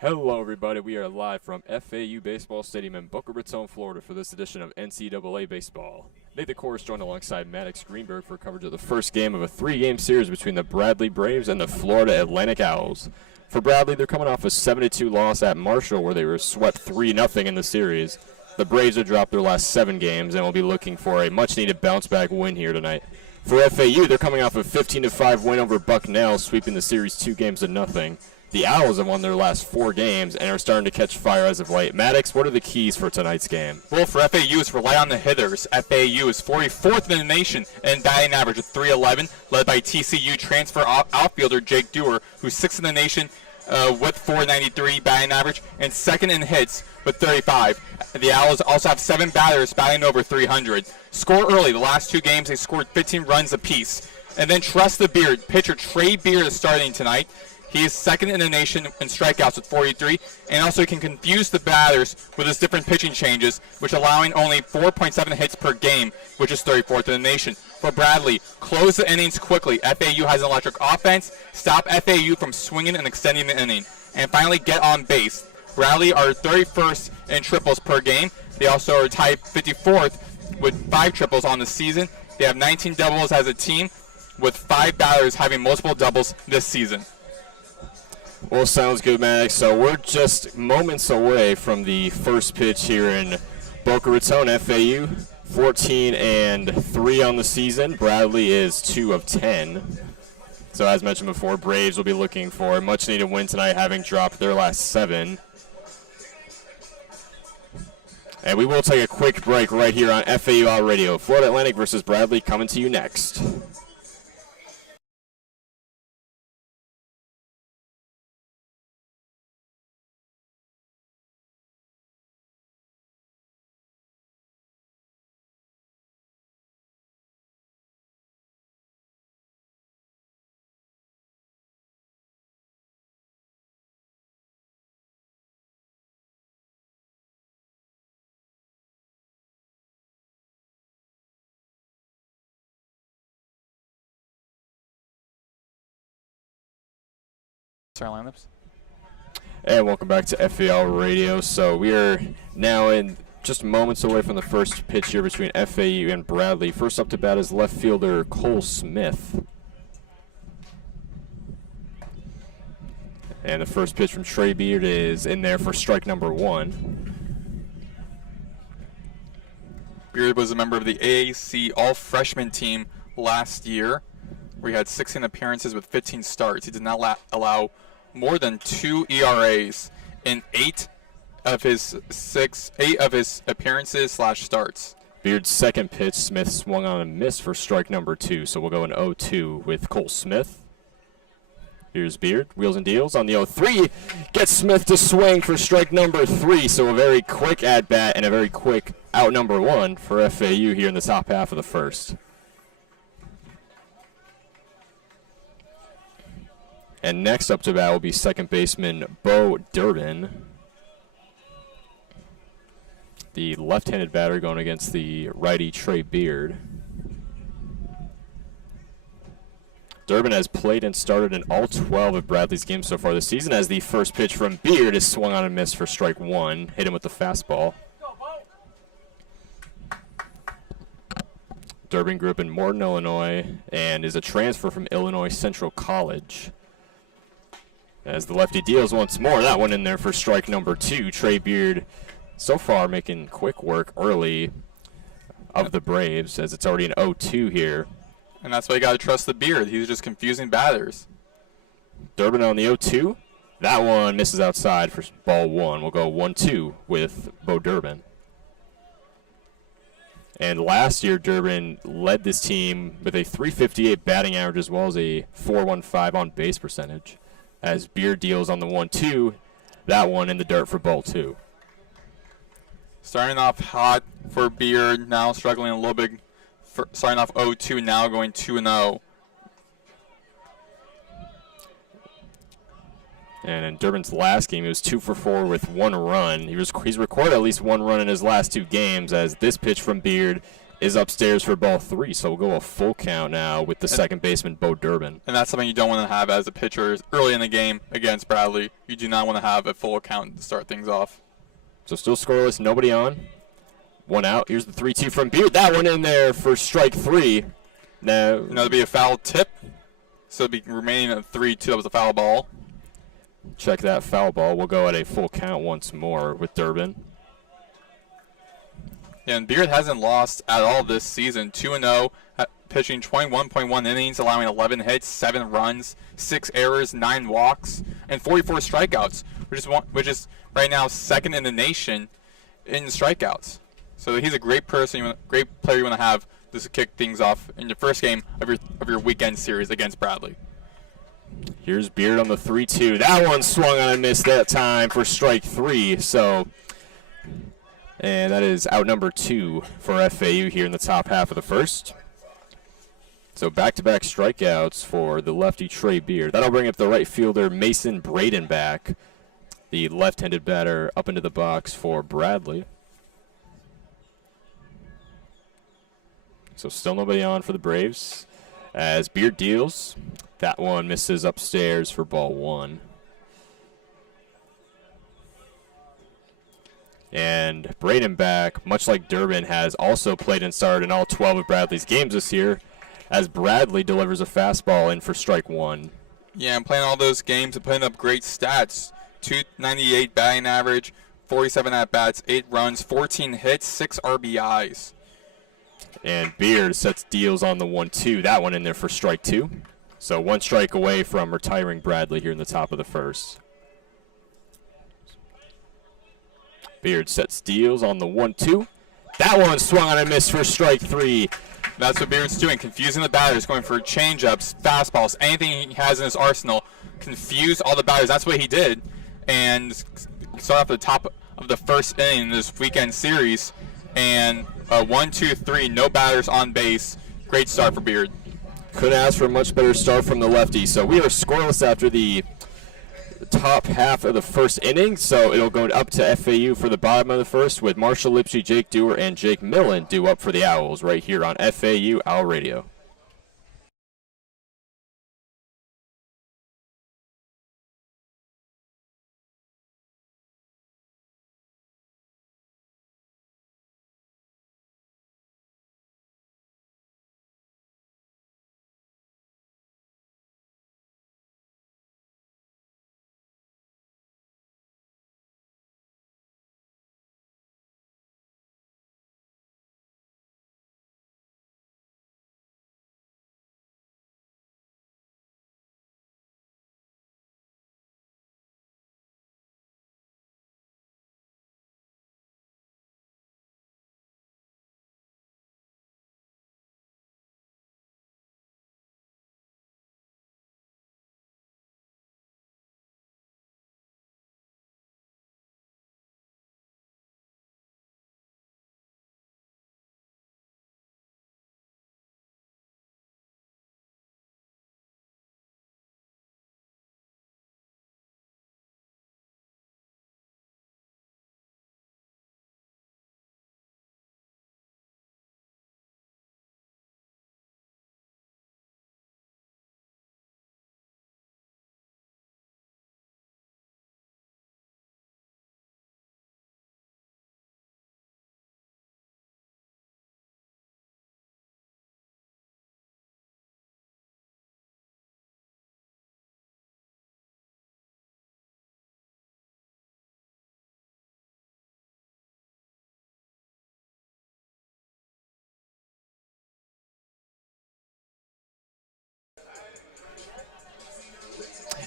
Hello, everybody. We are live from FAU Baseball Stadium in Boca Raton, Florida for this edition of NCAA Baseball. Nathan Korst joined alongside Maddox Greenberg for coverage of the first game of a three-game series between the Bradley Braves and the Florida Atlantic Owls. For Bradley, they're coming off a 7-2 loss at Marshall where they were swept 3-0 in the series. The Braves have dropped their last 7 games and will be looking for a much-needed bounce-back win here tonight. For FAU, they're coming off a 15-5 win over Bucknell, sweeping the series 2-0. The Owls have won their last 4 games and are starting to catch fire as of late. Maddox, what are the keys for tonight's game? Well, for FAU, it's rely on the hitters. FAU is 44th in the nation in batting average of .311, led by TCU transfer outfielder Jake Dewar, who's 6th in the nation with .493 batting average, and 2nd in hits with 35. The Owls also have 7 batters batting over .300. Score early. The last 2 games, they scored 15 runs apiece. And then trust the Beard. Pitcher Trey Beard is starting tonight. He is 2nd in the nation in strikeouts with 43, and also he can confuse the batters with his different pitching changes, which allowing only 4.7 hits per game, which is 34th in the nation. For Bradley, close the innings quickly. FAU has an electric offense. Stop FAU from swinging and extending the inning. And finally, get on base. Bradley are 31st in triples per game. They also are tied 54th with 5 triples on the season. They have 19 doubles as a team, with 5 batters having multiple doubles this season. Well, sounds good, Maddox. So we're just moments away from the first pitch here in Boca Raton. FAU 14-3 on the season. Bradley is 2 of 10. So as mentioned before, Braves will be looking for a much-needed win tonight, having dropped their last 7. And we will take a quick break right here on FAU Owl Radio. Florida Atlantic versus Bradley coming to you next. Our lineups. And welcome back to FAL Radio. So we are now in just moments away from the first pitch here between FAU and Bradley. First up to bat is left fielder Cole Smith. And the first pitch from Trey Beard is in there for strike number 1. Beard was a member of the AAC all-freshman team last year, where he had 16 appearances with 15 starts. He did not allow more than 2 ERAs in 8 of his appearances/starts. Beard's second pitch, Smith swung on and missed for strike number 2. So we'll go an 0-2 with Cole Smith. Here's Beard, wheels and deals on the 0-3. Gets Smith to swing for strike number 3. So a very quick at-bat and a very quick out number 1 for FAU here in the top half of the first. And next up to bat will be second baseman Bo Durbin. The left-handed batter going against the righty Trey Beard. Durbin has played and started in all 12 of Bradley's games so far this season, as the first pitch from Beard is swung on and missed for strike 1. Hit him with the fastball. Durbin grew up in Morton, Illinois, and is a transfer from Illinois Central College. As the lefty deals once more, that one in there for strike number 2. Trey Beard so far making quick work early of the Braves, as it's already an 0-2 here. And that's why you got to trust the Beard. He's just confusing batters. Durbin on the 0-2. That one misses outside for ball 1. We'll go 1-2 with Bo Durbin. And last year, Durbin led this team with a .358 batting average as well as a .415 on base percentage. As Beard deals on the 1-2, that one in the dirt for ball 2. Starting off hot for Beard, now struggling a little bit. Starting off 0-2, now going 2-0. And in Durbin's last game, he was 2 for 4 with 1 run. He's recorded at least 1 run in his last 2 games, as this pitch from Beard is upstairs for ball 3, so we'll go a full count now with the second baseman, Bo Durbin. And that's something you don't want to have as a pitcher early in the game against Bradley. You do not want to have a full count to start things off. So still scoreless, nobody on. One out. Here's the 3-2 from Beard. That one in there for strike 3. Now, it'll be a foul tip. So it'll be remaining at 3-2. That was a foul ball. Check that foul ball. We'll go at a full count once more with Durbin. And Beard hasn't lost at all this season. 2-0, pitching 21.1 innings, allowing 11 hits, 7 runs, 6 errors, 9 walks, and 44 strikeouts, which is right now second in the nation in strikeouts. So he's a great person, great player you want to have to kick things off in your first game of your weekend series against Bradley. Here's Beard on the 3-2. That one swung on and missed that time for strike 3. And that is out number 2 for FAU here in the top half of the first. So back-to-back strikeouts for the lefty Trey Beard. That'll bring up the right fielder Mason Braden back, the left-handed batter up into the box for Bradley. So still nobody on for the Braves as Beard deals. That one misses upstairs for ball 1. And Braden back, much like Durbin, has also played and started in all 12 of Bradley's games this year, as Bradley delivers a fastball in for strike 1. Yeah, and playing all those games and putting up great stats. 298 batting average, 47 at-bats, 8 runs, 14 hits, 6 RBIs. And Beard sets deals on the 1-2. That one in there for strike 2. So 1 strike away from retiring Bradley here in the top of the first. Beard sets deals on the 1-2. That one swung on and missed for strike 3. That's what Beard's doing, confusing the batters, going for changeups, fastballs, anything he has in his arsenal. Confuse all the batters. That's what he did. And start off the top of the first inning in this weekend series. And 1-2-3, no batters on base. Great start for Beard. Couldn't ask for a much better start from the lefty. So we are scoreless after the top half of the first inning, so it'll go up to FAU for the bottom of the first with Marshall Lipsey, Jake Dewar, and Jake Millen due up for the Owls right here on FAU Owl Radio.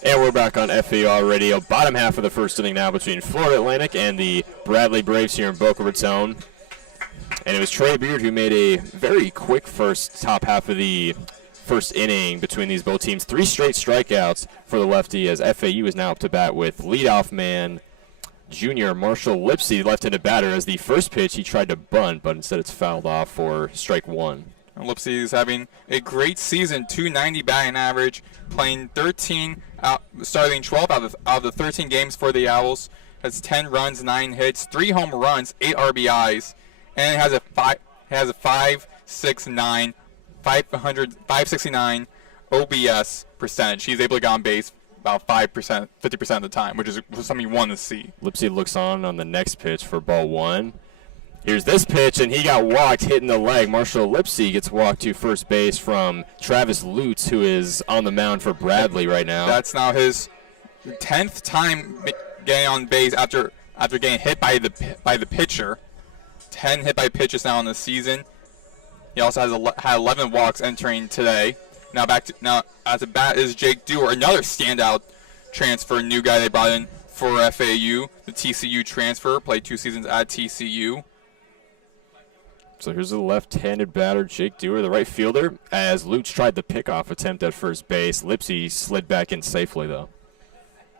And we're back on FAU Radio. Bottom half of the first inning now between Florida Atlantic and the Bradley Braves here in Boca Raton. And it was Trey Beard who made a very quick top half of the first inning between these both teams. 3 straight strikeouts for the lefty as FAU is now up to bat with leadoff man junior Marshall Lipsey, left-handed batter. As the first pitch he tried to bunt, but instead it's fouled off for strike 1. Lipsey is having a great season, 290 batting average, playing starting 12 out of the 13 games for the Owls. Has 10 runs, 9 hits, 3 home runs, 8 RBIs, and has has a 569 OBS percentage. He's able to get on base about 5%, 50% of the time, which is something you want to see. Lipsy looks on the next pitch for ball one. Here's this pitch, and he got walked, hitting the leg. Marshall Lipsy gets walked to first base from Travis Lutz, who is on the mound for Bradley right now. That's now his 10th time getting on base after getting hit by the pitcher. 10 hit by pitches now in the season. He also had 11 walks entering today. Now at the bat is Jake Dewar, another standout transfer, new guy they brought in for FAU. The TCU transfer, played 2 seasons at TCU. So here's the left-handed batter, Jake Dewar, the right fielder, as Lutz tried the pickoff attempt at first base. Lipsy slid back in safely, though.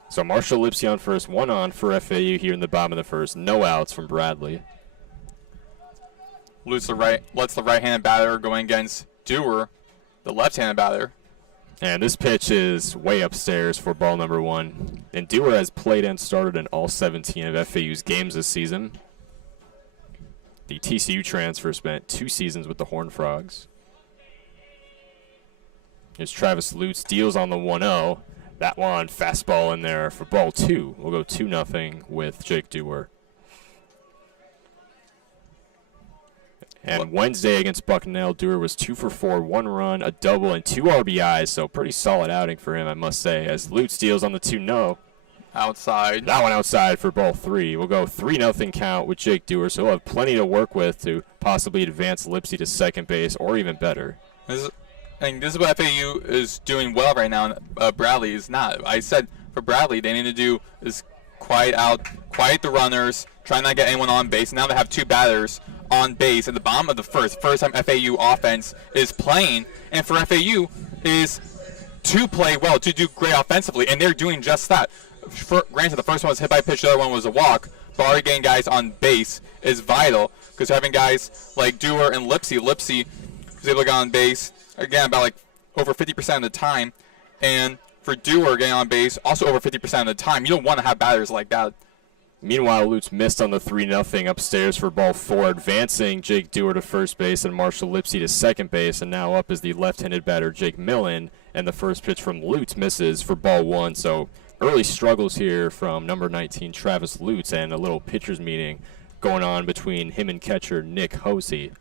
So Marshall Lipsy on first, 1 on for FAU here in the bottom of the first. No outs from Bradley. Lutz lets the right-handed batter going against Dewar, the left-handed batter. And this pitch is way upstairs for ball number 1. And Dewar has played and started in all 17 of FAU's games this season. The TCU transfer spent 2 seasons with the Horned Frogs. Here's Travis Lutz, deals on the 1-0. That one, fastball in there for ball 2. We'll go 2-0 with Jake Dewar. And Wednesday against Bucknell, Dewar was 2 for 4, 1 run, a double, and 2 RBIs. So pretty solid outing for him, I must say, as Lutz deals on the 2-0. Outside. That one outside for ball 3. We'll go 3-0 count with Jake Dewar, so he'll have plenty to work with to possibly advance Lipsy to second base or even better. This is what FAU is doing well right now, and Bradley is not. I said for Bradley, they need to do is quiet the runners, try not to get anyone on base. Now they have 2 batters on base at the bottom of the first time FAU offense is playing, and for FAU is to play well, to do great offensively, and they're doing just that. Granted, the first one was hit by a pitch, the other one was a walk, but already getting guys on base is vital, because having guys like Dewar and Lipsy was able to get on base, again, about like over 50% of the time, and for Dewar getting on base, also over 50% of the time. You don't want to have batters like that. Meanwhile, Lutz missed on the 3-0 upstairs for ball 4, advancing Jake Dewar to first base and Marshall Lipsy to second base, and now up is the left-handed batter Jake Millen, and the first pitch from Lutz misses for ball 1, so early struggles here from number 19 Travis Lutz, and a little pitcher's meeting going on between him and catcher Nick Hosey.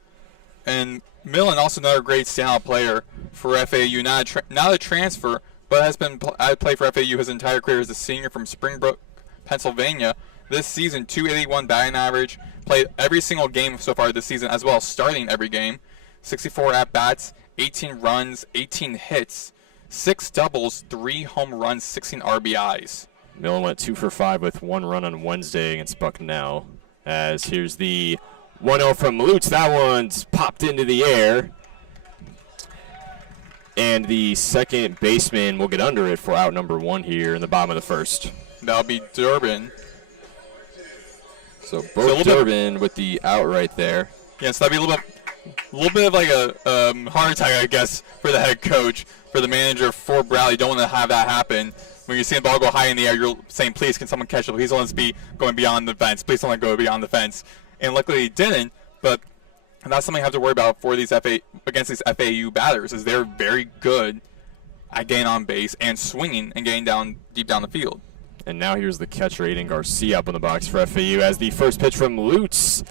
And Millen, also another great standout player for FAU, not a transfer, but has been played for FAU his entire career as a senior from Springbrook, Pennsylvania. This season, 281 batting average, played every single game so far this season, as well as starting every game. 64 at-bats, 18 runs, 18 hits, 6 doubles, 3 home runs, 16 RBIs. Millen went 2 for 5 with 1 run on Wednesday against Bucknell. As here's the 1-0 from Lutz. That one's popped into the air. And the second baseman will get under it for out number 1 here in the bottom of the first. That'll be Durbin. So both Durbin with the out right there. Yeah, so that'd be a little bit of like a heart attack, I guess, for the head coach, for the manager, for Bradley. You don't want to have that happen. When you see the ball go high in the air, you're saying, please, can someone catch it? Please don't let us be going beyond the fence. Please don't let go beyond the fence. And luckily he didn't, but that's something you have to worry about for these against these FAU batters, is they're very good at getting on base and swinging and getting deep down the field. And now here's the catcher, Aiden Garcia, up in the box for FAU as the first pitch from Lutz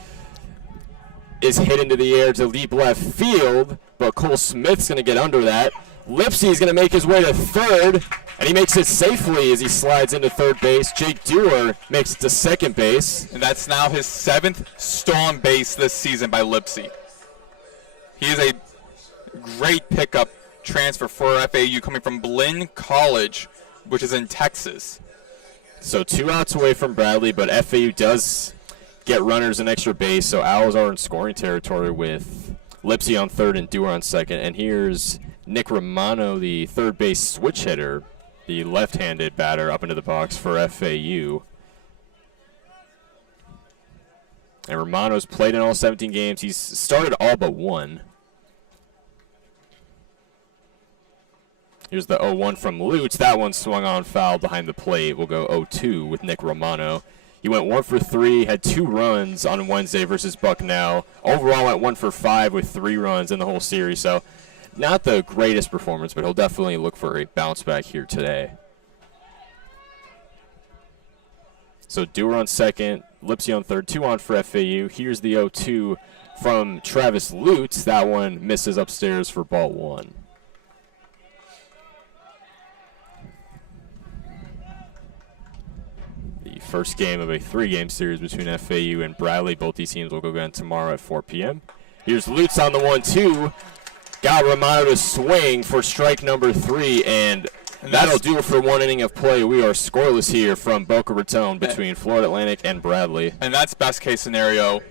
is hit into the air to deep left field, but Cole Smith's going to get under that. Lipsy's going to make his way to third, and he makes it safely as he slides into third base. Jake Dewar makes it to second base. And that's now his 7th stolen base this season by Lipsy. He is a great pickup transfer for FAU coming from Blinn College, which is in Texas. So 2 outs away from Bradley, but FAU does get runners in extra base, so Owls are in scoring territory with Lipsy on third and Dewar on second. And here's Nick Romano, the third base switch hitter, the left-handed batter, up into the box for FAU. And Romano's played in all 17 games. He's started all but 1. Here's the 0-1 from Lutz. That one swung on foul behind the plate. We'll go 0-2 with Nick Romano. He went 1 for 3, had 2 runs on Wednesday versus Bucknell. Overall went 1 for 5 with 3 runs in the whole series. So not the greatest performance, but he'll definitely look for a bounce back here today. So Dewar on second, Lipsy on third, 2 on for FAU. Here's the 0-2 from Travis Lutz. That one misses upstairs for ball 1. The first game of a 3-game series between FAU and Bradley. Both these teams will go again tomorrow at 4 p.m. Here's Lutz on the 1-2. Got Romano to swing for strike number 3, and that'll do it for 1 inning of play. We are scoreless here from Boca Raton between Florida Atlantic and Bradley. And that's best case scenario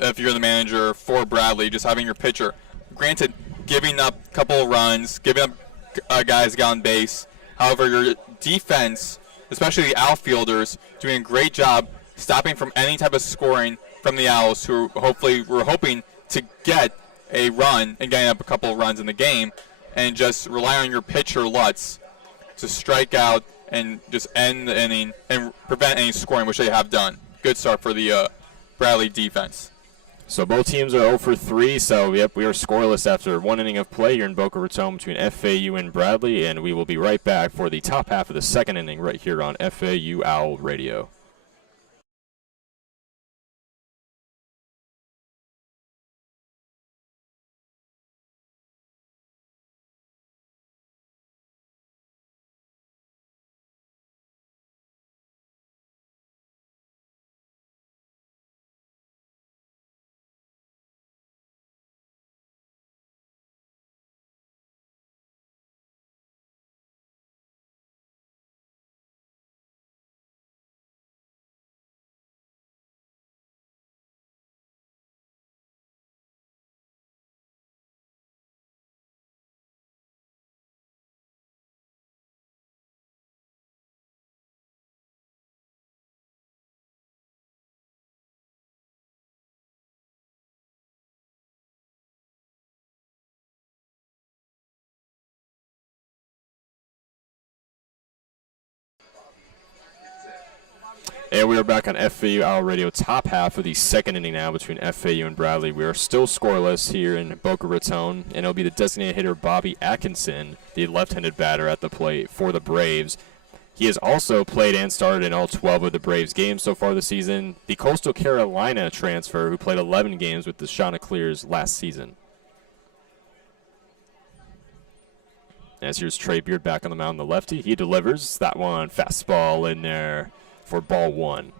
if you're the manager for Bradley, just having your pitcher. Granted, giving up a couple of runs, giving up guys get on base. However, your defense, especially the outfielders, doing a great job stopping from any type of scoring from the Owls, who we're hoping to get a run and getting up a couple of runs in the game, and just rely on your pitcher Lutz to strike out and just end the inning and prevent any scoring, which they have done. Good start for the Bradley defense. So both teams are 0 for 3, so yep, we are scoreless after 1 inning of play here in Boca Raton between FAU and Bradley, and we will be right back for the top half of the second inning right here on FAU Owl Radio. And we are back on FAU Owl Radio, top half of the second inning now between FAU and Bradley. We are still scoreless here in Boca Raton, and it'll be the designated hitter Bobby Atkinson, the left-handed batter at the plate for the Braves. He has also played and started in all 12 of the Braves games so far this season. The Coastal Carolina transfer who played 11 games with the Chanticleers last season. As here's Trey Beard back on the mound, the lefty. He delivers that one, fastball in there for ball 1.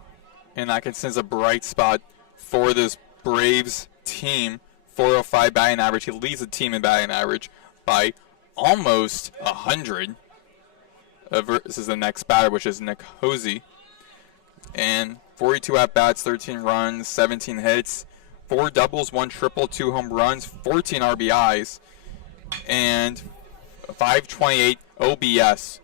And Atkinson's a bright spot for this Braves team. 405 batting average. He leads the team in batting average by almost 100. This is the next batter, which is Nick Hosey. And 42 at-bats, 13 runs, 17 hits, 4 doubles, 1 triple, 2 home runs, 14 RBIs, and 528 OBS.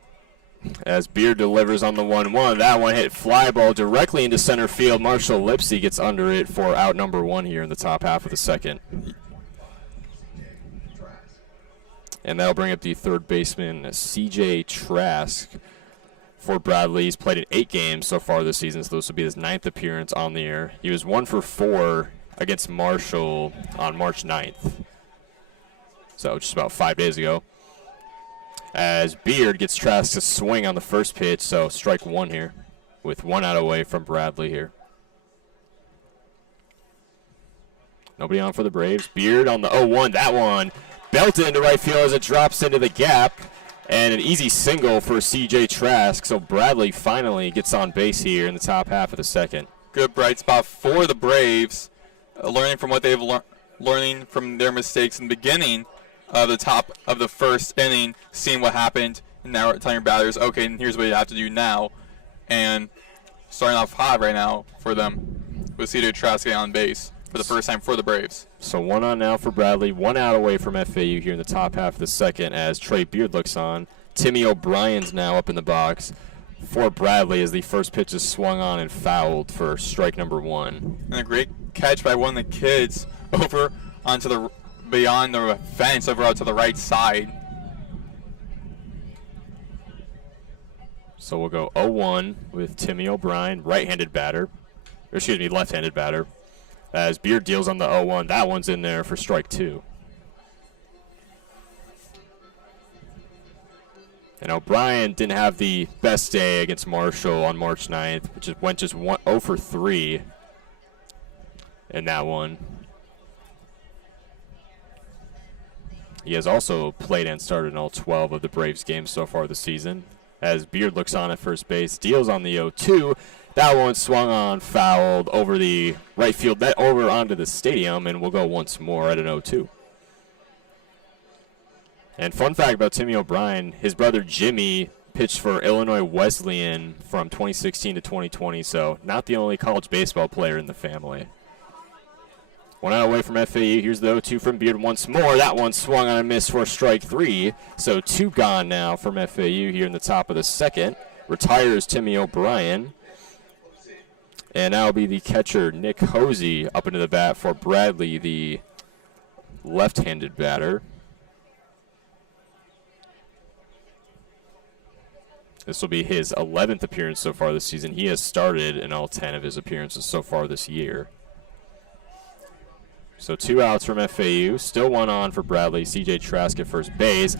As Beard delivers on the 1-1, that one hit fly ball directly into center field. Marshall Lipsy gets under it for out number 1 here in the top half of the second. And that'll bring up the third baseman, CJ Trask, for Bradley. He's played in 8 games so far this season, so this will be his 9th appearance on the air. He was 1 for 4 against Marshall on March 9th, so just about 5 days ago. As Beard gets Trask to swing on the first pitch, so strike 1 here with 1 out away from Bradley here. Nobody on for the Braves. Beard on the 0-1. That one belted into right field as it drops into the gap. And an easy single for C.J. Trask. So Bradley finally gets on base here in the top half of the second. Good bright spot for the Braves, learning from what they've learning from their mistakes in the beginning of the top of the first inning, seeing what happened, and now telling your batters, okay, and here's what you have to do now. And starting off hot right now for them with C.J. Trask getting on base for the first time for the Braves. So 1 on now for Bradley, 1 out away from FAU here in the top half of the second as Trey Beard looks on. Timmy O'Brien's now up in the box for Bradley as the first pitch is swung on and fouled for strike number 1. And a great catch by one of the kids over onto the beyond the fence over out to the right side. So we'll go 0-1 with Timmy O'Brien, right-handed batter. Or excuse me, left-handed batter. As Beard deals on the 0-1. That one's in there for strike 2. And O'Brien didn't have the best day against Marshall on March 9th, which went just 0 for 3 in that one. He has also played and started in all 12 of the Braves games so far this season. As Beard looks on at first base, deals on the 0-2. That one swung on, fouled over the right field net, over onto the stadium, and we'll go once more at an 0-2. And fun fact about Timmy O'Brien, his brother Jimmy pitched for Illinois Wesleyan from 2016 to 2020, so not the only college baseball player in the family. 1 out away from FAU. Here's the 0-2 from Beard once more. That one swung on a miss for strike 3. So 2 gone now from FAU here in the top of the second. Retires Timmy O'Brien. And now will be the catcher, Nick Hosey, up into the bat for Bradley, the left-handed batter. This will be his 11th appearance so far this season. He has started in all 10 of his appearances so far this year. So 2 outs from FAU. Still 1 on for Bradley. CJ Trask at first base.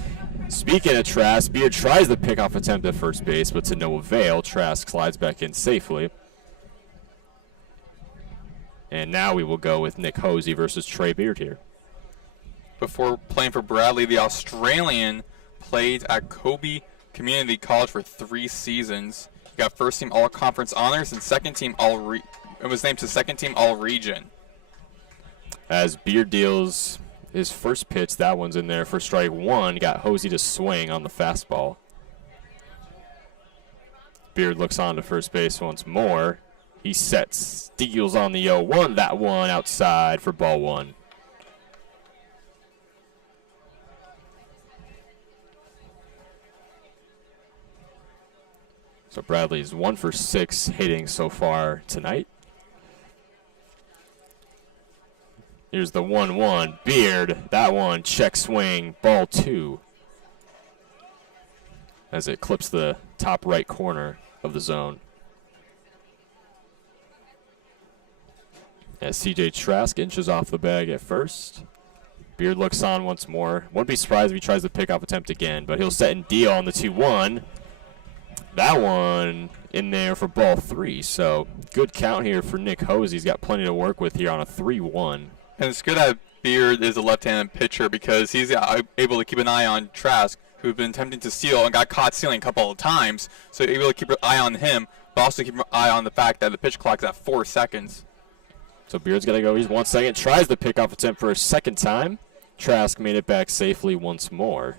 Speaking of Trask, Beard tries the pickoff attempt at first base, but to no avail. Trask slides back in safely. And now we will go with Nick Hosey versus Trey Beard here. Before playing for Bradley, the Australian played at Kobe Community College for 3 seasons. He got first-team All-Conference honors and second-team was named to second-team All-Region. As Beard deals his first pitch, that one's in there for strike 1. Got Hosey to swing on the fastball. Beard looks on to first base once more. He sets, deals on the 0-1. That one outside for ball 1. So Bradley's 1 for 6 hitting so far tonight. Here's the 1-1. Beard, that one, check swing, ball 2. As it clips the top right corner of the zone. As CJ Trask inches off the bag at first. Beard looks on once more. Wouldn't be surprised if he tries the pickoff attempt again, but he'll set and deal on the 2-1. That one in there for ball 3. So good count here for Nick Hosey. He's got plenty to work with here on a 3-1. And it's good that Beard is a left-handed pitcher because he's able to keep an eye on Trask, who's been attempting to steal and got caught stealing a couple of times. So able to keep an eye on him, but also keep an eye on the fact that the pitch clock's at 4 seconds. So Beard's got to go. He's 1 second. Tries the pickoff attempt for a second time. Trask made it back safely once more.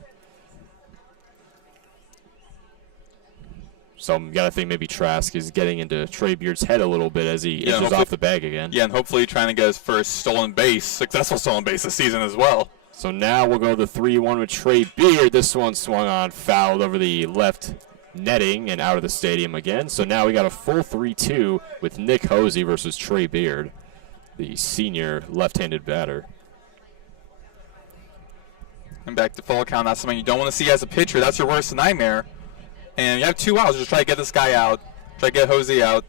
So you got to think maybe Trask is getting into Trey Beard's head a little bit as he inches off the bag again. Yeah, and hopefully trying to get his first successful stolen base this season as well. So now we'll go the 3-1 with Trey Beard. This one swung on, fouled over the left netting and out of the stadium again. So now we got a full 3-2 with Nick Hosey versus Trey Beard, the senior left-handed batter. And back to full count. That's something you don't want to see as a pitcher. That's your worst nightmare. And you have 2 outs. Just try to get this guy out. Try to get Hosey out.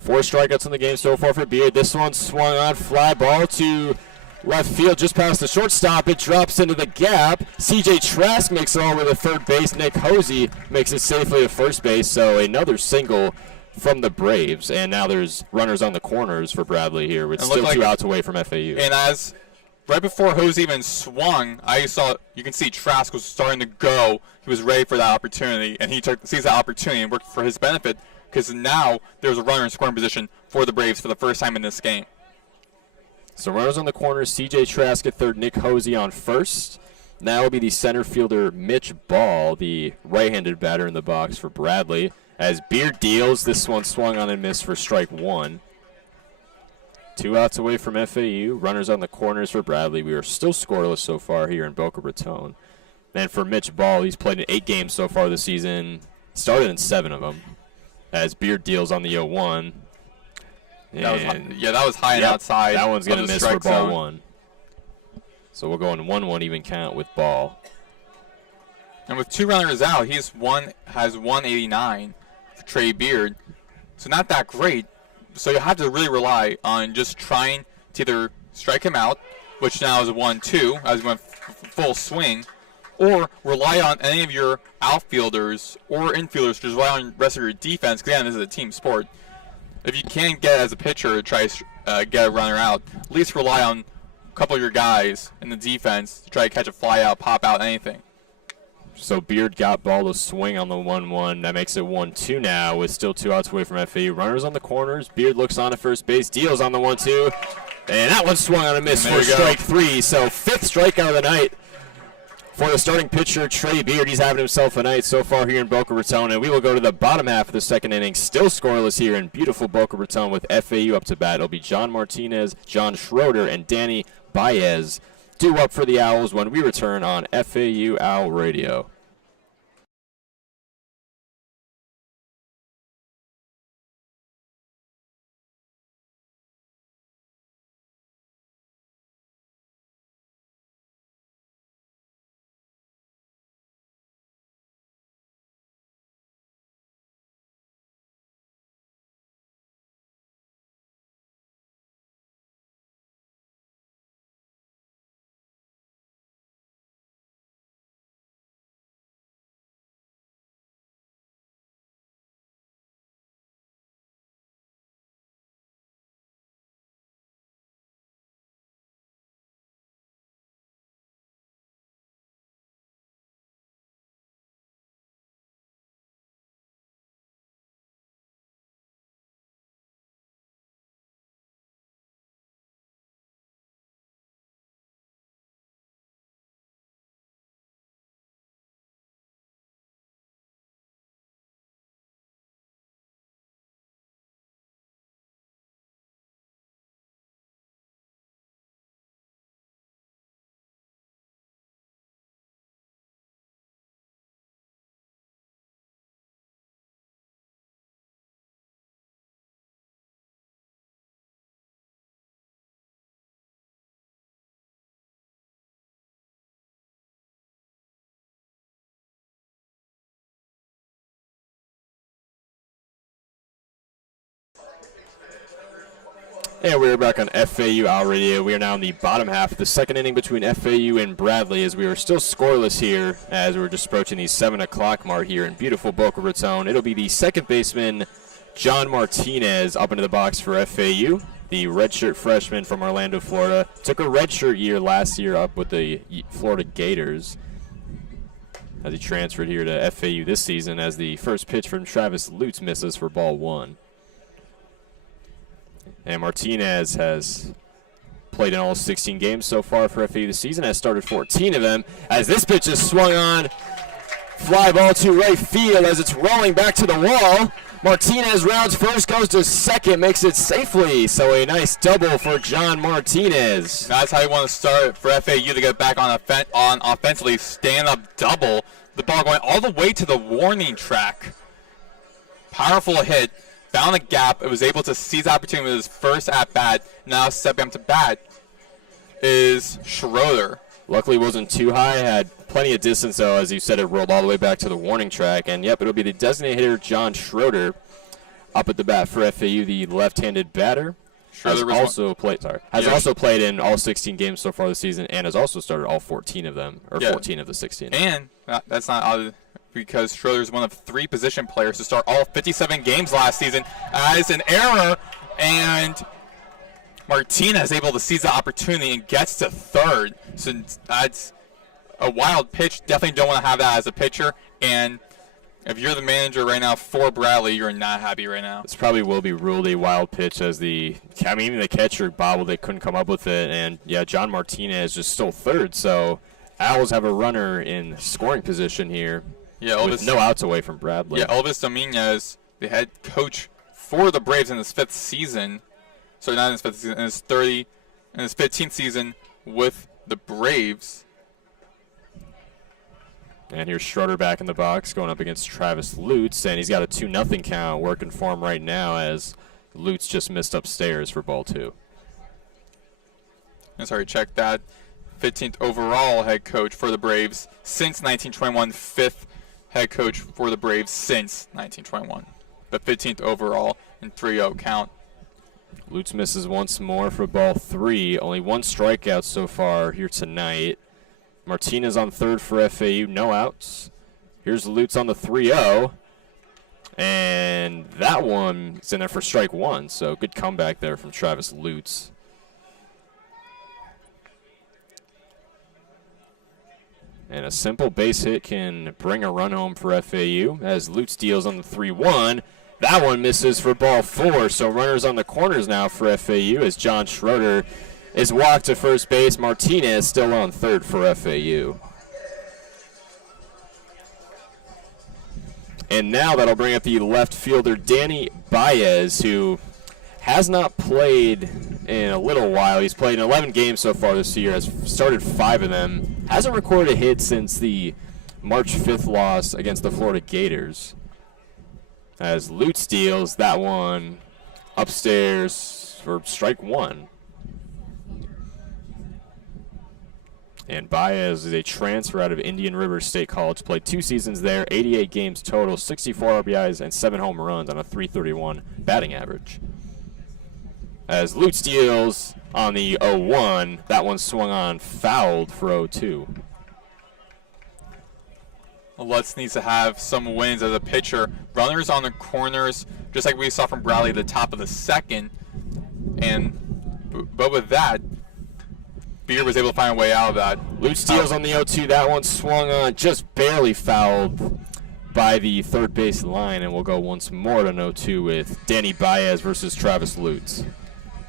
4 strikeouts in the game so far for Beard. This one swung on, fly ball to left field just past the shortstop. It drops into the gap. CJ Trask makes it all the way to third base. Nick Hosey makes it safely to first base. So another single from the Braves. And now there's runners on the corners for Bradley here with still 2 outs away from FAU. And as right before Hosey even swung, you can see Trask was starting to go. He was ready for that opportunity, and he sees that opportunity and worked for his benefit because now there's a runner in scoring position for the Braves for the first time in this game. So runners on the corners, CJ Trask at third, Nick Hosey on first. Now will be the center fielder Mitch Ball, the right-handed batter in the box for Bradley. As Beard deals, this one swung on and missed for strike 1. 2 outs away from FAU. Runners on the corners for Bradley. We are still scoreless so far here in Boca Raton. And for Mitch Ball, he's played in 8 games so far this season. Started in 7 of them. As Beard deals on the 0-1. That was high and outside. That one's going to miss for ball zone. 1. So we'll go in 1-1 even count with Ball. And with 2 runners out, has 189. Trey Beard. So not that great. So you have to really rely on just trying to either strike him out, which now is a 1-2 as he went full swing, or rely on any of your outfielders or infielders to rely on the rest of your defense, because again, this is a team sport. If you can't get as a pitcher to try to get a runner out, at least rely on a couple of your guys in the defense to try to catch a fly out, pop out, anything. So Beard got ball to swing on the 1-1. That makes it 1-2 now with still 2 outs away from FAU. Runners on the corners. Beard looks on at first base. Deals on the 1-2. And that one swung on a miss for strike 3. So 5th strikeout of the night for the starting pitcher, Trey Beard. He's having himself a night so far here in Boca Raton. And we will go to the bottom half of the second inning. Still scoreless here in beautiful Boca Raton with FAU up to bat. It'll be John Martinez, John Schroeder, and Danny Baez due up for the Owls when we return on FAU Owl Radio. And we're back on FAU Owl Radio. We are now in the bottom half of the second inning between FAU and Bradley, as we are still scoreless here as we're just approaching the 7 o'clock mark here in beautiful Boca Raton. It'll be the second baseman, John Martinez, up into the box for FAU. The redshirt freshman from Orlando, Florida. Took a redshirt year last year up with the Florida Gators as he transferred here to FAU this season, as the first pitch from Travis Lutz misses for ball 1. And Martinez has played in all 16 games so far for FAU this season, has started 14 of them, as this pitch is swung on. Fly ball to right field as it's rolling back to the wall. Martinez rounds first, goes to second, makes it safely. So a nice double for John Martinez. That's how you want to start for FAU to get back on offensively. Stand-up double. The ball going all the way to the warning track. Powerful hit. Found a gap. It was able to seize the opportunity with his first at-bat. Now stepping up to bat is Schroeder. Luckily it wasn't too high. Had plenty of distance, though. As you said, it rolled all the way back to the warning track. And, yep, it'll be the designated hitter, John Schroeder, up at the bat for FAU, the left-handed batter. Has also played in all 16 games so far this season, and has also started all 14 of them, or 14 of the 16. And that's not odd, because Schroeder is one of 3 position players to start all 57 games last season as an error, and Martinez able to seize the opportunity and gets to third. So that's a wild pitch. Definitely don't want to have that as a pitcher, and if you're the manager right now for Bradley, you're not happy right now. This probably will be ruled a wild pitch, as even the catcher bobbled, they couldn't come up with it. And, yeah, John Martinez just stole third. So Owls have a runner in scoring position here with no outs away from Bradley. Yeah, Elvis Dominguez, the head coach for the Braves in his 5th season. Sorry, not in his 5th season, in his 15th season with the Braves. And here's Schroeder back in the box going up against Travis Lutz, and he's got a 2-0 count working for him right now, as Lutz just missed upstairs for ball 2. And sorry, check that. 15th overall head coach for the Braves since 1921, 5th head coach for the Braves since 1921. the 15th overall and 3-0 count. Lutz misses once more for ball 3. Only one strikeout so far here tonight. Martinez on third for FAU, no outs. Here's Lutz on the 3-0. And that one is in there for strike 1, so good comeback there from Travis Lutz. And a simple base hit can bring a run home for FAU as Lutz deals on the 3-1. That one misses for ball 4, so runners on the corners now for FAU as John Schroeder is walked to first base. Martinez still on third for FAU. And now that'll bring up the left fielder, Danny Baez, who has not played in a little while. He's played in 11 games so far this year, has started 5 of them. Hasn't recorded a hit since the March 5th loss against the Florida Gators. As Lutz deals that one upstairs for strike 1. And Baez is a transfer out of Indian River State College. Played 2 seasons there, 88 games total, 64 RBIs, and 7 home runs on a .331 batting average. As Lutz deals on the 0-1, that one swung on, fouled for 0-2. Lutz needs to have some wins as a pitcher. Runners on the corners, just like we saw from Bradley at the top of the second. But with that, Beer was able to find a way out of that. Lutz deals on the 0-2. That one swung on, just barely fouled by the third base line, and we'll go once more to 0-2 with Danny Baez versus Travis Lutz.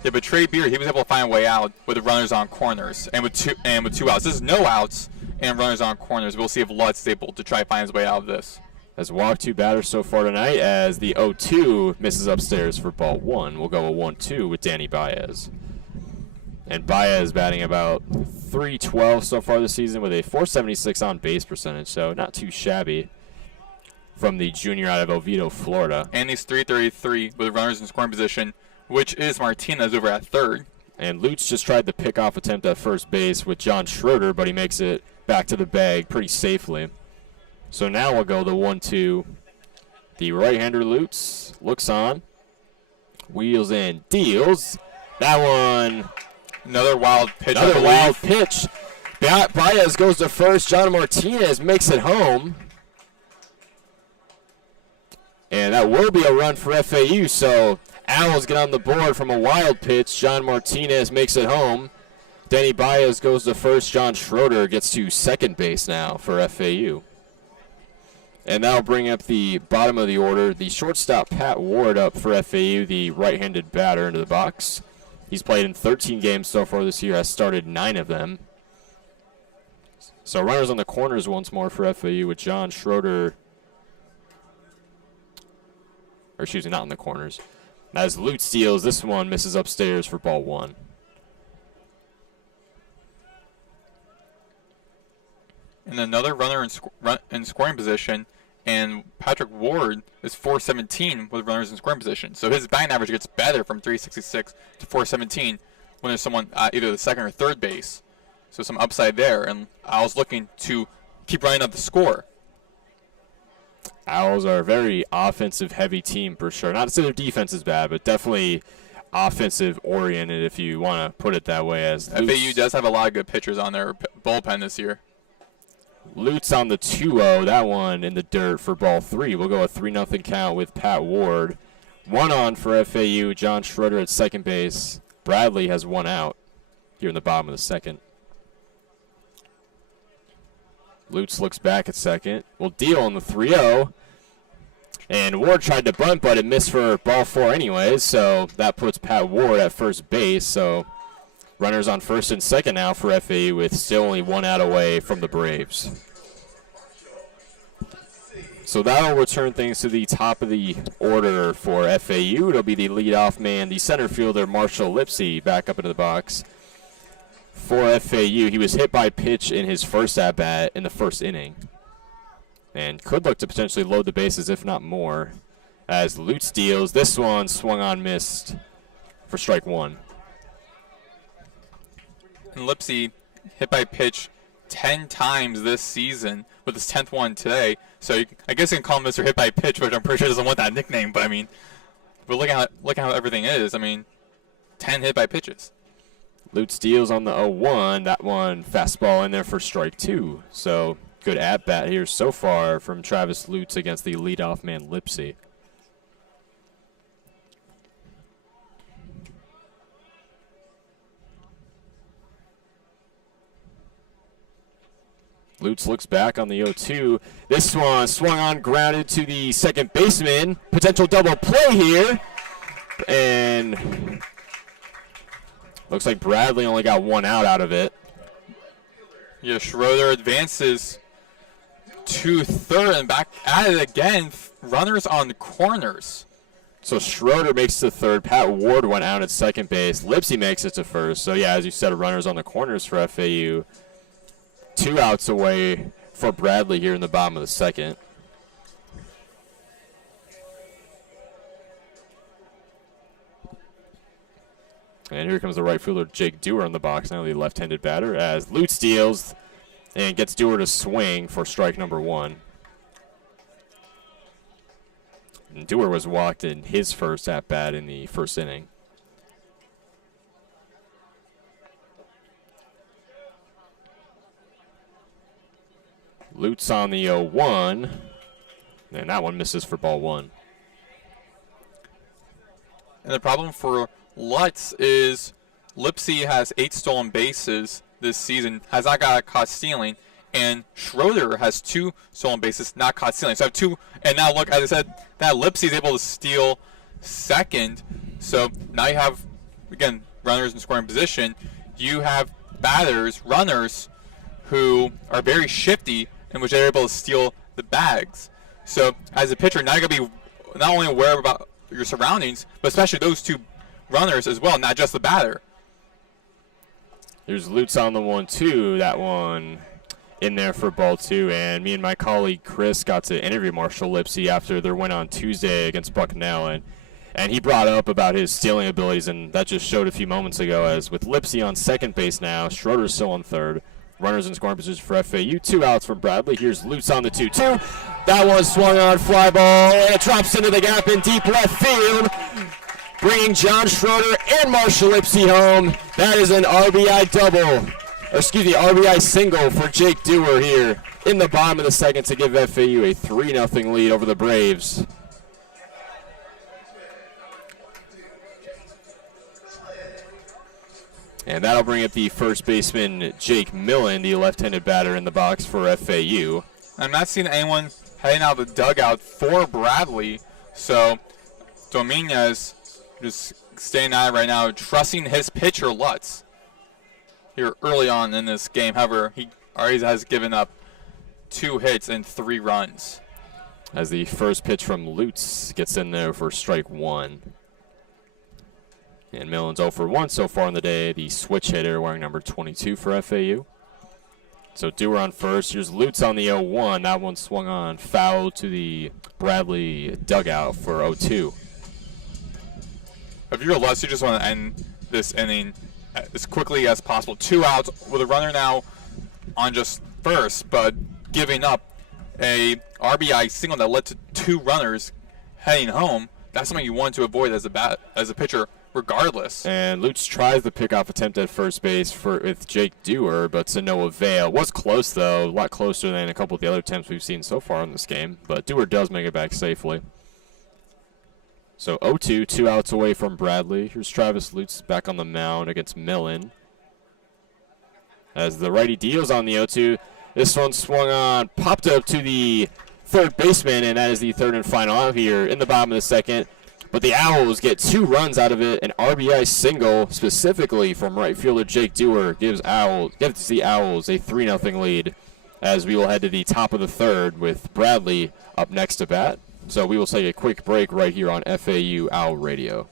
Yeah, but Trey Beer, he was able to find a way out with the runners on corners and with two outs. This is no outs and runners on corners. We'll see if Lutz is able to try to find his way out of this. Has walked 2 batters so far tonight as the 0-2 misses upstairs for ball 1. We'll go a 1-2 with Danny Baez. And Baez batting about .312 so far this season with a .476 on base percentage, so not too shabby from the junior out of Oviedo, Florida. And he's .333 with runners in scoring position, which is Martinez over at third. And Lutz just tried the pickoff attempt at first base with John Schroeder, but he makes it back to the bag pretty safely. So now we'll go the 1-2. The right-hander Lutz looks on, wheels in, deals. That one. Another wild pitch. Another wild pitch. Baez goes to first. John Martinez makes it home. And that will be a run for FAU, so Owls get on the board from a wild pitch. John Martinez makes it home. Danny Baez goes to first. John Schroeder gets to second base now for FAU. And that'll bring up the bottom of the order. The shortstop, Pat Ward, up for FAU, the right-handed batter, into the box. He's played in 13 games so far this year, has started 9 of them. So runners on the corners once more for FAU with John Schroeder. Or excuse me, not in the corners. As Lutz steals, this one misses upstairs for ball 1. And another runner in scoring position, and Patrick Ward is .417 with runners in scoring position. So his batting average gets better from .366 to .417 when there's someone at either the second or third base. So some upside there, and Owls looking to keep running up the score. Owls are a very offensive-heavy team for sure. Not to say their defense is bad, but definitely offensive-oriented, if you want to put it that way. As FAU does have a lot of good pitchers on their bullpen this year. Lutz on the 2-0, that one in the dirt for ball 3. We'll go a 3-0 count with Pat Ward. 1 on for FAU, John Schroeder at second base. Bradley has 1 out here in the bottom of the second. Lutz looks back at second. We'll deal on the 3-0. And Ward tried to bunt, but it missed for ball 4 anyways, so that puts Pat Ward at first base. So runners on first and second now for FAU with still only 1 out away from the Braves. So that'll return things to the top of the order for FAU. It'll be the leadoff man, the center fielder, Marshall Lipsy, back up into the box. For FAU, he was hit by pitch in his first at-bat in the first inning. And could look to potentially load the bases, if not more. As Lutz deals, this one swung on, missed for strike 1. And Lipsy hit by pitch 10 times this season with his 10th one today. So I guess you can call him Mr. Hit by Pitch, which I'm pretty sure doesn't want that nickname. But I mean, look at how everything is. I mean, 10 hit by pitches. Lute steals on the 0-1. That one fastball in there for strike 2. So good at bat here so far from Travis Lutz against the leadoff man Lipsy. Lutz looks back on the 0-2. This one swung on, grounded to the second baseman. Potential double play here. And looks like Bradley only got one out of it. Yeah, Schroeder advances to third and back at it again. Runners on corners. So Schroeder makes it to third. Pat Ward went out at second base. Lipsy makes it to first. So, yeah, as you said, runners on the corners for FAU. 2 outs away for Bradley here in the bottom of the second. And here comes the right fielder, Jake Dewar, in the box, now the left-handed batter, as Lute steals and gets Dewar to swing for strike number 1. And Dewar was walked in his first at-bat in the first inning. Lute's on the 0-1, and that one misses for ball 1. And the problem for Lutz is Lipsy has 8 stolen bases this season, has not got caught stealing, and Schroeder has 2 stolen bases, not caught stealing. So I have 2, and now look, as I said, that Lipsy is able to steal second. So now you have, again, runners in scoring position. You have batters, runners, who are very shifty, in which they're able to steal the bags. So as a pitcher, now you're going to be not only aware about your surroundings, but especially those 2 runners as well, not just the batter. There's Lutz on the 1-2. That one in there for ball 2. And me and my colleague Chris got to interview Marshall Lipsy after their win on Tuesday against Bucknell. And he brought up about his stealing abilities, and that just showed a few moments ago, as with Lipsy on second base now, Schroeder's still on third. Runners in scoring position for FAU. 2 outs from Bradley. Here's Lutz on the 2-2. That one swung on, fly ball, and it drops into the gap in deep left field, bringing John Schroeder and Marshall Lipsy home. That is an RBI double, or excuse me, RBI single for Jake Dewar here in the bottom of the second to give FAU a 3-0 lead over the Braves. And that'll bring up the first baseman, Jake Millen, the left-handed batter in the box for FAU. I'm not seeing anyone heading out of the dugout for Bradley, so Dominguez just staying out right now, trusting his pitcher, Lutz, here early on in this game. However, he already has given up 2 hits and 3 runs. As the first pitch from Lutz gets in there for strike 1. And Millen's 0 for 1 so far in the day, the switch hitter wearing number 22 for FAU. So Dewar on first. Here's Lutz on the 0-1. That one swung on, foul to the Bradley dugout for 0-2. If you're Lutz, you just want to end this inning as quickly as possible. 2 outs with a runner now on just first, but giving up a RBI single that led to 2 runners heading home. That's something you want to avoid as a pitcher, regardless. And Lutz tries the pickoff attempt at first base with Jake Dewar, but to no avail. Was close, though, a lot closer than a couple of the other attempts we've seen so far in this game. But Dewar does make it back safely. So 0-2, 2 outs away from Bradley. Here's Travis Lutz back on the mound against Millen. As the righty deals on the 0-2, this one swung on, popped up to the third baseman, and that is the third and final out here in the bottom of the second. But the Owls get 2 runs out of it. An RBI single specifically from right fielder Jake Dewar gives the Owls a 3-0 lead, as we will head to the top of the third with Bradley up next to bat. So we will take a quick break right here on FAU Owl Radio.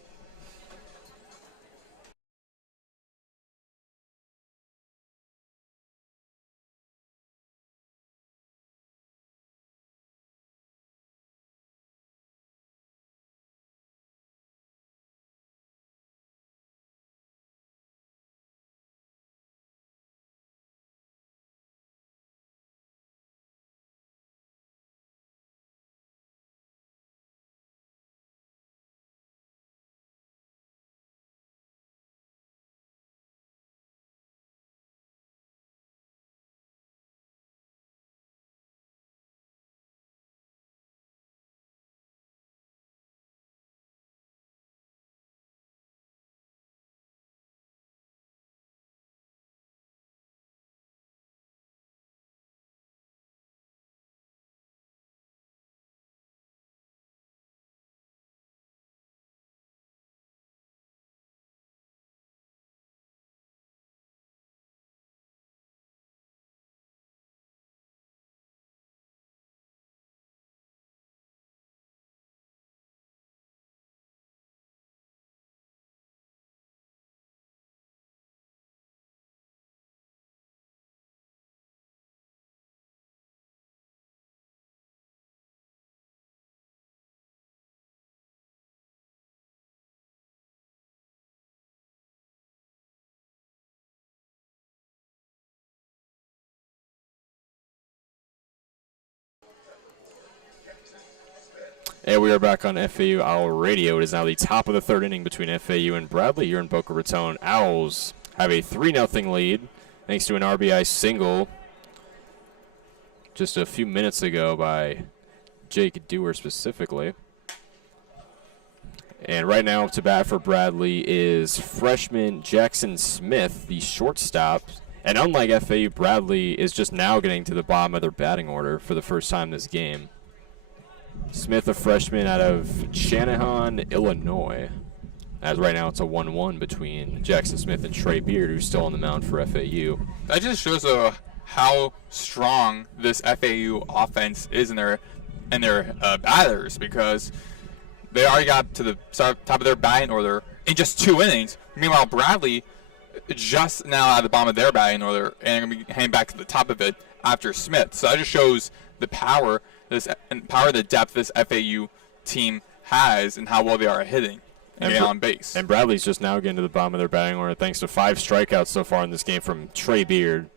And we are back on FAU Owl Radio. It is now the top of the third inning between FAU and Bradley here in Boca Raton. Owls have a 3-0 lead thanks to an RBI single just a few minutes ago by Jake Dewar specifically. And right now up to bat for Bradley is freshman Jackson Smith, the shortstop. And unlike FAU, Bradley is just now getting to the bottom of their batting order for the first time this game. Smith, a freshman out of Channahon, Illinois. As right now it's a 1-1 between Jackson Smith and Trey Beard, who's still on the mound for FAU. That just shows how strong this FAU offense is in their batters, because they already got to the top of their batting order in just 2 innings. Meanwhile, Bradley just now at the bottom of their batting order and going to be heading back to the top of it after Smith. So that just shows the power, the depth this FAU team has and how well they are hitting and getting on base. And Bradley's just now getting to the bottom of their batting order thanks to 5 strikeouts so far in this game from Trey Beard.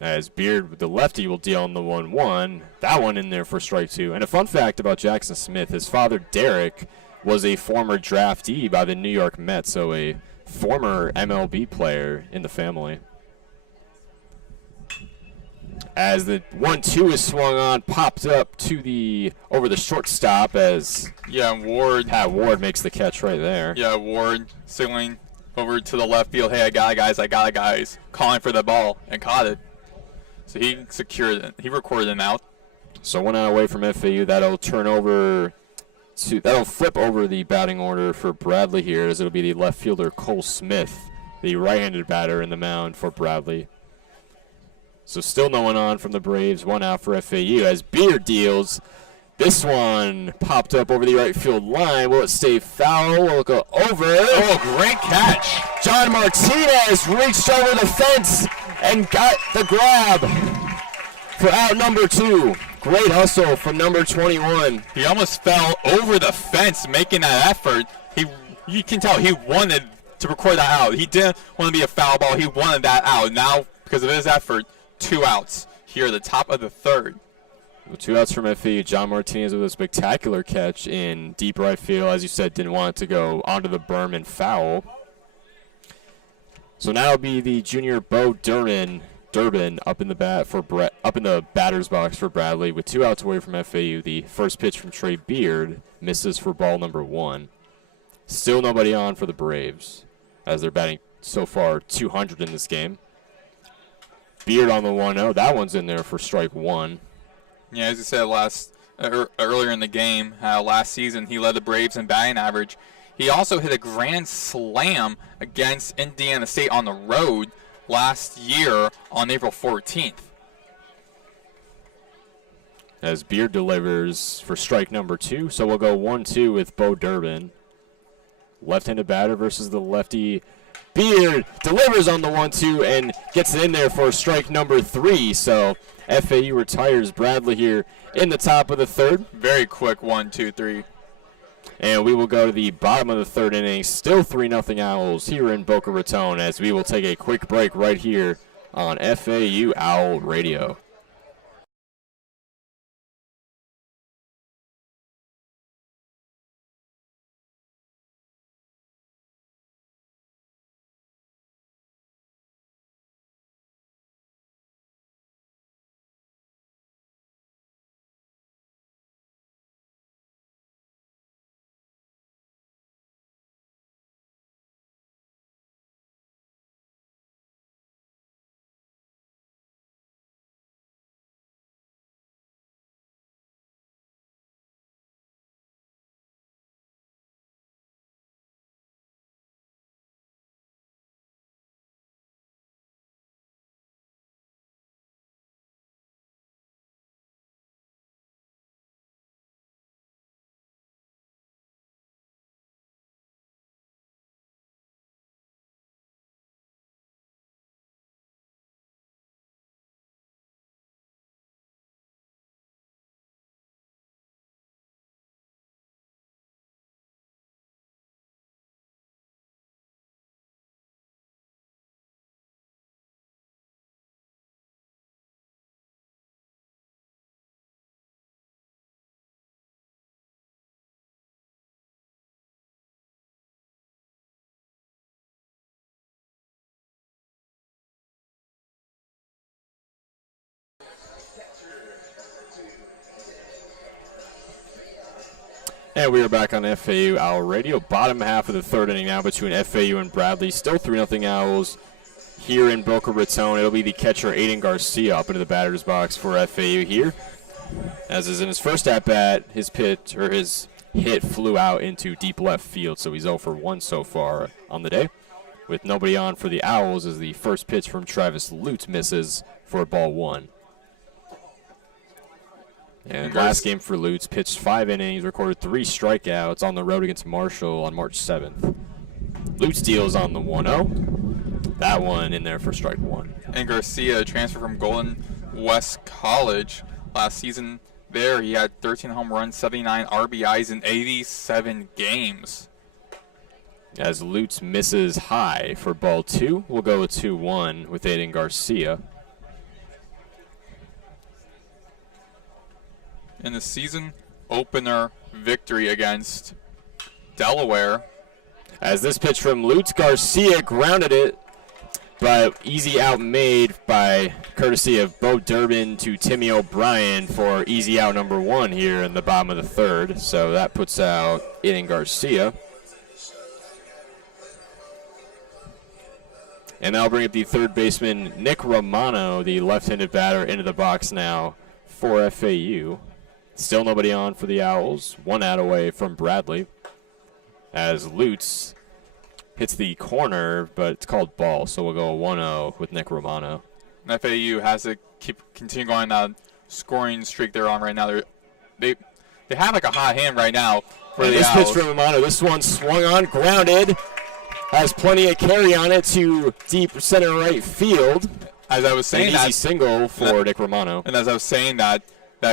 As Beard, the lefty, will deal on the 1-1. That one in there for strike 2. And a fun fact about Jackson Smith, his father, Derek, was a former draftee by the New York Mets, so a former MLB player in the family. As the 1-2 is swung on, popped up to over the shortstop as Ward makes the catch right there. Yeah, Ward signaling over to the left field, hey, I got it, guys, calling for the ball, and caught it. So he secured it. He recorded an out. So 1 out away from FAU. That'll flip over the batting order for Bradley here, as it'll be the left fielder Cole Smith, the right-handed batter in the mound for Bradley. So still no one on from the Braves. 1 out for FAU as Beard deals. This one popped up over the right field line. Will it stay foul? Will it go over? Oh, great catch. John Martinez reached over the fence and got the grab for out number 2. Great hustle from number 21. He almost fell over the fence making that effort. You can tell he wanted to record that out. He didn't want to be a foul ball. He wanted that out. Now, because of his effort, 2 outs here at the top of the third. 2 outs from FAU. John Martinez with a spectacular catch in deep right field. As you said, didn't want it to go onto the berm and foul. So now it'll be the junior Bo Durbin up in the batter's box for Bradley with 2 outs away from FAU. The first pitch from Trey Beard misses for ball number 1. Still nobody on for the Braves as they're batting so far 200 in this game. Beard on the 1-0. That one's in there for strike 1. Yeah, as you said earlier in the game, last season he led the Braves in batting average. He also hit a grand slam against Indiana State on the road last year on April 14th. As Beard delivers for strike number 2, so we'll go 1-2 with Bo Durbin. Left-handed batter versus the lefty. Beard delivers on the 1-2 and gets it in there for strike number 3. So FAU retires Bradley here in the top of the third. Very quick 1, 2, 3. And we will go to the bottom of the third inning. Still 3-0 Owls here in Boca Raton, as we will take a quick break right here on FAU Owl Radio. And we are back on FAU Owl Radio. Bottom half of the third inning now between FAU and Bradley. Still 3-0 Owls here in Boca Raton. It'll be the catcher Aiden Garcia up into the batter's box for FAU here. As is in his first at-bat, his hit flew out into deep left field, so he's 0 for 1 so far on the day. With nobody on for the Owls as the first pitch from Travis Lutz misses for ball 1. And last game for Lutz, pitched 5 innings, recorded 3 strikeouts on the road against Marshall on March 7th. Lutz deals on the 1-0. That one in there for strike 1. And Garcia transferred from Golden West College last season. There he had 13 home runs, 79 RBIs in 87 games. As Lutz misses high for ball 2, we'll go with 2-1 with Aiden Garcia. In the season opener victory against Delaware. As this pitch from Lutz, Garcia grounded it, but easy out made by courtesy of Bo Durbin to Timmy O'Brien for easy out number 1 here in the bottom of the third. So that puts out Aiden Garcia. And that'll bring up the third baseman, Nick Romano, the left-handed batter, into the box now for FAU. Still nobody on for the Owls. 1 out away from Bradley. As Lutz hits the corner, but it's called ball, so we'll go 1-0 with Nick Romano. And FAU has to continue going that scoring streak they're on right now. They have like a hot hand right now for the this Owls. Pitch from Romano. This one swung on, grounded. Has plenty of carry on it to deep center right field. As I was saying, an easy single for Nick Romano. And as I was saying, that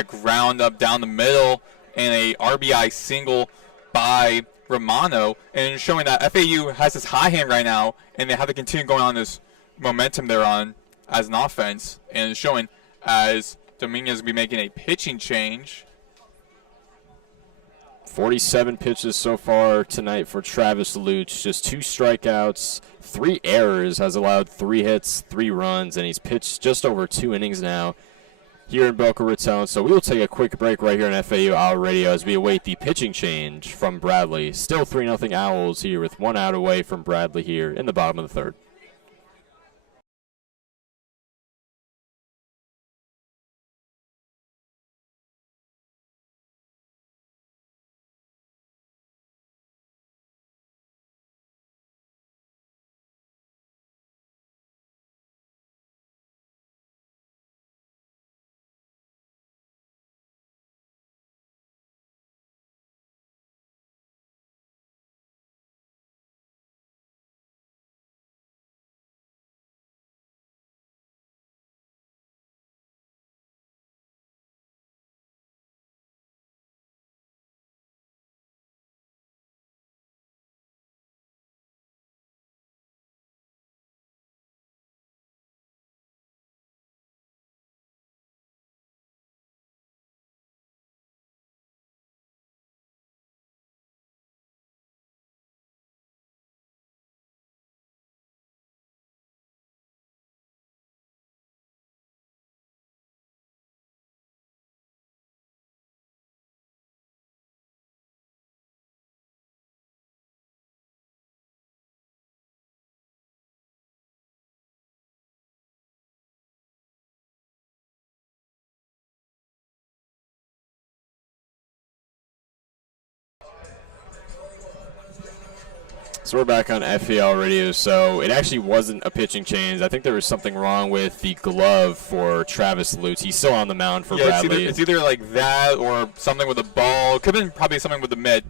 ground up down the middle and a RBI single by Romano, and showing that FAU has this high hand right now, and they have to continue going on this momentum they're on as an offense, and showing as Dominguez will be making a pitching change. 47 pitches so far tonight for Travis Lutz. Just 2 strikeouts, 3 errors, has allowed 3 hits, 3 runs, and he's pitched just over 2 innings now here in Boca Raton. So we will take a quick break right here on FAU Owl Radio as we await the pitching change from Bradley. Still 3-0 Owls here with 1 out away from Bradley here in the bottom of the third. So we're back on FAL Radio. So it actually wasn't a pitching change. I think there was something wrong with the glove for Travis Lutz. He's still on the mound for Bradley. It's either like that or something with the ball. Could have been probably something with the mitt,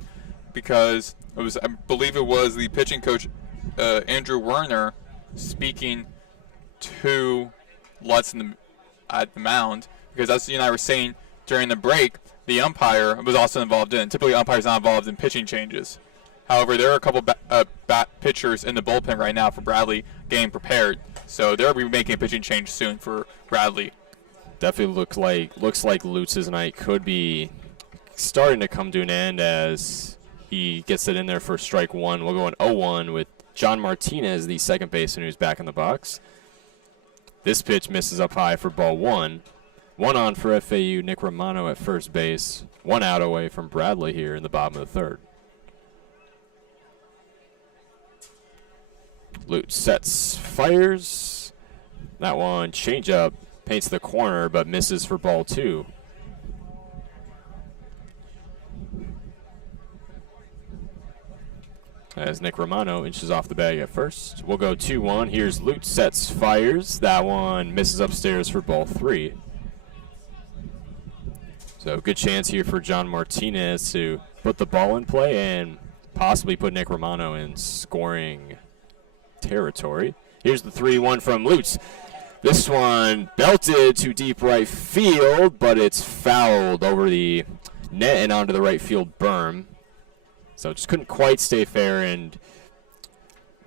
because it was, I believe it was the pitching coach, Andrew Werner, speaking to Lutz at the mound, because as you and I were saying during the break, the umpire was also involved in. Typically, umpires not involved in pitching changes. However, there are a couple bat pitchers in the bullpen right now for Bradley getting prepared. So they'll be making a pitching change soon for Bradley. Definitely looks like Lutz's night could be starting to come to an end as he gets it in there for strike 1. We'll go an 0-1 with John Martinez, the second baseman, who's back in the box. This pitch misses up high for ball 1. One on for FAU, Nick Romano at first base. One out away from Bradley here in the bottom of the third. Lute sets, fires. That one, changeup, paints the corner, but misses for ball 2. As Nick Romano inches off the bag at first. We'll go 2-1. Here's Lute sets, fires. That one misses upstairs for ball 3. So good chance here for John Martinez to put the ball in play and possibly put Nick Romano in scoring territory. Here's the 3-1 from Lutz. This one belted to deep right field, but it's fouled over the net and onto the right field berm. So just couldn't quite stay fair and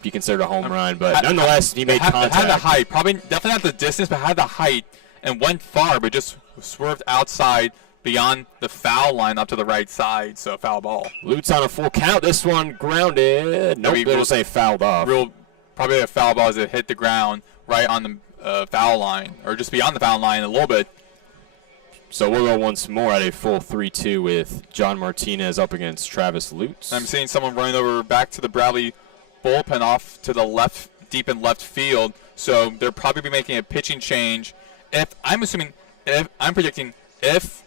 be considered a home run, but nonetheless, he made contact. Had the height, probably definitely not the distance, but had the height and went far, but just swerved outside beyond the foul line up to the right side, so foul ball. Lutz on a full count. This one grounded. Nope, it'll say fouled off. Probably a foul ball as it hit the ground right on the foul line, or just beyond the foul line a little bit. So we'll go once more at a full 3-2 with John Martinez up against Travis Lutz. I'm seeing someone running over back to the Bradley bullpen off to the left, deep in left field. So they'll probably be making a pitching change. I'm predicting if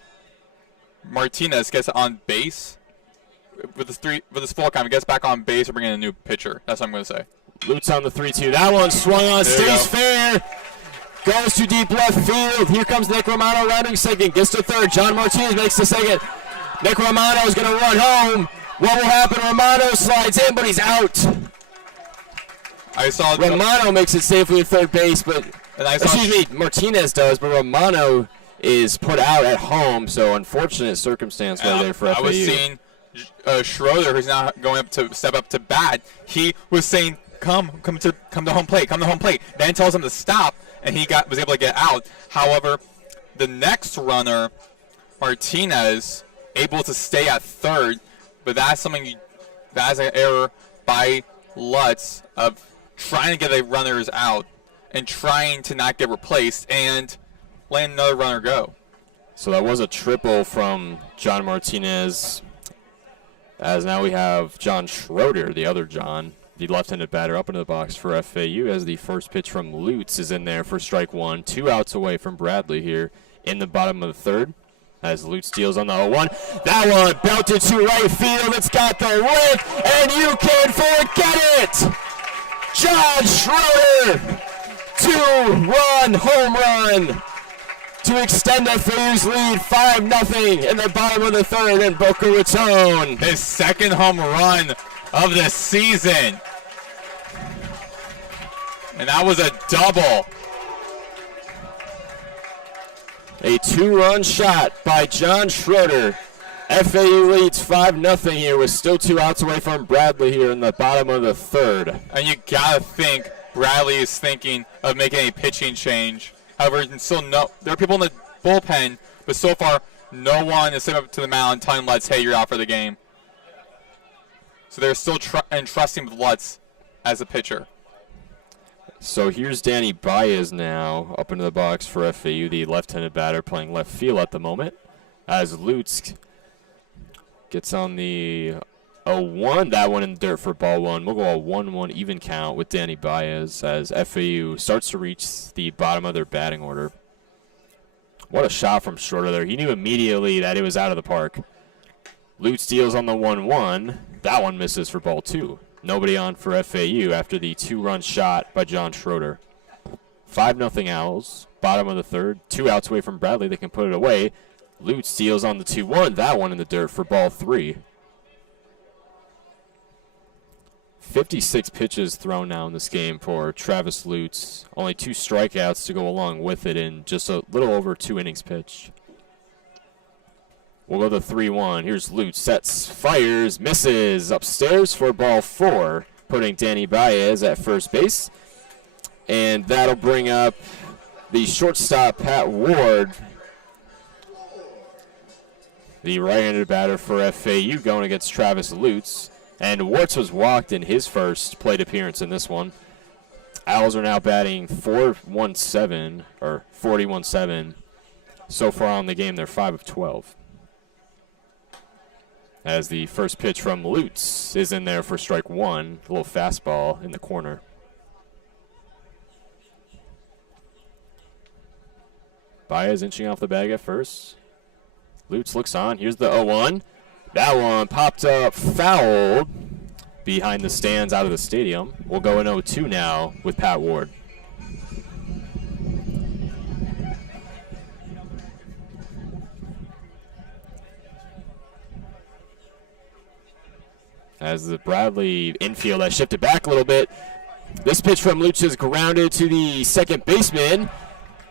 Martinez gets on base with his full count, gets back on base, or bringing in a new pitcher. That's what I'm going to say. Lutz on the 3-2. That one swung on, stays fair. Goes to deep left field. Here comes Nick Romano rounding second. Gets to third. John Martinez makes the second. Nick Romano is going to run home. What will happen? Romano slides in, but he's out. Romano makes it safely at third base, but Martinez does, but Romano is put out at home, so unfortunate circumstance right there for FAU. I was seeing Schroeder, who's now going up to step up to bat. He was saying, come to home plate, come to home plate. Then tells him to stop, and he was able to get out. However, the next runner, Martinez, able to stay at third, but that's an error by Lutz of trying to get the runners out and trying to not get replaced and letting another runner go. So that was a triple from John Martinez, as now we have John Schroeder, the other John, the left-handed batter, up into the box for FAU, as the first pitch from Lutz is in there for strike one. 2 outs away from Bradley here in the bottom of the third, as Lutz deals on the 0-1. That one belted to right field. It's got the whip, and you can forget it! John Schroeder, 2-run home run to extend FAU's lead 5-0 in the bottom of the third in Boca Raton. His second home run of the season. And that was a double. A 2-run shot by John Schroeder. FAU leads 5-0 here with still 2 outs away from Bradley here in the bottom of the third. And you got to think Bradley is thinking of making a pitching change. However, there are people in the bullpen, but so far no one is stepping up to the mound telling Lutz, hey, you're out for the game. So they're still entrusting with Lutz as a pitcher. So here's Danny Baez now up into the box for FAU, the left-handed batter playing left field at the moment, as Lutz gets on the 0-1. That one in the dirt for ball one. We'll go a 1-1 even count with Danny Baez as FAU starts to reach the bottom of their batting order. What a shot from Schroeder there. He knew immediately that it was out of the park. Lutz deals on the 1-1. That one misses for ball 2. Nobody on for FAU after the 2-run shot by John Schroeder. 5-0 Owls. Bottom of the third. 2 outs away from Bradley. They can put it away. Lutz deals on the 2-1. That one in the dirt for ball 3. 56 pitches thrown now in this game for Travis Lutz. Only 2 strikeouts to go along with it in just a little over 2 innings pitched. We'll go to 3-1. Here's Lutz. Sets, fires, misses. Upstairs for ball 4, putting Danny Baez at first base. And that'll bring up the shortstop, Pat Ward, the right-handed batter for FAU, going against Travis Lutz. And Wartz was walked in his first plate appearance in this one. Owls are now batting 4-1-7, or 40-1-7. So far on the game, they're 5 of 12. As the first pitch from Lutz is in there for strike one. A little fastball in the corner. Baez inching off the bag at first. Lutz looks on. Here's the 0-1. That one popped up, fouled behind the stands out of the stadium. We'll go in 0-2 now with Pat Ward. As the Bradley infield has shifted back a little bit. This pitch from Lutz is grounded to the second baseman.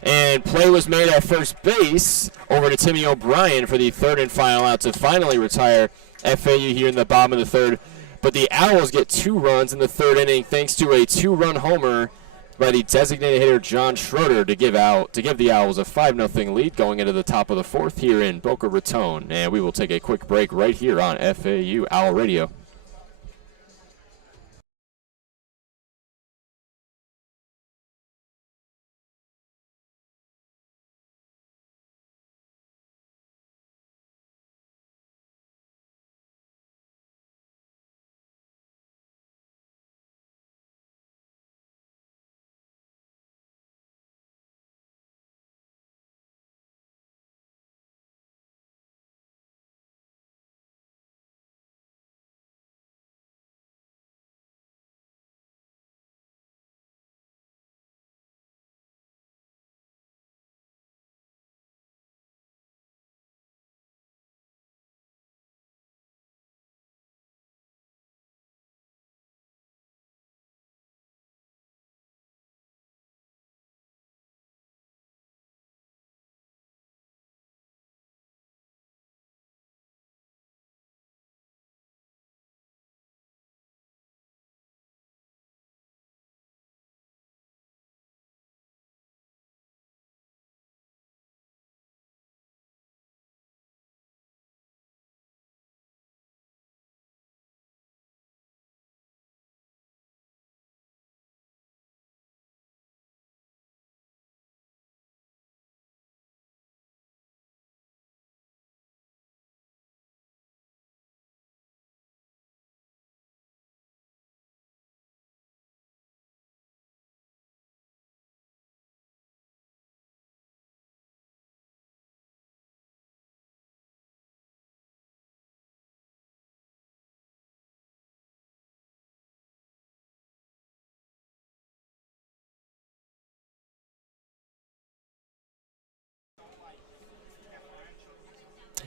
And play was made at first base over to Timmy O'Brien for the third and final out to finally retire FAU here in the bottom of the third. But the Owls get 2 runs in the third inning thanks to a 2-run homer by the designated hitter John Schroeder to give the Owls a 5-0 lead going into the top of the fourth here in Boca Raton. And we will take a quick break right here on FAU Owl Radio.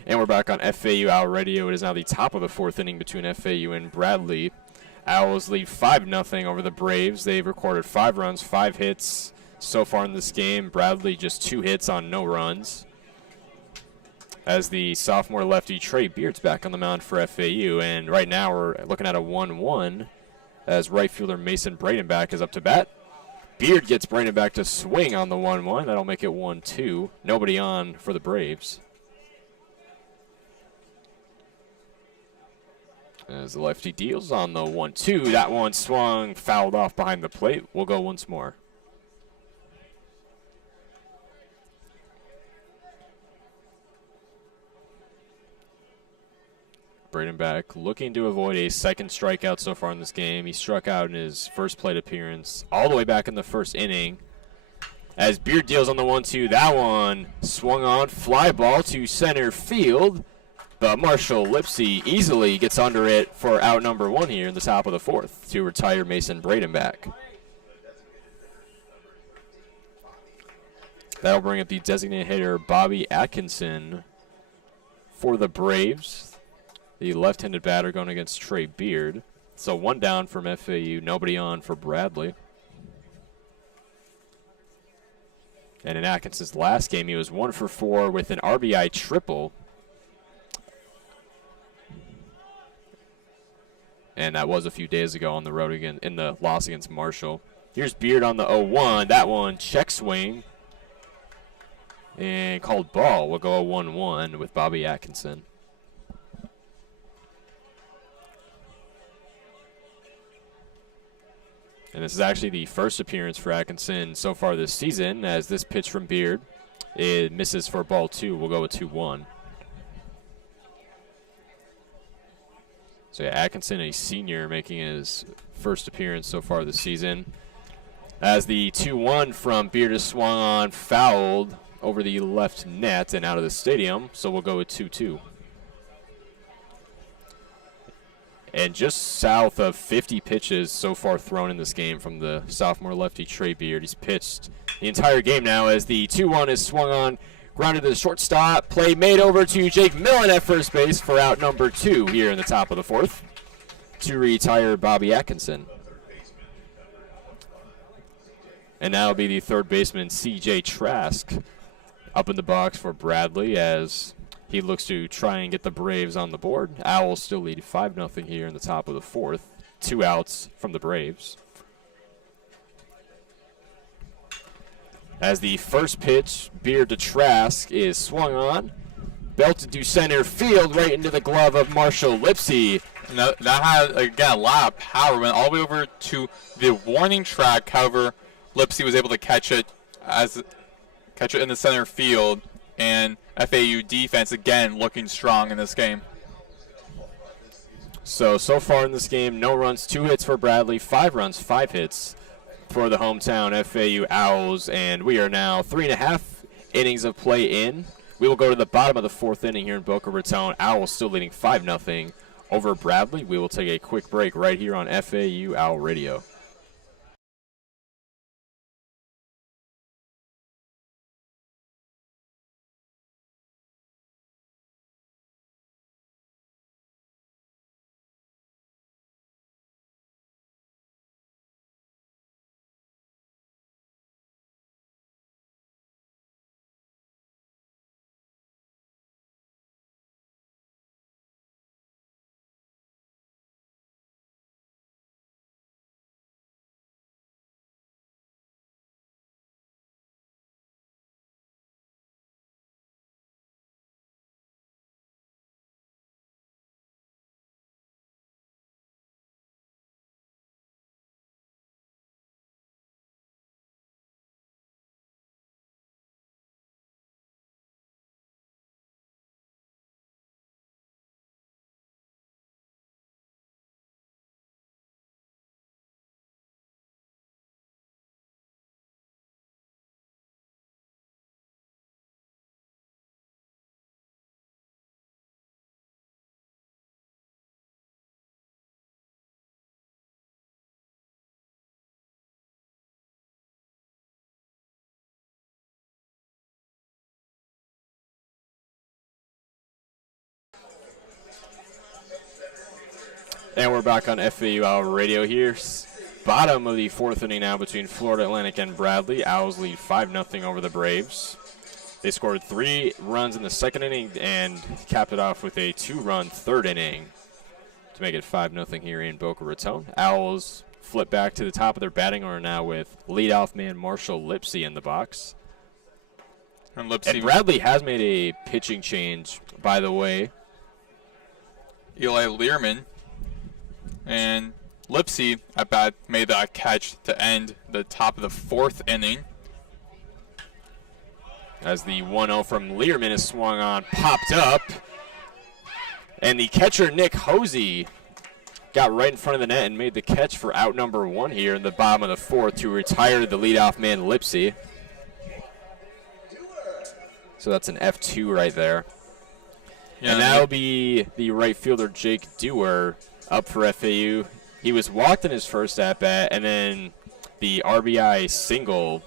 And we're back on FAU Owl Radio. It is now the top of the fourth inning between FAU and Bradley. Owls lead 5-0 over the Braves. They've recorded 5 runs, 5 hits so far in this game. Bradley just 2 hits on no runs. As the sophomore lefty Trey Beard's back on the mound for FAU. And right now we're looking at a 1-1 as right fielder Mason Bradenback is up to bat. Beard gets Bradenback to swing on the 1-1. That'll make it 1-2. Nobody on for the Braves. As the lefty deals on the 1-2, that one swung, fouled off behind the plate. We'll go once more. Bradenback looking to avoid a second strikeout so far in this game. He struck out in his first plate appearance all the way back in the first inning. As Beard deals on the 1-2, that one swung on, fly ball to center field. But Marshall Lipsy easily gets under it for out number 1 here in the top of the fourth to retire Mason Bradenback. That'll bring up the designated hitter Bobby Atkinson for the Braves. The left-handed batter going against Trey Beard. So 1 down from FAU, nobody on for Bradley. And in Atkinson's last game, he was 1 for 4 with an RBI triple. And that was a few days ago on the road again in the loss against Marshall. Here's Beard on the 0-1. That one check swing and called ball. We'll go a 1-1 with Bobby Atkinson. And this is actually the first appearance for Atkinson so far this season, as this pitch from Beard It misses for ball 2. We'll go with 2-1. So yeah, Atkinson, a senior, making his first appearance so far this season. As the 2-1 from Beard is swung on, fouled over the left net and out of the stadium. So we'll go with 2-2. And just south of 50 pitches so far thrown in this game from the sophomore lefty Trey Beard. He's pitched the entire game now as the 2-1 is swung on, grounded to the shortstop. Play made over to Jake Millen at first base for out number 2 here in the top of the 4th to retire Bobby Atkinson. And now will be the third baseman C.J. Trask up in the box for Bradley as he looks to try and get the Braves on the board. Owls still lead 5-0 here in the top of the 4th. 2 outs from the Braves. As the first pitch, Beard to Trask, is swung on. Belted to center field right into the glove of Marshall Lipsy. Now, that had, again, a lot of power. Went all the way over to the warning track. However, Lipsy was able to catch it in the center field. And FAU defense, again, looking strong in this game. So far in this game, no runs, 2 hits for Bradley, 5 runs, 5 hits for the hometown FAU Owls. And we are now 3.5 innings of play in. We will go to the bottom of the 4th inning here in Boca Raton. Owls still leading 5-0 over Bradley. We will take a quick break right here on FAU Owl Radio. And we're back on FAU Owl Radio here. Bottom of the 4th inning now between Florida Atlantic and Bradley. Owls lead 5-0 over the Braves. They scored 3 runs in the 2nd inning and capped it off with a 2-run 3rd inning to make it 5-0 here in Boca Raton. Owls flip back to the top of their batting order now with leadoff man Marshall Lipsy in the box. And Bradley has made a pitching change, by the way. Eli Learman and Lipsy at bat made that catch to end the top of the 4th inning. As the 1-0 from Learman is swung on, popped up. And the catcher, Nick Hosey, got right in front of the net and made the catch for out number 1 here in the bottom of the 4th to retire the leadoff man, Lipsy. So that's an F2 right there. Yeah, and that'll be the right fielder, Jake Dewar, up for FAU. He was walked in his first at-bat, and then the RBI single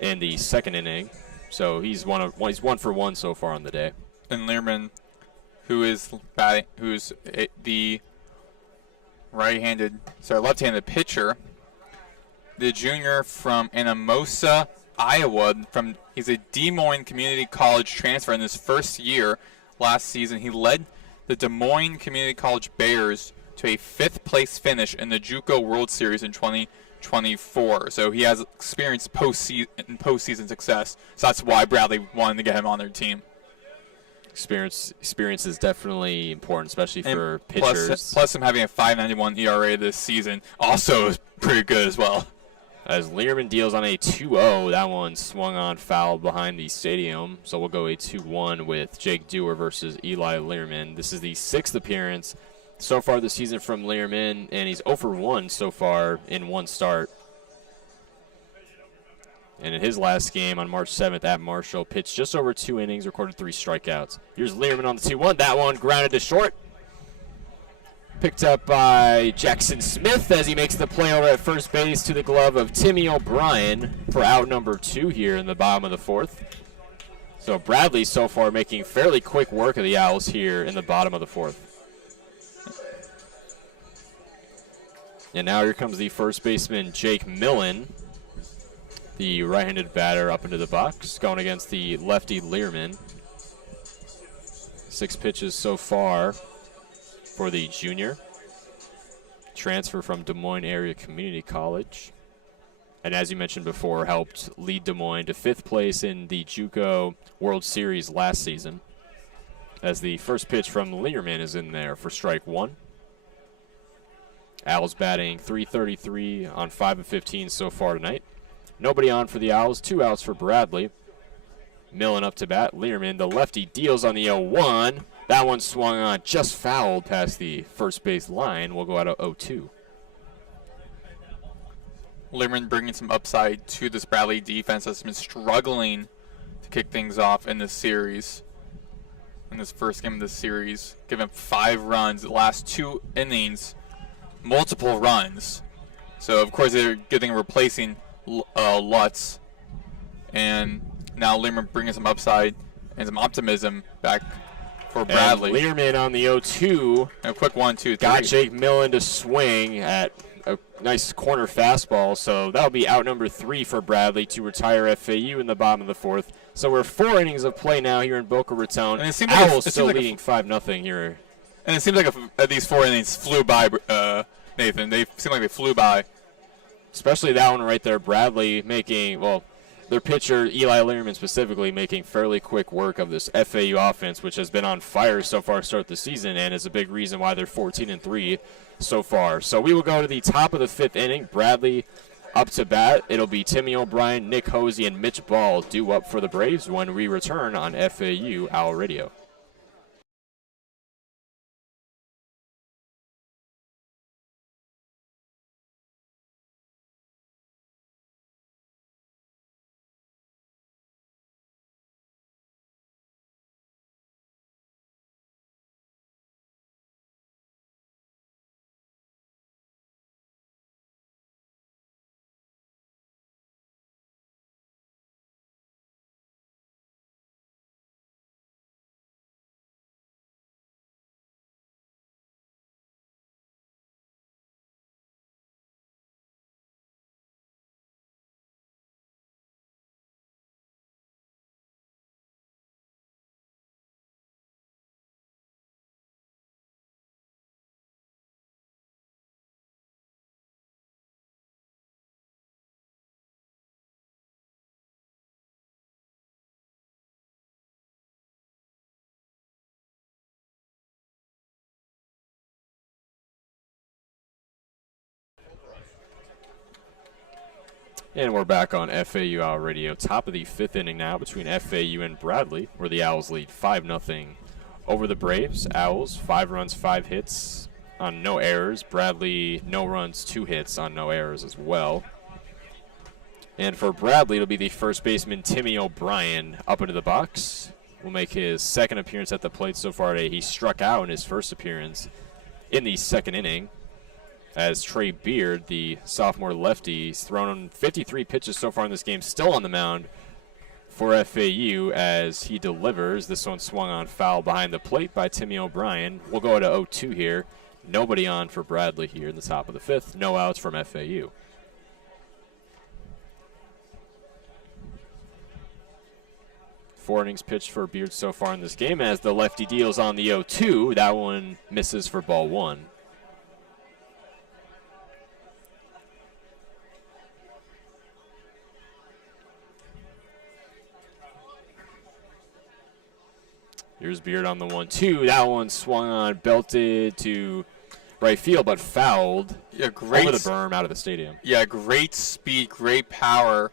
in the 2nd inning. So he's 1 for 1 so far on the day. And Learman, who's the left-handed pitcher, the junior from Anamosa, Iowa. He's a Des Moines Community College transfer in his first year. Last season, he led the Des Moines Community College Bears to a 5th-place finish in the JUCO World Series in 2024. So he has experienced postseason success. So that's why Bradley wanted to get him on their team. Experience is definitely important, especially for pitchers. Plus him having a 5.91 ERA this season also is pretty good as well. As Learman deals on a 2-0, that one swung on foul behind the stadium. So we'll go a 2-1 with Jake Dewar versus Eli Learman. This is the 6th appearance so far this season from Learman, and he's 0 for 1 so far in one start. And in his last game on March 7th at Marshall, pitched just over 2 innings, recorded 3 strikeouts. Here's Learman on the 2-1. That one grounded to short. Picked up by Jackson Smith as he makes the play over at first base to the glove of Timmy O'Brien for out number 2 here in the bottom of the 4th. So Bradley so far making fairly quick work of the Owls here in the bottom of the 4th. And now here comes the first baseman, Jake Millen, the right-handed batter up into the box, going against the lefty Learman. 6 pitches so far for the junior. Transfer from Des Moines Area Community College. And as you mentioned before, helped lead Des Moines to 5th place in the JUCO World Series last season. As the first pitch from Learman is in there for strike 1. Owls batting .333 on 5 of 15 so far tonight. Nobody on for the Owls, 2 outs for Bradley. Millen up to bat. Learman, the lefty, deals on the 0-1. That one swung on, just fouled past the first base line. We'll go out of 0-2. Learman bringing some upside to this Bradley defense that's been struggling to kick things off in this series. In this first game of this series, giving 5 runs the last 2 innings, multiple runs. So of course they're replacing Lutz, and now Learman bringing some upside and some optimism back for Bradley. And Learman on the 0-2. A quick 1-2-3. Got Jake Millen to swing at a nice corner fastball, so that'll be out number 3 for Bradley to retire FAU in the bottom of the 4th. So we're 4 innings of play now here in Boca Raton. And it seems Owls still leading 5-0 here. And it seems like these 4 innings flew by, Nathan. They seem like they flew by. Especially that one right there, Bradley making, well, their pitcher, Eli Learman specifically, making fairly quick work of this FAU offense, which has been on fire so far to start the season and is a big reason why they're 14-3 so far. So we will go to the top of the 5th inning. Bradley up to bat. It'll be Timmy O'Brien, Nick Hosey, and Mitch Ball due up for the Braves when we return on FAU Owl Radio. And we're back on FAU Owl Radio. Top of the 5th inning now between FAU and Bradley, where the Owls lead 5-0 over the Braves. Owls, 5 runs, 5 hits on no errors. Bradley, no runs, 2 hits on no errors as well. And for Bradley, it'll be the first baseman, Timmy O'Brien, up into the box. Will make his 2nd appearance at the plate so far today. He struck out in his first appearance in the 2nd inning, as Trey Beard, the sophomore lefty, has thrown 53 pitches so far in this game, still on the mound for FAU as he delivers. This one swung on foul behind the plate by Timmy O'Brien. We'll go to 0-2 here. Nobody on for Bradley here in the top of the 5th. No outs from FAU. Four innings pitched for Beard so far in this game as the lefty deals on the 0-2. That one misses for ball 1. Here's Beard on the 1-2. That one swung on, belted to right field, but fouled Yeah, great. over the berm out of the stadium. Yeah, great speed, great power,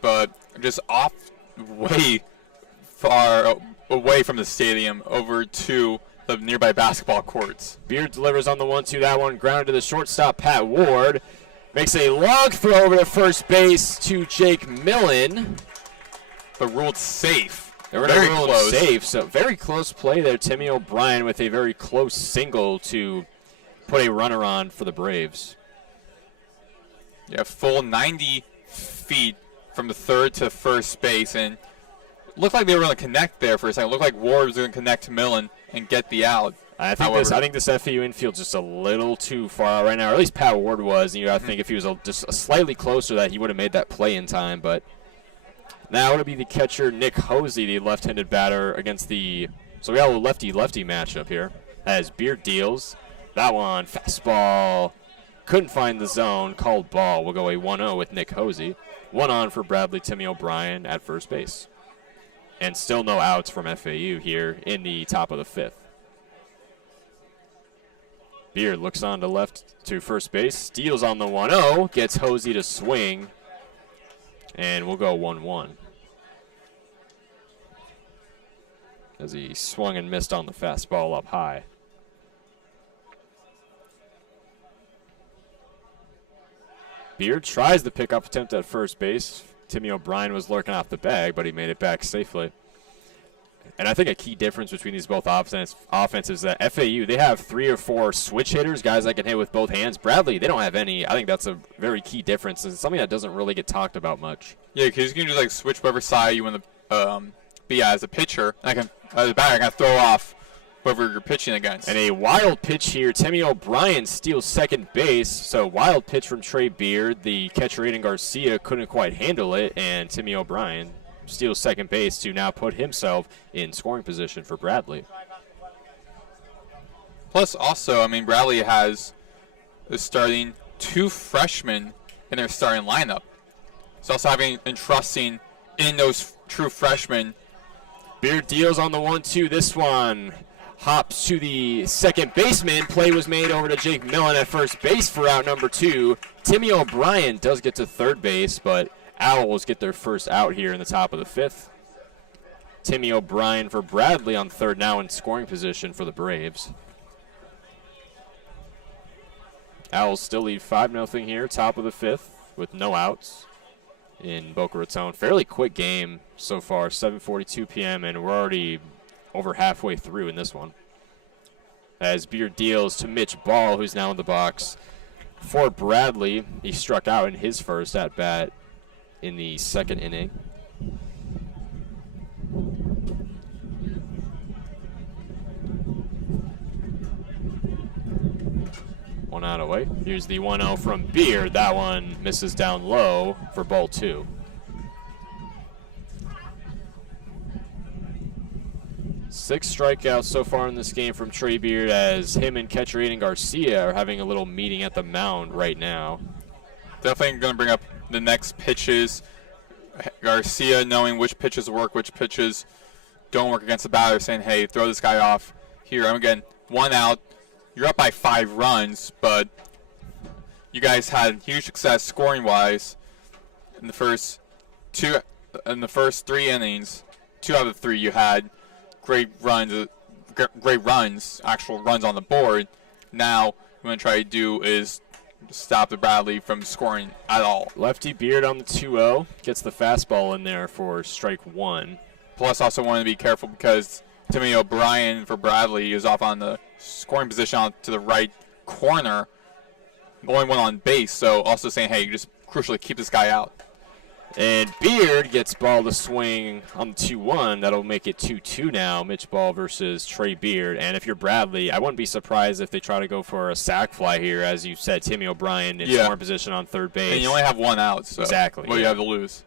but just off way far away from the stadium over to the nearby basketball courts. Beard delivers on the 1-2. That one grounded to the shortstop, Pat Ward. Makes a long throw over to first base to Jake Millen. But ruled safe. They were very ruled close. safe, so very close play there. Timmy O'Brien with a very close single to put a runner on for the Braves. Yeah, full 90 feet from the third to first base, and looked like they were going to connect there for a second. Looked like Ward was going to connect to Millen and get the out. I think this FAU infield's just a little too far out right now, or at least Pat Ward was. And I think if he was just slightly closer, that he would have made that play in time. But now it'll be the catcher Nick Hosey, the left-handed batter against the. So we have a lefty-lefty matchup here. As Beard deals that one, fastball, couldn't find the zone, called ball. We'll go a 1-0 with Nick Hosey. 1 on for Bradley Timmy O'Brien at first base, and still no outs from FAU here in the top of the 5th. Beard looks on to left to first base, steals on the 1-0, gets Hosey to swing, and we'll go 1-1. As he swung and missed on the fastball up high. Beard tries the pickup attempt at first base. Timmy O'Brien was lurking off the bag, but he made it back safely. And I think a key difference between these both offenses is that FAU, they have 3 or 4 switch hitters, guys that can hit with both hands. Bradley, they don't have any. I think that's a very key difference, and something that doesn't really get talked about much. Yeah, because you can just like switch whatever side you want to be as a pitcher. And as a batter, I can throw off whoever you're pitching against. And a wild pitch here. Timmy O'Brien steals second base. So wild pitch from Trey Beard. The catcher Aiden Garcia couldn't quite handle it, and Timmy O'Brien steals second base to now put himself in scoring position for Bradley. Plus, also, I mean, Bradley is starting 2 freshmen in their starting lineup. It's also having and trusting in those true freshmen. Beard deals on the 1-2. This one hops to the second baseman. Play was made over to Jake Millen at first base for out number 2. Timmy O'Brien does get to third base, but Owls get their first out here in the top of the 5th. Timmy O'Brien for Bradley on third, now in scoring position for the Braves. Owls still lead 5-0 here, top of the 5th, with no outs in Boca Raton. Fairly quick game so far, 7:42 p.m., and we're already over halfway through in this one. As Beard deals to Mitch Ball, who's now in the box for Bradley. He struck out in his first at bat in the second inning. One out away. Here's the 1-0 from Beard. That one misses down low for ball 2. Six strikeouts so far in this game from Trey Beard, as him and catcher Aiden Garcia are having a little meeting at the mound right now. Definitely going to bring up the next pitches. Garcia knowing which pitches work, which pitches don't work against the batter, saying, hey, throw this guy off. Here, I'm getting 1 out. You're up by 5 runs, but you guys had huge success scoring-wise in the first 3 innings. 2 out of 3 you had great runs, actual runs on the board. Now, what I'm going to try to do is stop the Bradley from scoring at all. Lefty Beard on the 2-0 gets the fastball in there for strike 1. Plus, also want to be careful because Timmy O'Brien for Bradley is off on the scoring position on to the right corner, only one on base. So also saying, hey, you just crucially keep this guy out. And Beard gets ball to swing on the 2-1. That'll make it 2-2 now. Mitch Ball versus Trey Beard. And if you're Bradley, I wouldn't be surprised if they try to go for a sac fly here. As you said, Timmy O'Brien in scoring position on third base. And you only have 1 out. So exactly. What do you have to lose?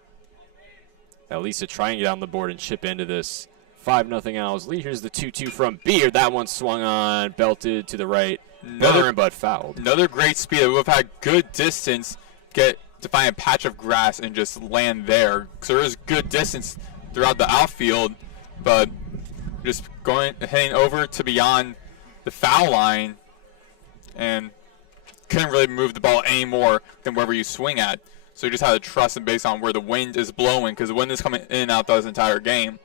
At least to try and get on the board and chip into this 5-0 Owls lead. Here's the 2-2 from Beard. That one swung on, belted to the right. But fouled. Another great speed. We would have had good distance to find a patch of grass and just land there. So there is good distance throughout the outfield, but just heading over to beyond the foul line and couldn't really move the ball any more than wherever you swing at. So you just had to trust him based on where the wind is blowing, because the wind is coming in and out the entire game.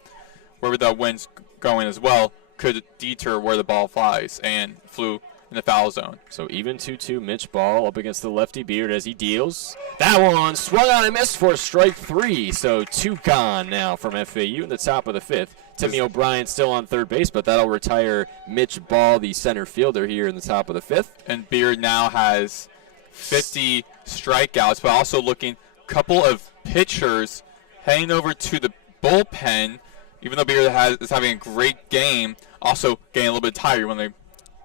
Wherever that wind's going as well could deter where the ball flies, and flew in the foul zone. So even 2-2, Mitch Ball up against the lefty Beard as he deals. That one swung on and missed for strike 3. So 2 gone now from FAU in the top of the 5th. Timmy O'Brien still on third base, but that'll retire Mitch Ball, the center fielder, here in the top of the 5th. And Beard now has 50 strikeouts, but also looking a couple of pitchers heading over to the bullpen. Even though Beard is having a great game, also getting a little bit tired when they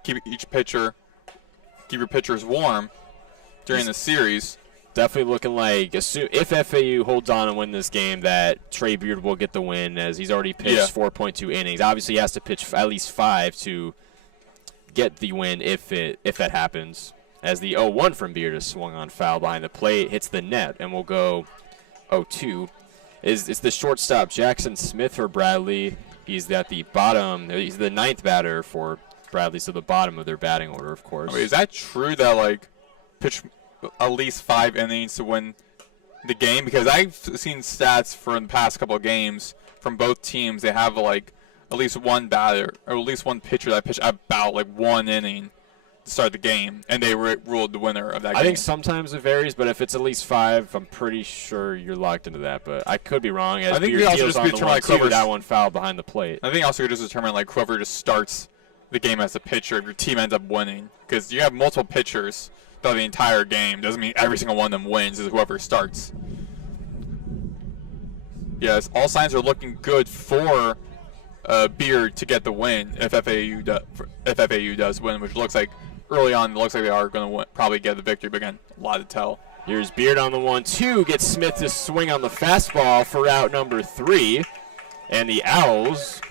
keep your pitchers warm during the series. Definitely looking like, if FAU holds on and win this game, that Trey Beard will get the win, as he's already pitched 4.2 innings. Obviously, he has to pitch at least 5 to get the win if that happens. As the 0-1 from Beard is swung on foul behind the plate, hits the net, and will go 0-2. It's the shortstop Jackson Smith for Bradley. He's at the bottom. He's the 9th batter for Bradley, so the bottom of their batting order, of course. Wait, is that true that, like, pitch at least 5 innings to win the game? Because I've seen stats for the past couple of games from both teams. They have, like, at least one batter or at least one pitcher that pitched about, like, 1 inning to start the game, and they ruled the winner of that game. I think sometimes it varies, but if it's at least 5, I'm pretty sure you're locked into that. But I could be wrong. As I think Beard we also deals just on the determine, like, 1-2, that one foul behind the plate. I think also you just determine, like, whoever just starts the game as a pitcher, if your team ends up winning. Because you have multiple pitchers throughout the entire game. Doesn't mean every single one of them wins. It's whoever starts. Yes, all signs are looking good for Beard to get the win if FAU does win, which looks like early on, it looks like they are going to probably get the victory, but again, a lot to tell. Here's Beard on the 1-2, gets Smith to swing on the fastball for out number 3. And the Owls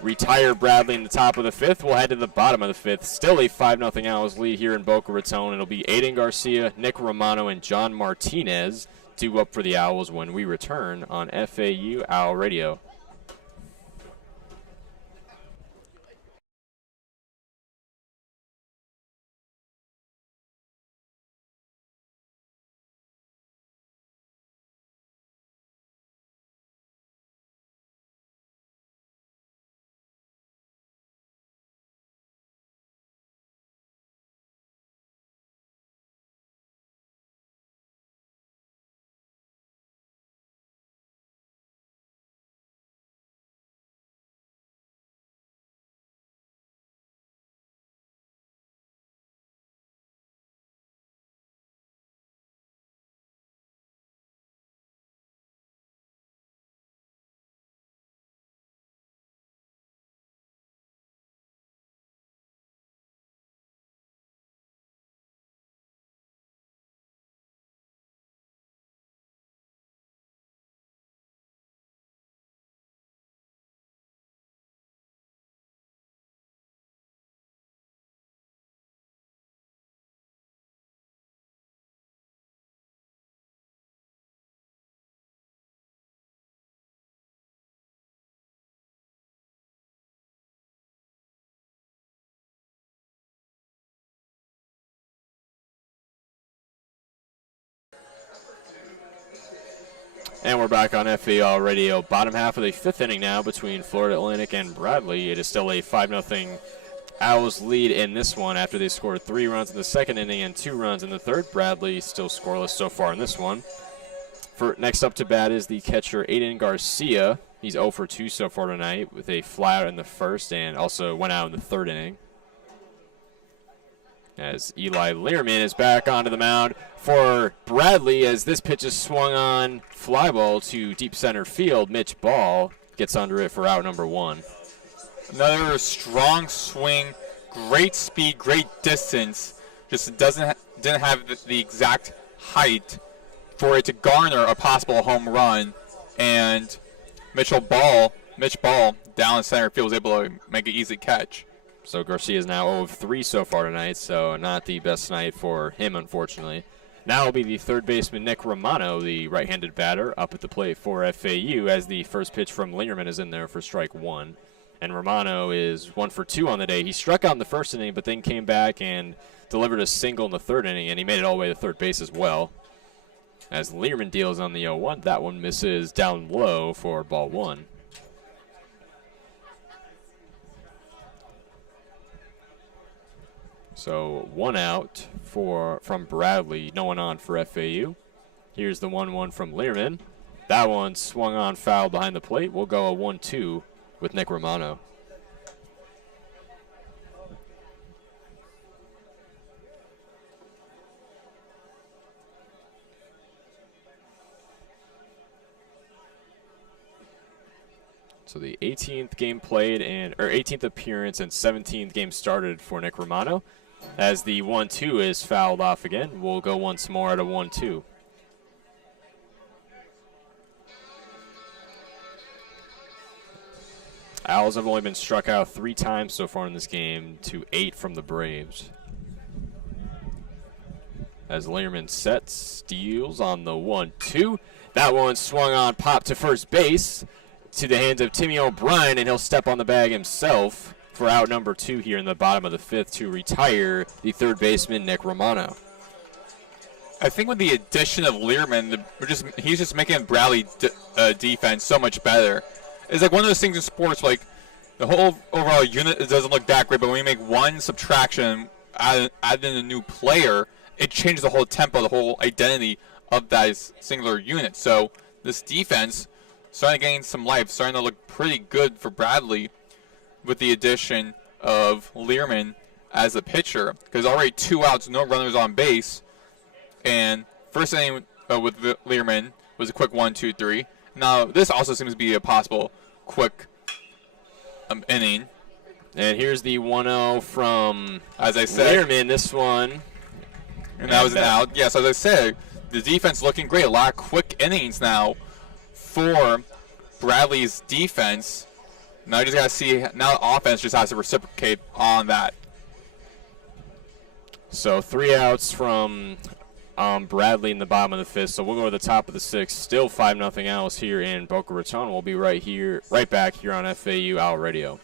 retire Bradley in the top of the 5th. We'll head to the bottom of the 5th. Still a 5-0 Owls lead here in Boca Raton. It'll be Aiden Garcia, Nick Romano, and John Martinez due up for the Owls when we return on FAU Owl Radio. And we're back on FAU Radio. Bottom half of the 5th inning now between Florida Atlantic and Bradley. It is still a 5-0 Owls lead in this one after they scored 3 runs in the 2nd inning and 2 runs in the 3rd. Bradley still scoreless so far in this one. Next up to bat is the catcher Aiden Garcia. He's 0 for 2 so far tonight with a flyout in the 1st and also went out in the 3rd inning. As Eli Learman is back onto the mound for Bradley as this pitch is swung on, fly ball to deep center field. Mitch Ball gets under it for out number 1. Another strong swing, great speed, great distance. Just didn't have the exact height for it to garner a possible home run. And Mitch Ball down in center field was able to make an easy catch. So Garcia is now 0 of 3 so far tonight, so not the best night for him, unfortunately. Now will be the 3rd baseman Nick Romano, the right-handed batter, up at the plate for FAU as the first pitch from Lingerman is in there for strike 1. And Romano is 1 for 2 on the day. He struck out in the first inning, but then came back and delivered a single in the third inning, and he made it all the way to third base as well. As Learman deals on the 0-1, that one misses down low for ball 1. So 1 out from Bradley, no one on for FAU. Here's the 1-1 from Learman. That one swung on foul behind the plate. We'll go a 1-2 with Nick Romano. So the 18th game played or 18th appearance and 17th game started for Nick Romano. As the 1-2 is fouled off again, we'll go once more at a 1-2. Owls have only been struck out 3 times so far in this game to 8 from the Braves. As Learman sets, steals on the 1-2. That one swung on, popped to first base to the hands of Timmy O'Brien, and he'll step on the bag himself for out number 2 here in the bottom of the 5th to retire the third baseman, Nick Romano. I think with the addition of Learman, he's just making Bradley defense so much better. It's like one of those things in sports, like the whole overall unit doesn't look that great, but when you make one subtraction, add in a new player, it changes the whole tempo, the whole identity of that singular unit. So this defense starting to gain some life, starting to look pretty good for Bradley with the addition of Learman as a pitcher, because already 2 outs, no runners on base, and first inning with Learman was a quick 1-2-3. Now this also seems to be a possible quick inning. And here's the 1-0 from, as I said, Learman, this one. And that was an out. Yes, as I said, the defense looking great. A lot of quick innings now for Bradley's defense. Now you just got to see, now the offense just has to reciprocate on that. So 3 outs from Bradley in the bottom of the 5th. So we'll go to the top of the 6th. Still 5-0 Owls here in Boca Raton. We'll be right back here on FAU Owl Radio.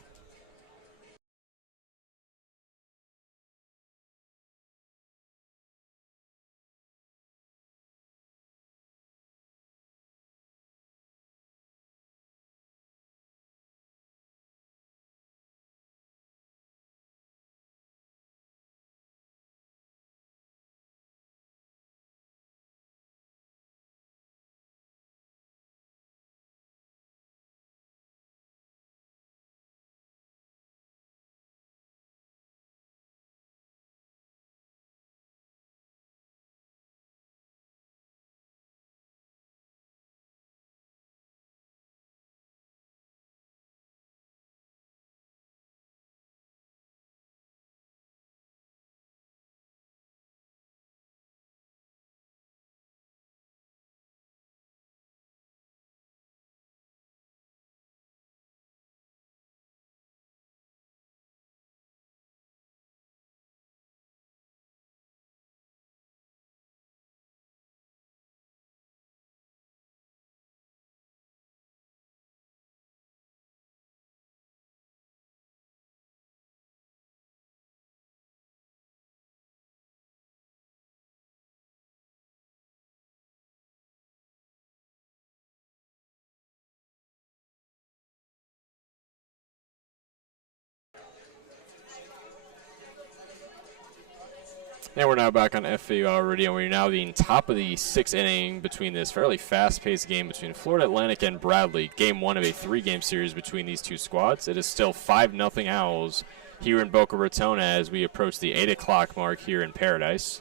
And we're now back on FAU already, and we're now the top of the 6th inning between this fairly fast-paced game between Florida Atlantic and Bradley. Game 1 of a 3-game series between these two squads. It is still 5-0 Owls here in Boca Raton as we approach the 8 o'clock mark here in Paradise.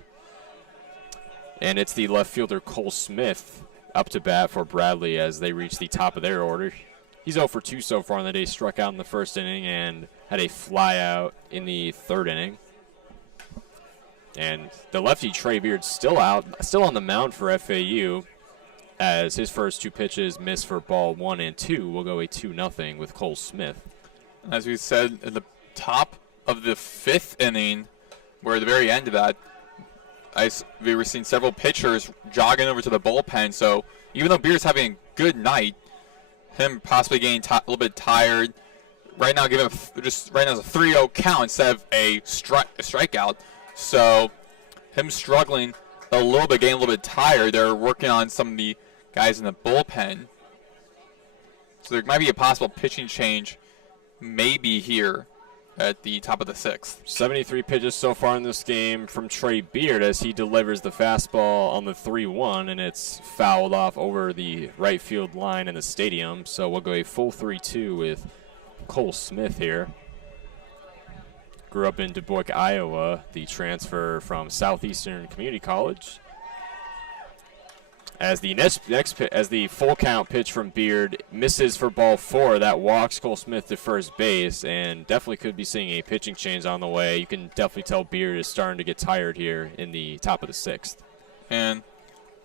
And it's the left fielder Cole Smith up to bat for Bradley as they reach the top of their order. He's 0 for 2 so far on the day, struck out in the first inning and had a fly out in the third inning. And the lefty Trey Beard still on the mound for FAU as his first 2 pitches missed for ball 1 and 2. We'll go a 2-0 with Cole Smith. As we said, at the top of the 5th inning, we're at the very end of that, we were seeing several pitchers jogging over to the bullpen. So even though Beard's having a good night, him possibly getting a little bit tired, right now giving just right now is a 3-0 count instead of a strikeout. So him struggling a little bit, getting a little bit tired. They're working on some of the guys in the bullpen. So there might be a possible pitching change maybe here at the top of the 6th. 73 pitches so far in this game from Trey Beard as he delivers the fastball on the 3-1, and it's fouled off over the right field line in the stadium. So we'll go a full 3-2 with Cole Smith here. Grew up in Du Bois, Iowa, the transfer from Southeastern Community College. As the as the full count pitch from Beard misses for ball 4, that walks Cole Smith to first base, and definitely could be seeing a pitching change on the way. You can definitely tell Beard is starting to get tired here in the top of the 6th. And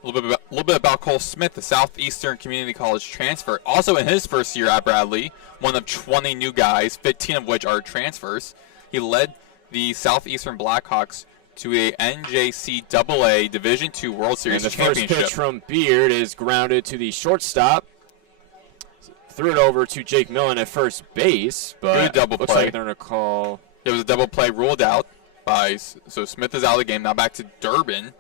a little bit about Cole Smith, the Southeastern Community College transfer. Also in his first year at Bradley, one of 20 new guys, 15 of which are transfers. He led the Southeastern Blackhawks to a NJCAA Division II World Series championship. And the first pitch from Beard is grounded to the shortstop. Threw it over to Jake Millen at first base, but good double looks play. like they're going to call. It was a double play ruled out by, so Smith is out of the game. Now back to Durbin.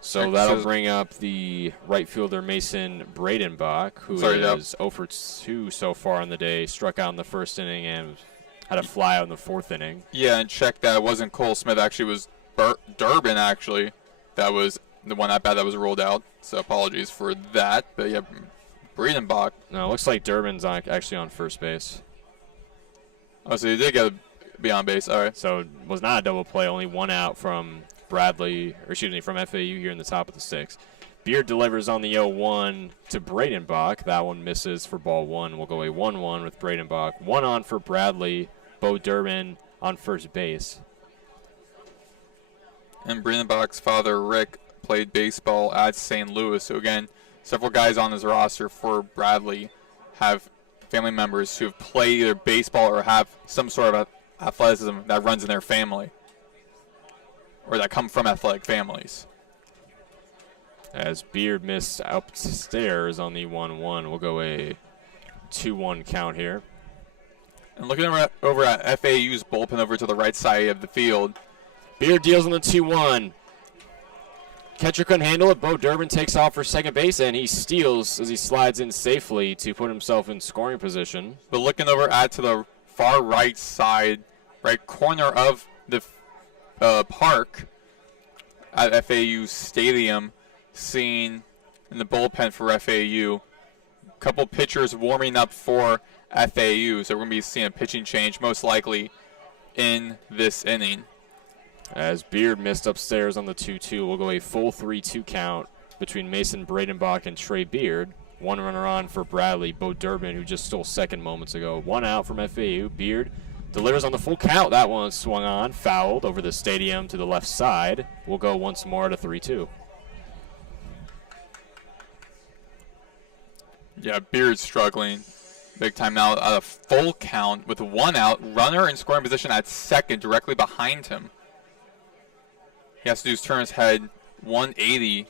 So that'll bring up the right fielder Mason Bradenbach, who is 0 for 2 so far in the day. Struck out in the first inning and had a fly out in the 4th inning. Yeah, and check that. It wasn't Cole Smith. Actually, it was Durbin, actually. That was the one at bat that was ruled out. So apologies for that. But, yeah, Bradenbach. No, it looks like Durbin's actually on first base. Oh, so he did get to be on base. All right. So it was not a double play. Only one out from Bradley, or excuse me, from FAU here in the top of the 6th. Beard delivers on the 0-1 to Bradenbach. That one misses for ball 1. We'll go a 1-1 with Bradenbach. 1 on for Bradley. Bo Durbin on first base. And Bradenbach's father, Rick, played baseball at St. Louis. So, again, several guys on his roster for Bradley have family members who have played either baseball or have some sort of athleticism that runs in their family, or that come from athletic families. As Beard missed upstairs on the 1-1, we'll go a 2-1 count here. And looking over at FAU's bullpen over to the right side of the field. Beard deals on the 2-1. Catcher couldn't handle it. Bo Durbin takes off for second base, and he steals as he slides in safely to put himself in scoring position. But looking over to the far right side, right corner of the park at FAU Stadium, seen in the bullpen for FAU. A couple pitchers warming up for FAU, so we're going to be seeing a pitching change most likely in this inning. As Beard missed upstairs on the 2-2, we'll go a full 3-2 count between Mason Bradenbach and Trey Beard. One runner on for Bradley, Bo Durbin, who just stole second moments ago. One out from FAU. Beard delivers on the full count. That one swung on, fouled over the stadium to the left side. We'll go once more to 3-2. Yeah, Beard's struggling big time now at a full count with one out. Runner in scoring position at second, directly behind him. He has to do his turn his head 180.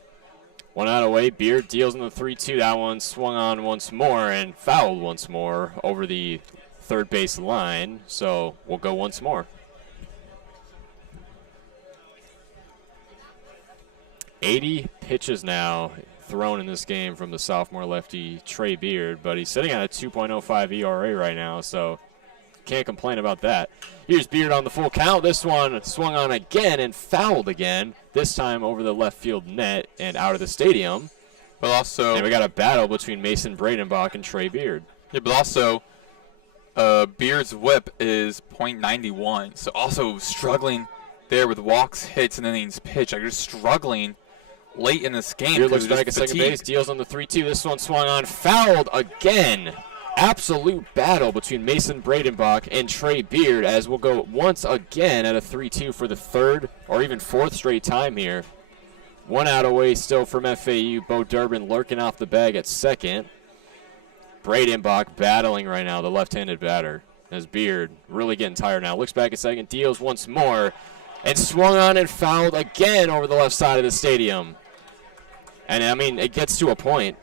One out away. Beard deals in the 3-2. That one swung on once more and fouled once more over the third base line. So we'll go once more. 80 pitches now thrown in this game from the sophomore lefty Trey Beard, but he's sitting at a 2.05 ERA right now, so can't complain about that. Here's Beard on the full count. This one swung on again and fouled again, this time over the left field net and out of the stadium. But also, and we got a battle between Mason Bradenbach and Trey Beard. Yeah, but also, Beard's whip is .91, so also struggling there with walks, hits, and innings pitched. Like, just struggling late in this game. Beard looks back at second base, deals on the 3-2. This one swung on, fouled again. Absolute battle between Mason Bradenbach and Trey Beard, as we'll go once again at a 3-2 for the third or even fourth straight time here. One out away still from FAU. Bo Durbin lurking off the bag at second. Bradenbach battling right now, the left-handed batter, as Beard really getting tired now. Looks back at second, deals once more, and swung on and fouled again over the left side of the stadium. And, I mean, it gets to a point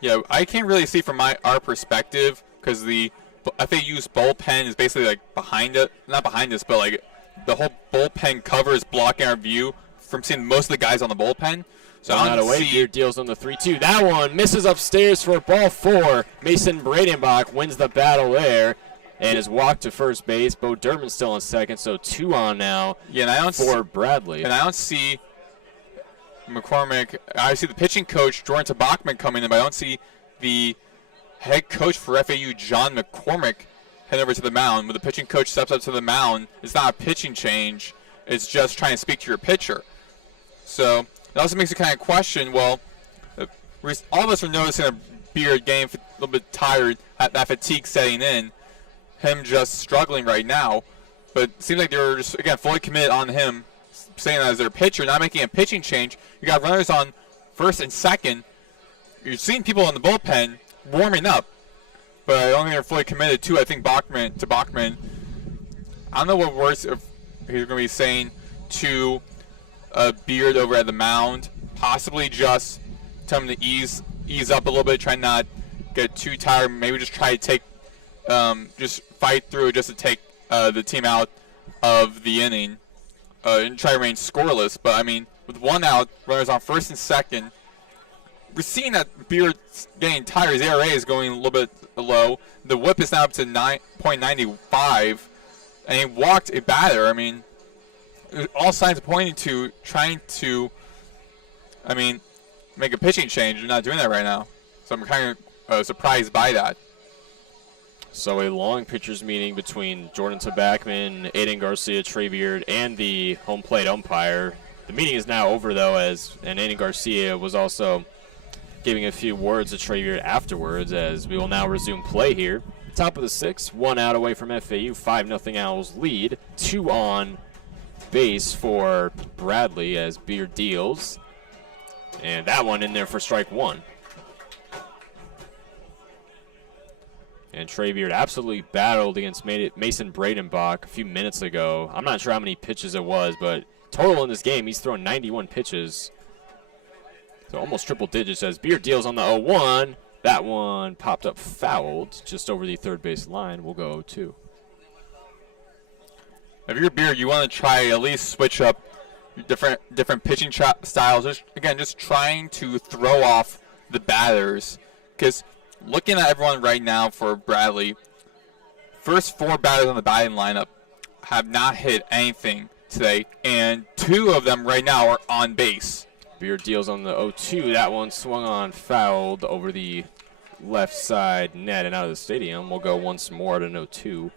Yeah, I can't really see from our perspective because the FAU's bullpen is basically like behind it, not behind us, but like the whole bullpen cover is blocking our view from seeing most of the guys on the bullpen. So not away. Beard deals on the 3-2. That one misses upstairs for ball 4. Mason Bradenbach wins the battle there and is walked to first base. Bo Durbin's still on second, so 2 on now for Bradley. And I don't see McCormick. I see the pitching coach, Jordan Bachman, coming in, but I don't see the head coach for FAU, John McCormick, head over to the mound. When the pitching coach steps up to the mound, it's not a pitching change. It's just trying to speak to your pitcher. So it also makes you kind of question, well, all of us are noticing a Beard game a little bit tired, that fatigue setting in, him just struggling right now. But it seems like they're just, again, fully committed on him, saying that as their pitcher, not making a pitching change. You got runners on first and second. You're seeing people in the bullpen warming up, but I don't think they're fully committed to, I think, Bachman. I don't know what words he's going to be saying to Beard over at the mound. Possibly just tell him to ease up a little bit, try not get too tired. Maybe just try to take, just fight through just to take the team out of the inning and try to remain scoreless. But I mean, with 1 out, runners on first and second, we're seeing that Beard's getting tired. His ERA is going a little bit low. The WHIP is now up to 9.95, and he walked a batter. I mean, all signs are pointing to trying to, make a pitching change. They're not doing that right now. So I'm kind of surprised by that. So a long pitchers meeting between Jordan Tabachman, Aiden Garcia, Trey Beard, and the home plate umpire. The meeting is now over, though, and Aiden Garcia was also giving a few words to Trey Beard afterwards, as we will now resume play here. Top of the 6th, 1 out away from FAU, 5-0 Owls lead. 2 on base for Bradley as Beard deals. And that one in there for strike 1. And Trey Beard absolutely battled against Mason Bradenbach a few minutes ago. I'm not sure how many pitches it was, but total in this game, he's thrown 91 pitches. So almost triple digits as Beard deals on the 0-1. That one popped up fouled just over the third base line. We'll go 0-2. If you're Beard, you want to try at least switch up different pitching styles. Just trying to throw off the batters. Because looking at everyone right now for Bradley, first 4 batters on the batting lineup have not hit anything today, and 2 of them right now are on base. Beard deals on the 0-2. That one swung on fouled over the left side net and out of the stadium. We'll go once more at an 0-2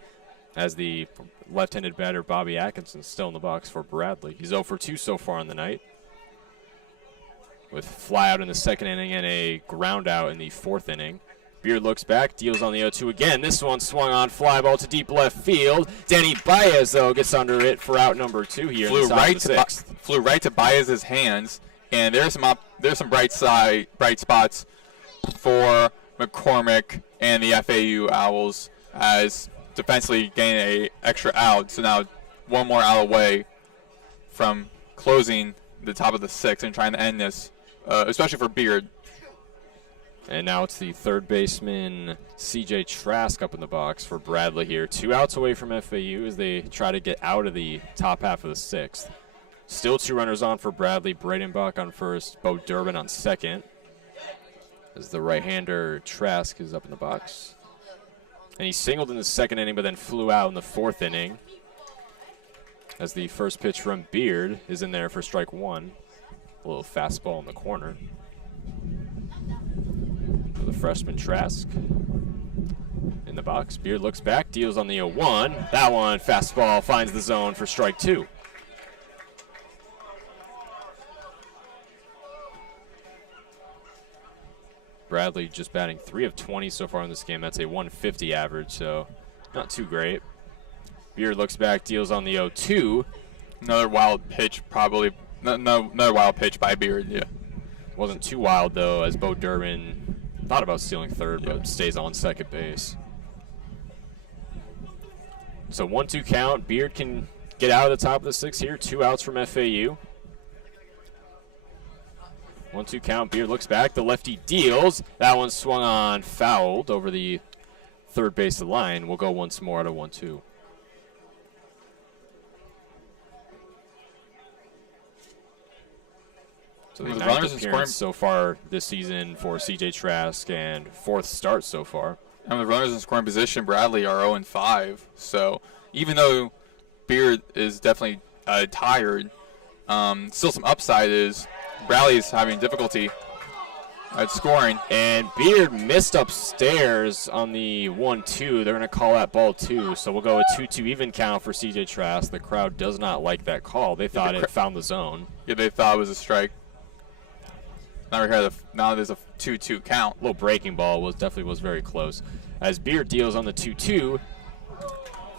as the left-handed batter Bobby Atkinson still in the box for Bradley. He's 0 for 2 so far in the night, with fly out in the second inning and a ground out in the 4th inning. Beard looks back, deals on the 0-2 again. This one swung on, fly ball to deep left field. Danny Baez, though, gets under it for out number 2 here. Flew right to Baez's hands, and there's some bright spots for McCormick and the FAU Owls as defensively getting a extra out. So now 1 more out away from closing the top of the 6th and trying to end this, especially for Beard. And now it's the third baseman, C.J. Trask, up in the box for Bradley here. 2 outs away from FAU as they try to get out of the top half of the 6th. Still 2 runners on for Bradley. Bradenbach on first, Bo Durbin on second. As the right-hander Trask is up in the box. And he singled in the 2nd inning, but then flew out in the 4th inning. As the first pitch from Beard is in there for strike 1. A little fastball in the corner. For the freshman Trask in the box. Beard looks back, deals on the 0-1. That one, fastball, finds the zone for strike 2. Bradley just batting 3 of 20 so far in this game. That's a 150 average, so not too great. Beard looks back, deals on the 0-2. Another wild pitch, probably. Another wild pitch by Beard, yeah. Wasn't too wild, though, as Bo Durbin thought about stealing third, but stays on second base. So 1-2 count. Beard can get out of the top of the 6th here. 2 outs from FAU. 1-2 count. Beard looks back. The lefty deals. That one swung on, fouled over the third base line. We'll go once more at a 1-2. So the ninth appearance so far this season for C.J. Trask and fourth start so far. And the runners in scoring position, Bradley, are 0-5. So even though Beard is definitely tired, still some upside is Bradley's having difficulty at scoring. And Beard missed upstairs on the 1-2. They're going to call that ball 2. So we'll go a 2-2 even count for C.J. Trask. The crowd does not like that call. They thought it found the zone. Yeah, they thought it was a strike. Now there's a 2-2 count. Little breaking ball definitely was very close. As Beard deals on the 2-2,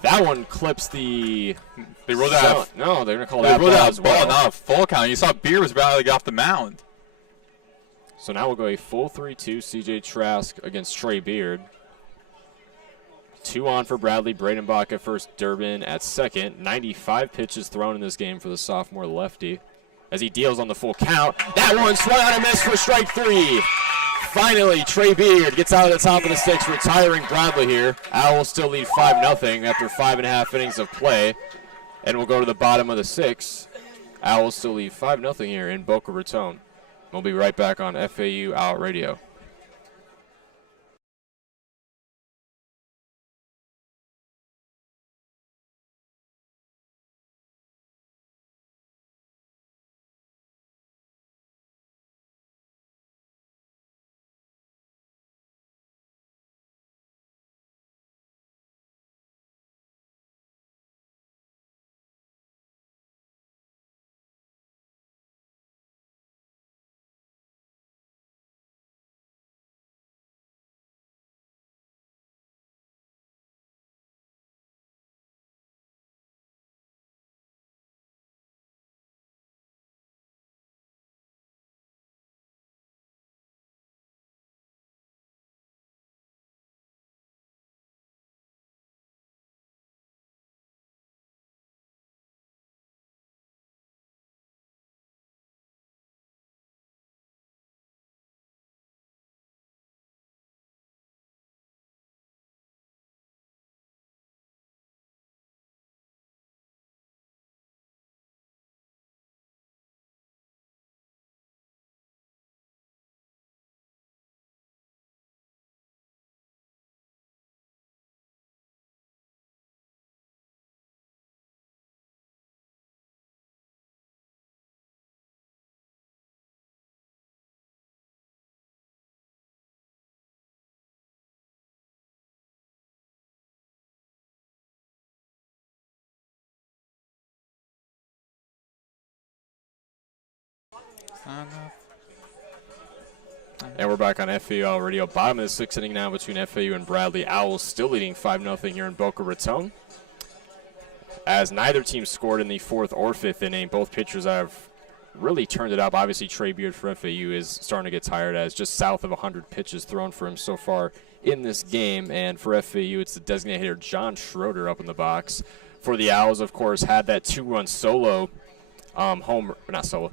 that one clips the. They rolled out. No, they're gonna call that ball as well. Not a full count. You saw Beard was about to get off the mound. So now we'll go a full 3-2. C.J. Trask against Trey Beard. 2 on for Bradley. Bradenbach at first. Durbin at second. 95 pitches thrown in this game for the sophomore lefty. As he deals on the full count. That one swung on and missed for strike 3. Finally, Trey Beard gets out of the top of the 6, retiring Bradley here. Owls still lead 5-0 after 5.5 innings of play. And we'll go to the bottom of the 6. Owls still lead 5-0 here in Boca Raton. We'll be right back on FAU Owl Radio. And we're back on FAU Owl Radio. Bottom of the 6th inning now between FAU and Bradley. Owls still leading 5-0 here in Boca Raton. As neither team scored in the 4th or 5th inning, both pitchers have really turned it up. Obviously, Trey Beard for FAU is starting to get tired, as just south of 100 pitches thrown for him so far in this game. And for FAU, it's the designated hitter John Schroeder up in the box. For the Owls, of course, had that two-run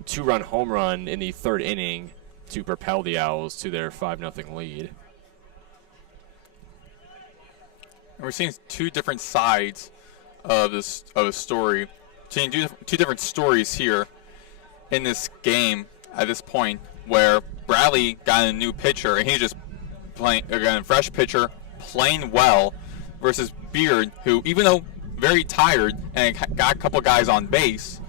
two-run home run in the 3rd inning to propel the Owls to their 5-0 lead. And we're seeing two different sides of a story. Seeing two different stories here in this game at this point, where Bradley got a new pitcher and he's just playing again, a fresh pitcher, playing well, versus Beard, who, even though very tired and got a couple guys on base,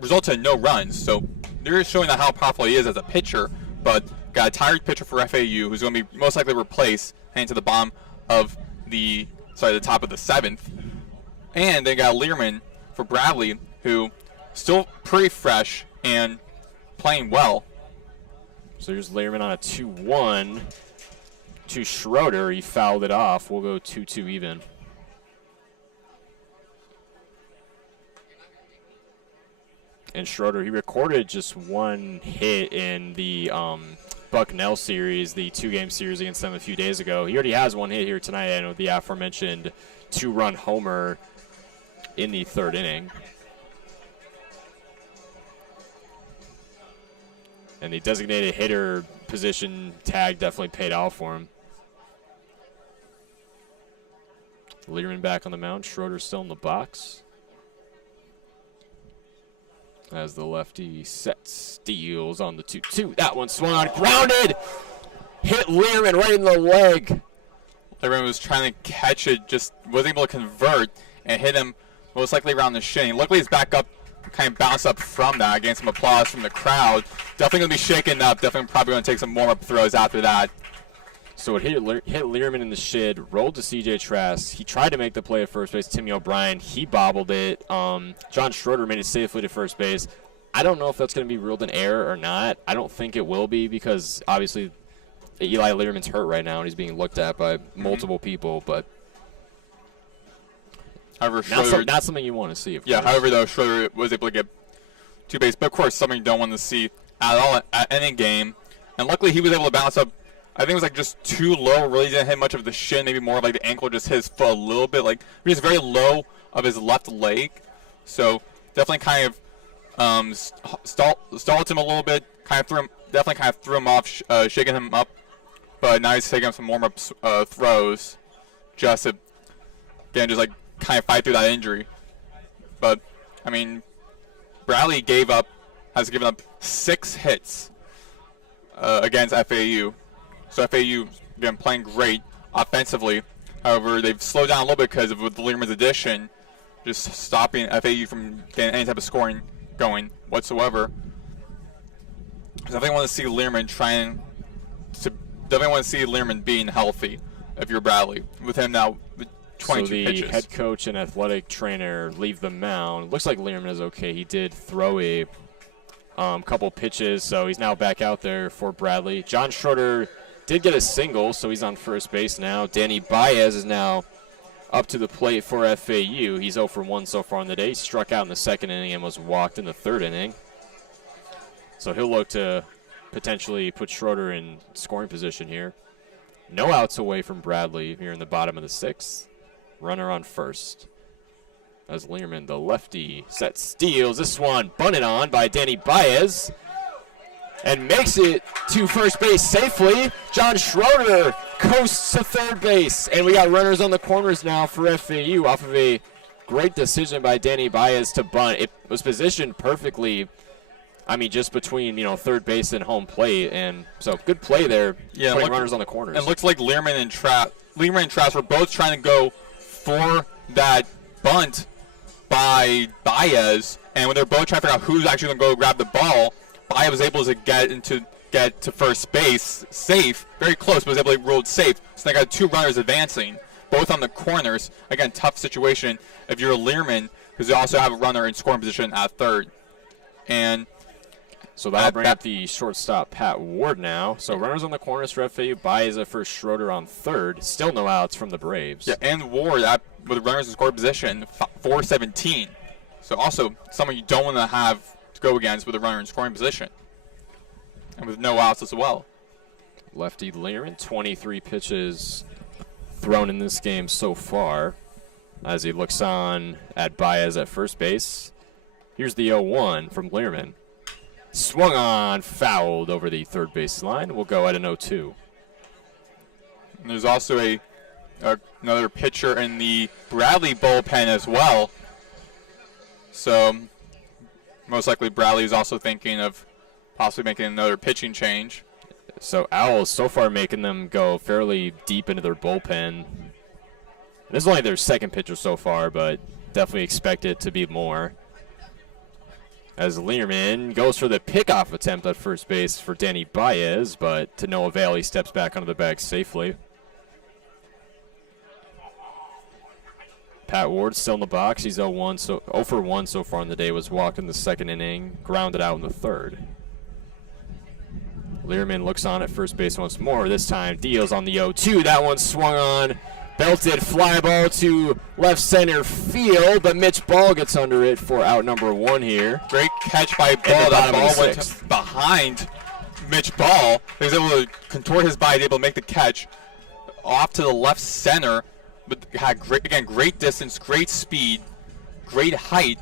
resulted in no runs. So they're showing how powerful he is as a pitcher, but got a tired pitcher for FAU who's going to be most likely replaced heading to the bottom of the top of the 7th. And they got Learman for Bradley, who still pretty fresh and playing well. So here's Learman on a 2-1 to Schroeder. He fouled it off. We'll go 2-2 even. And Schroeder, he recorded just one hit in the Bucknell series, the 2-game series against them a few days ago. He already has one hit here tonight, and with the aforementioned 2-run homer in the 3rd inning. And the designated hitter position tag definitely paid off for him. Learman back on the mound. Schroeder still in the box. As the lefty sets, steals on the 2-2. That one swung on, grounded. Hit Learman right in the leg. Learman was trying to catch it, just wasn't able to convert, and hit him most likely around the shin. Luckily, he's back up, kind of bounced up from that, getting some applause from the crowd. Definitely going to be shaken up. Definitely probably going to take some warm-up throws after that. So it hit Learman in the shin, rolled to C.J. Trask. He tried to make the play at first base. Timmy O'Brien, he bobbled it. John Schroeder made it safely to first base. I don't know if that's going to be ruled an error or not. I don't think it will be because obviously Eli Learman's hurt right now and he's being looked at by multiple people. But however, not something you want to see. Yeah. However, though, Schroeder was able to get 2 base, but of course, something you don't want to see at all at any game. And luckily, he was able to bounce up. I think it was like just too low. Really didn't hit much of the shin. Maybe more of like the ankle, just hit his foot a little bit. Like just very low of his left leg. So definitely kind of stalled him a little bit. Definitely kind of threw him off, shaking him up. But now he's taking some warm-up throws, just to again just like kind of fight through that injury. But I mean, Bradley has given up 6 hits against FAU. So FAU, again, playing great offensively. However, they've slowed down a little bit because of with Learman's addition, just stopping FAU from getting any type of scoring going whatsoever. So definitely want to see Learman being healthy if you're Bradley. With him now, with 22 pitches. So the head coach and athletic trainer leave the mound. Looks like Learman is okay. He did throw a couple pitches, so he's now back out there for Bradley. John Schroeder did get a single, so he's on first base now. Danny Baez is now up to the plate for FAU. He's 0 for 1 so far in the day. He struck out in the 2nd inning and was walked in the 3rd inning. So he'll look to potentially put Schroeder in scoring position here. No outs away from Bradley here in the bottom of the 6th. Runner on first. As Learman, the lefty, sets, steals. This one bunted on by Danny Baez. And makes it to first base safely. John Schroeder coasts to 3rd base. And we got runners on the corners now for FAU off of a great decision by Danny Baez to bunt. It was positioned perfectly, I mean, just between, 3rd base and home plate. And so good play there, putting runners on the corners. And it looks like Learman and Trask were both trying to go for that bunt by Baez. And when they're both trying to figure out who's actually going to go grab the ball, Baez was able to get to first base safe, very close, but was able to roll safe. So they got 2 runners advancing, both on the corners. Again, tough situation if you're a Learman, because they also have a runner in scoring position at 3rd. And so that'll bring up the shortstop, Pat Ward, now. So runners on the corners for FAU. Baez at first, Schroeder on 3rd. Still no outs from the Braves. Yeah, and Ward with runners in scoring position, 417. So also someone you don't want to have to go against with a runner in scoring position. And with no outs as well. Lefty Learman, 23 pitches thrown in this game so far. As he looks on at Baez at first base. Here's the 0-1 from Learman. Swung on, fouled over the 3rd base line. We'll go at an 0-2. And there's also another pitcher in the Bradley bullpen as well. So most likely Bradley is also thinking of possibly making another pitching change. So Owls so far making them go fairly deep into their bullpen. This is only their 2nd pitcher so far, but definitely expect it to be more. As Learman goes for the pickoff attempt at first base for Danny Baez, but to no avail, he steps back onto the bag safely. Pat Ward still in the box. He's 0 for 1 so far in the day. Was walked in the 2nd inning, grounded out in the 3rd. Learman looks on at first base once more. This time deals on the 0-2. That one swung on. Belted fly ball to left center field, but Mitch Ball gets under it for out number 1 here. Great catch by Ball. That ball went behind Mitch Ball. He was able to contort his body, able to make the catch off to the left center. But had great distance, great speed, great height,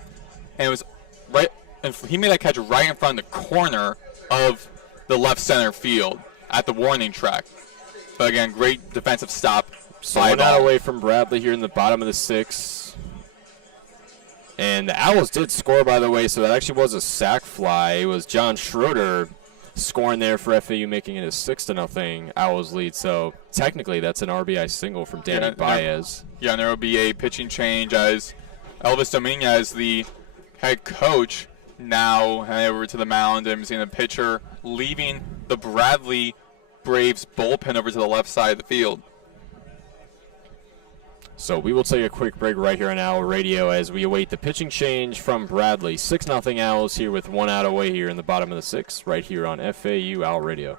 and it was right. And he made that catch right in front of the corner of the left center field at the warning track. But again, great defensive stop. So one out away from Bradley here in the bottom of the 6th. And the Owls did score, by the way, so that actually was a sac fly. It was John Schroeder scoring there for FAU, making it a 6-0 Owls lead. So technically that's an RBI single from Danny Baez. Yeah, and there will be a pitching change as Elvis Dominguez, the head coach, now headed over to the mound, and seeing the pitcher leaving the Bradley Braves bullpen over to the left side of the field. So we will take a quick break right here on Owl Radio as we await the pitching change from Bradley. 6-0 Owls here with 1 out away here in the bottom of the 6th, right here on FAU Owl Radio.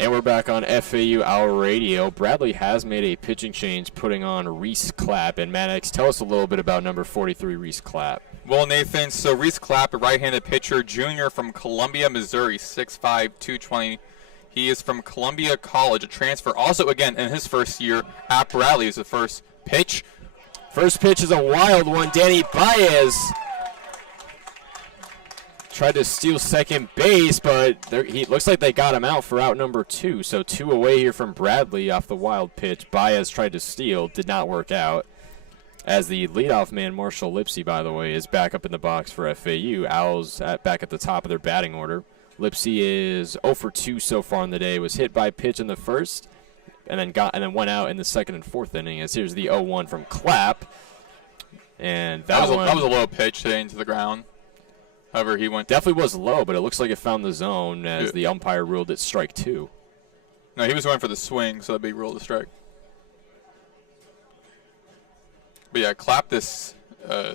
And we're back on FAU Owl Radio. Bradley has made a pitching change, putting on Reese Clapp. And Maddox, tell us a little bit about number 43, Reese Clapp. Well, Nathan, so Reese Clapp, a right-handed pitcher, junior from Columbia, Missouri, 6'5", 220. He is from Columbia College, a transfer. Also, again, in his first year at Bradley is the first pitch. First pitch is a wild one. Danny Baez tried to steal second base, but he looks like they got him out for out number 2. So 2 away here from Bradley off the wild pitch. Baez tried to steal, did not work out. As the leadoff man, Marshall Lipsy, by the way, is back up in the box for FAU. Owls back at the top of their batting order. Lipsy is 0 for 2 so far in the day. Was hit by pitch in the first, and then went out in the second and fourth inning. As here's the 0-1 from Clapp, and that was a low pitch hitting to the ground. However, he went definitely was low, but it looks like it found the zone as the umpire ruled it strike 2. No, he was going for the swing, so that'd be ruled a strike. But yeah, Clapp this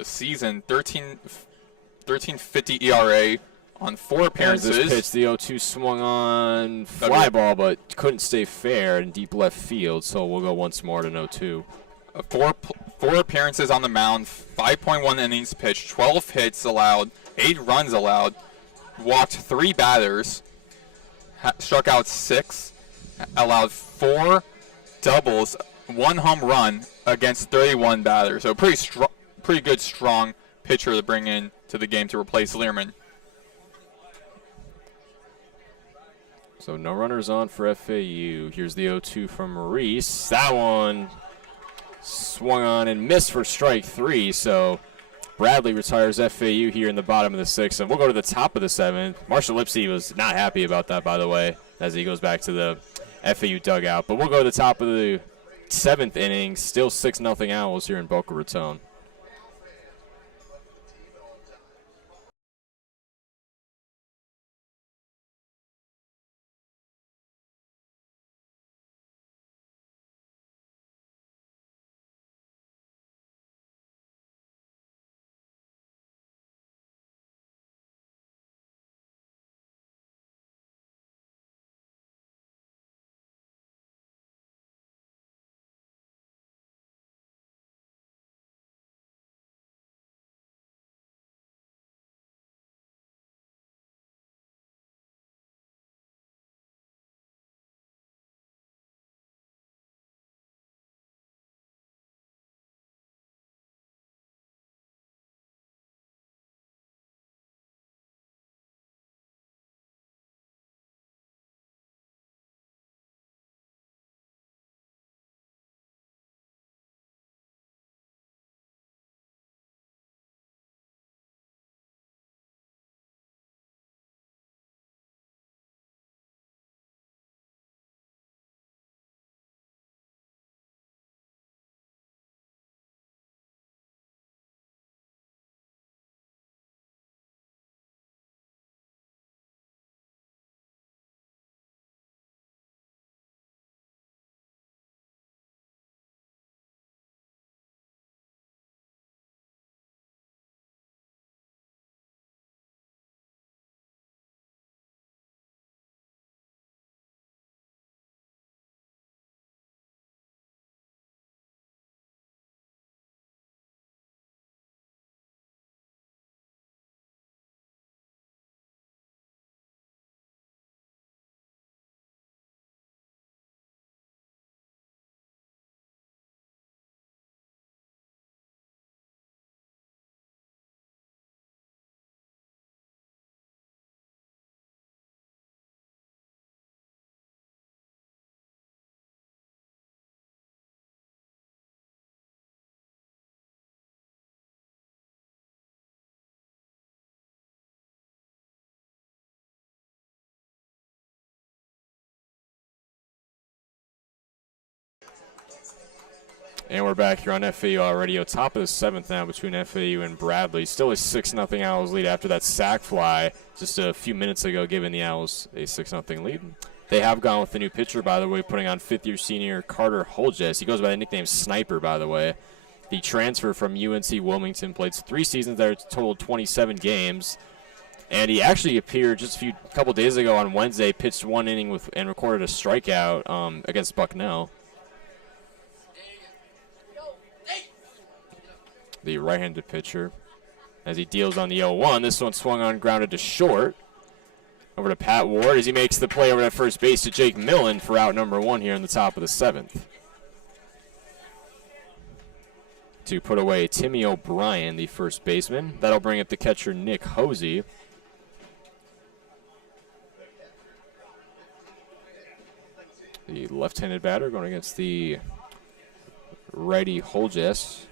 season, 13.50 ERA on 4 appearances. This pitch, the 0-2 swung on fly ball, but couldn't stay fair in deep left field, so we'll go once more to 0-2. 4 appearances on the mound, 5.1 innings pitched, 12 hits allowed, 8 runs allowed. walked 3 batters, struck out 6, allowed 4 doubles, 1 home run against 31 batters. So pretty good, strong pitcher to bring in to the game to replace Learman. So no runners on for FAU. Here's the 0-2 from Maurice. That one swung on and missed for strike 3. So Bradley retires FAU here in the bottom of the 6th. And we'll go to the top of the 7th. Marshall Lipsy was not happy about that, by the way, as he goes back to the FAU dugout. But we'll go to the top of the 7th inning. Still 6-0 Owls here in Boca Raton. And we're back here on FAU Radio. Top of the 7th now between FAU and Bradley. Still a 6-0 Owls lead after that sac fly just a few minutes ago, giving the Owls a 6-0 lead. They have gone with the new pitcher, by the way, putting on 5th-year senior Carter Holjes. He goes by the nickname Sniper, by the way. The transfer from UNC Wilmington, played 3 seasons there, totaled 27 games. And he actually appeared just a couple days ago on Wednesday, pitched 1 inning and recorded a strikeout against Bucknell. The right-handed pitcher, as he deals on the 0-1. This one swung on, grounded to short. Over to Pat Ward as he makes the play over at first base to Jake Millen for out number 1 here in the top of the 7th. To put away Timmy O'Brien, the first baseman. That'll bring up the catcher Nick Hosey. The left-handed batter going against the righty Holjes.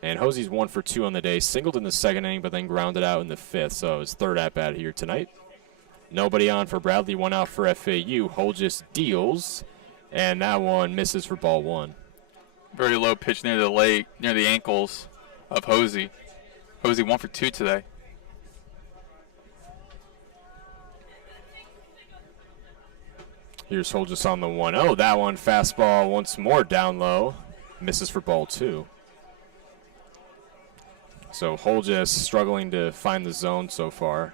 And Hosey's 1 for 2 on the day. Singled in the 2nd inning, but then grounded out in the 5th. So his 3rd at-bat here tonight. Nobody on for Bradley. 1 out for FAU. Holjes deals. And that one misses for ball 1. Very low pitch near the leg, near the ankles of Hosey. Hosey 1 for 2 today. Here's Holjes on the 1-0. That one fastball once more down low. Misses for ball 2. So Holjes struggling to find the zone so far,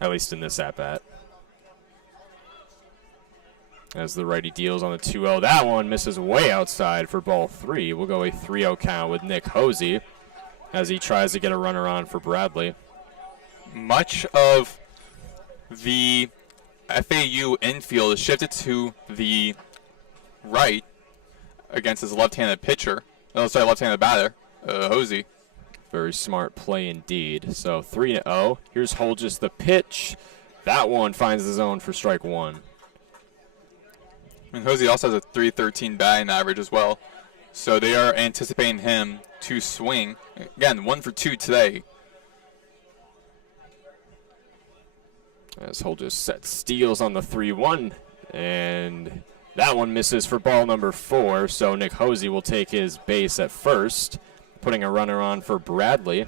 at least in this at-bat. As the righty deals on the 2-0. That one misses way outside for ball 3. We'll go a 3-0 count with Nick Hosey as he tries to get a runner on for Bradley. Much of the FAU infield is shifted to the right against his left-handed pitcher. Left-handed batter, Hosey. Very smart play indeed. So 3-0. Here's Holgis the pitch. That one finds the zone for strike 1. And Hosey also has a .313 batting average as well. So they are anticipating him to swing. Again, 1 for 2 today. As Holgis steals on the 3-1. And that one misses for ball number 4. So Nick Hosey will take his base at first, putting a runner on for Bradley.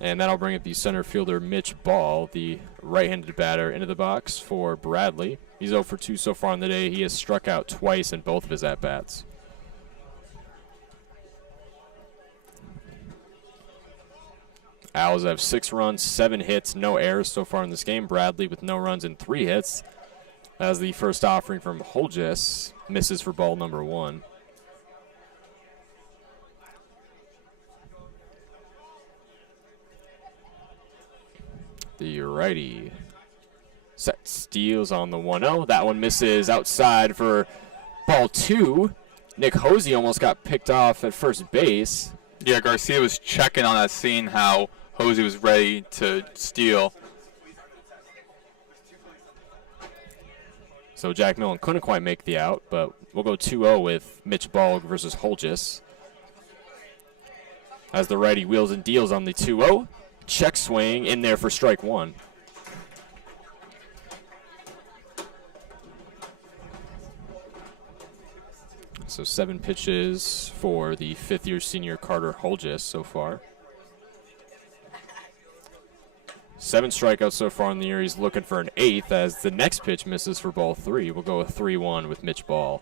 And that'll bring up the center fielder Mitch Ball, the right-handed batter, into the box for Bradley. He's 0 for 2 so far in the day. He has struck out twice in both of his at-bats. Owls have 6 runs, 7 hits, no errors so far in this game. Bradley with no runs and 3 hits. As the first offering from Holgis misses for ball number 1. The righty steals on the 1-0. That one misses outside for ball 2. Nick Hosey almost got picked off at first base. Yeah, Garcia was checking on that, seeing how Hosey was ready to steal. So Jack Millen couldn't quite make the out, but we'll go 2-0 with Mitch Ball versus Holgis. As the righty wheels and deals on the 2-0. Check swing in there for strike 1. So 7 pitches for the 5th-year senior Carter Holgis so far. 7 strikeouts so far in the year. He's looking for an 8th as the next pitch misses for ball 3. We'll go with 3-1 with Mitch Ball.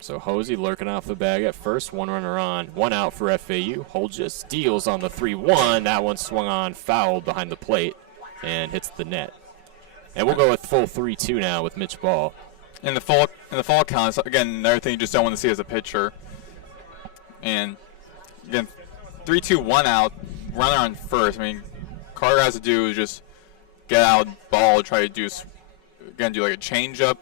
So Hosey lurking off the bag at first. 1 runner on, 1 out for FAU. Holgis deals on the 3-1. That one swung on, fouled behind the plate, and hits the net. And we'll go with full 3-2 now with Mitch Ball. In the fall count, again, another thing you just don't want to see as a pitcher. And again, 3-2, 1 out, runner on first. I mean, Carter has to do is just get out ball, try to do like a changeup,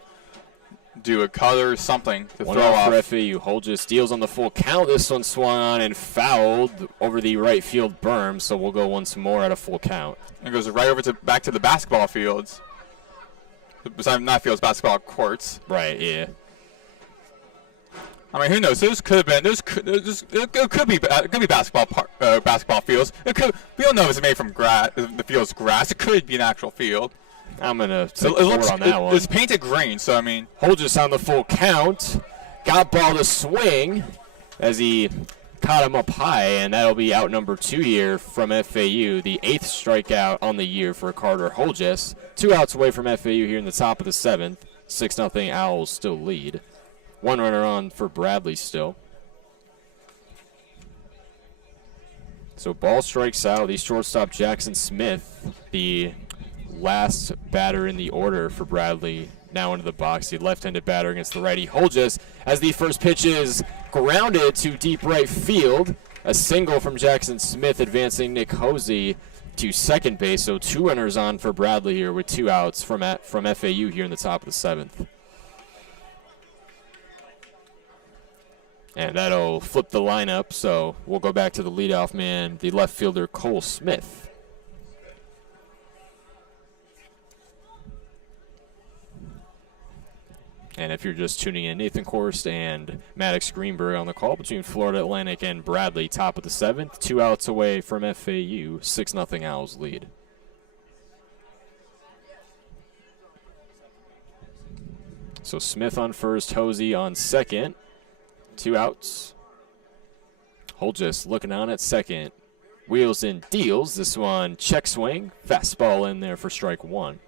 do a cutter, something to One throw out off. for FAU. Holgis deals on the full count. This one swung on and fouled over the right field berm, so we'll go once more at a full count. It goes right over to back to the basketball fields. Besides, not fields, basketball courts. Right, yeah. I mean, who knows? Those could have been. It could be basketball fields. We don't know if it's made from grass. The field's grass. It could be an actual field. I'm going to take forward on that one. It's painted green, so I mean. Holgis on the full count. Got ball to swing as he caught him up high, and that'll be out number 2 here from FAU. The 8th strikeout on the year for Carter Holgis. 2 outs away from FAU here in the top of the 7th. 6-0 Owls still lead. 1 runner on for Bradley still. So ball strikes out. The shortstop Jackson Smith, the last batter in the order for Bradley, now into the box. The left-handed batter against the righty Holgis as the first pitch is grounded to deep right field. A single from Jackson Smith advancing Nick Hosey to second base. So 2 runners on for Bradley here with 2 outs from FAU here in the top of the 7th. And that'll flip the lineup, so we'll go back to the leadoff man, the left fielder Cole Smith. And if you're just tuning in, Nathan Korst and Maddox Greenberg on the call between Florida Atlantic and Bradley, top of the 7th. 2 outs away from FAU, 6-0 Owls lead. So Smith on first, Hosey on second. 2 outs. Holgis looking on at second. Wheels and deals. This one check swing. Fastball in there for strike 1.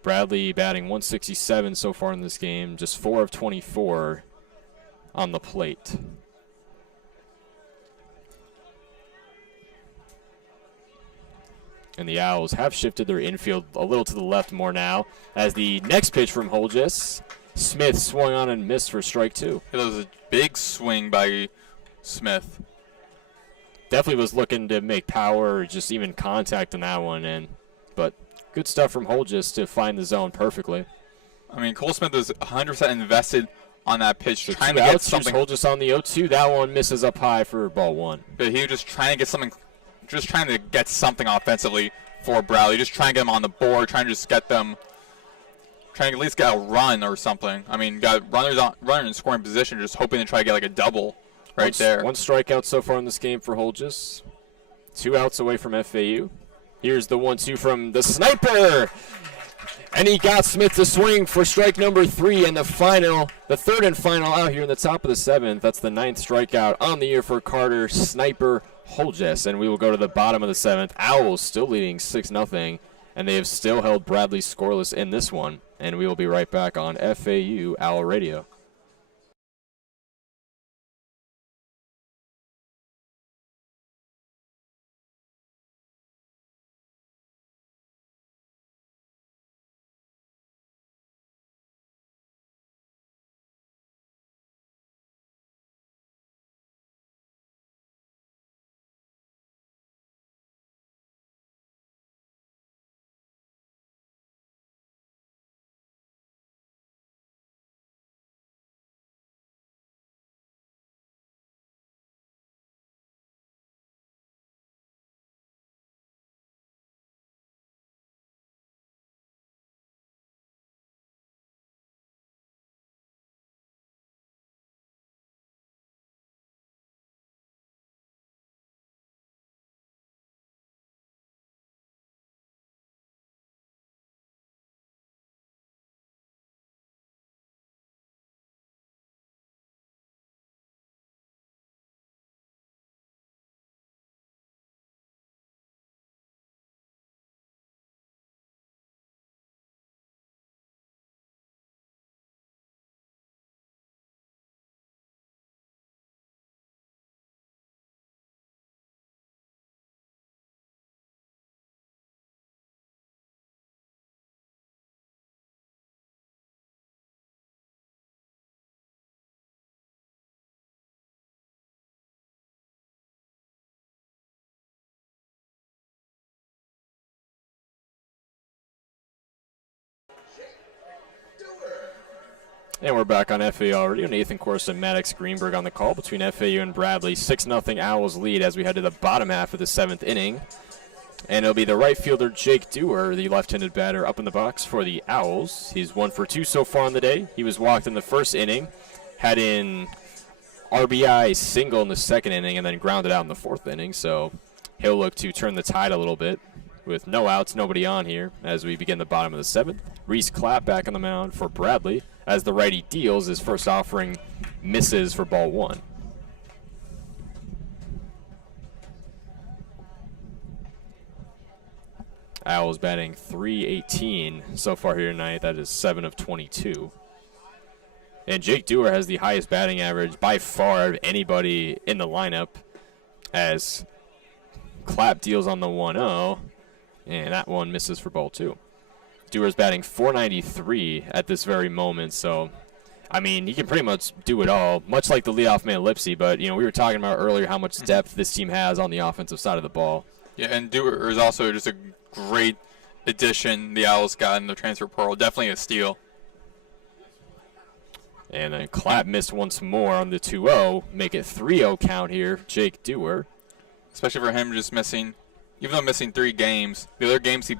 Bradley batting 167 so far in this game. Just 4 of 24 on the plate. And the Owls have shifted their infield a little to the left more now. As the next pitch from Holgis, Smith swung on and missed for strike 2. It was a big swing by Smith. Definitely was looking to make power or just even contact on that one. But good stuff from Holgis to find the zone perfectly. I mean, Cole Smith was 100% invested on that pitch, So trying two to get outs, something. Holgis on the 0-2. That one misses up high for ball 1. But he was just trying to get something, just trying to get something offensively for Bradley. Just trying to get them on the board, trying to just get them, trying to at least get a run or something. I mean, got runner in scoring position, just hoping to try to get like a double right there. One strikeout so far in this game for Holgis. 2 outs away from FAU. Here's the 1-2 from the sniper. And he got Smith to swing for strike number 3 and the third and final out here in the top of the 7th. That's the 9th strikeout on the year for Carter Sniper Holgis. And we will go to the bottom of the 7th. Owls still leading 6-0, and they have still held Bradley scoreless in this one. And we will be right back on FAU Owl Radio. And we're back on FAU already. Nathan Korst and Maddox Greenberg on the call between FAU and Bradley. 6-0 Owls lead as we head to the bottom half of the 7th inning. And it'll be the right fielder Jake Dewar, the left-handed batter, up in the box for the Owls. He's 1 for 2 so far on the day. He was walked in the first inning, had an RBI single in the second inning, and then grounded out in the 4th inning. So he'll look to turn the tide a little bit with no outs, nobody on here as we begin the bottom of the 7th. Reese Clapp back on the mound for Bradley as the righty deals. His first offering misses for ball 1. Owls batting .318 so far here tonight. That is 7 of 22. And Jake Dewar has the highest batting average by far of anybody in the lineup as Clapp deals on the 1-0, and that one misses for ball 2. Dewar's batting .493 at this very moment, so I mean, he can pretty much do it all, much like the leadoff man Lipsy, but we were talking about earlier how much depth this team has on the offensive side of the ball. Yeah, and Dewar is also just a great addition the Owls got in the transfer portal. Definitely a steal. And then Clapp missed once more on the 2-0, make it 3-0 count here, Jake Dewar. Especially for him just missing, even though missing 3 games, the other games he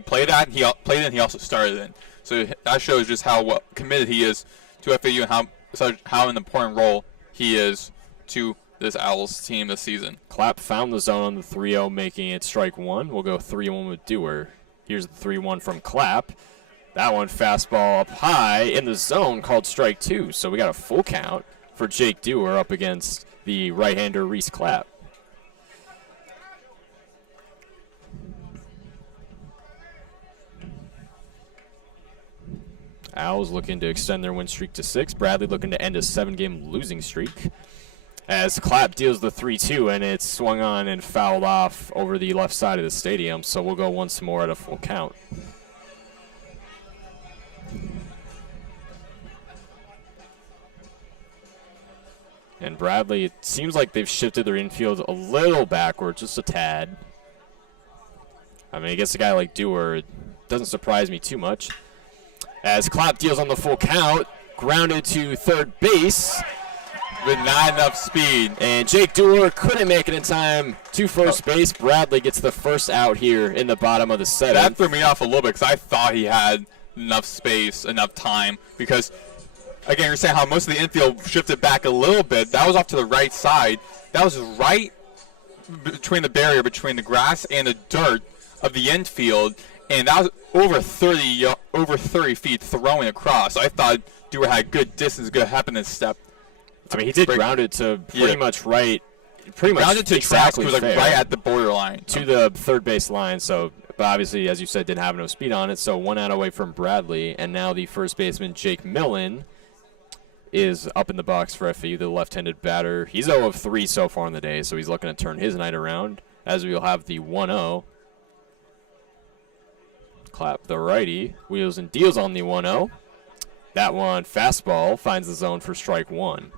played at, he played in, he also started in. So that shows just how committed he is to FAU and how an important role he is to this Owls team this season. Clapp found the zone on the 3-0, making it strike 1. We'll go 3-1 with Dewar. Here's the 3-1 from Clapp. That one fastball up high in the zone called strike 2. So we got a full count for Jake Dewar up against the right-hander Reese Clapp. Owls looking to extend their win streak to 6. Bradley looking to end a 7-game losing streak. As Clapp deals the 3-2, and it's swung on and fouled off over the left side of the stadium, so we'll go once more at a full count. And Bradley, it seems like they've shifted their infield a little backward, just a tad. I mean, I guess a guy like Dewar, it doesn't surprise me too much. As Clapp deals on the full count, grounded to third base. With not enough speed. And Jake Dewar couldn't make it in time to first base. Bradley gets the first out here in the bottom of the seventh. That threw me off a little bit because I thought he had enough space, enough time. Because, again, you're saying how most of the infield shifted back a little bit. That was off to the right side. That was right between the barrier, between the grass and the dirt of the infield. And that was over 30 feet throwing across. So I thought Dewar had good distance, good happening step. I mean, he did ground it to pretty much right. Pretty much grounded to exactly tracks, like right at the borderline. To the third base line. So, but obviously, as you said, didn't have no speed on it. So 1 out away from Bradley. And now the first baseman, Jake Millen, is up in the box for FAU, the left-handed batter. He's 0 of 3 so far in the day, so he's looking to turn his night around, as we'll have the 1-0. Clapp the righty, wheels and deals on the 1-0. That one, fastball, finds the zone for strike one.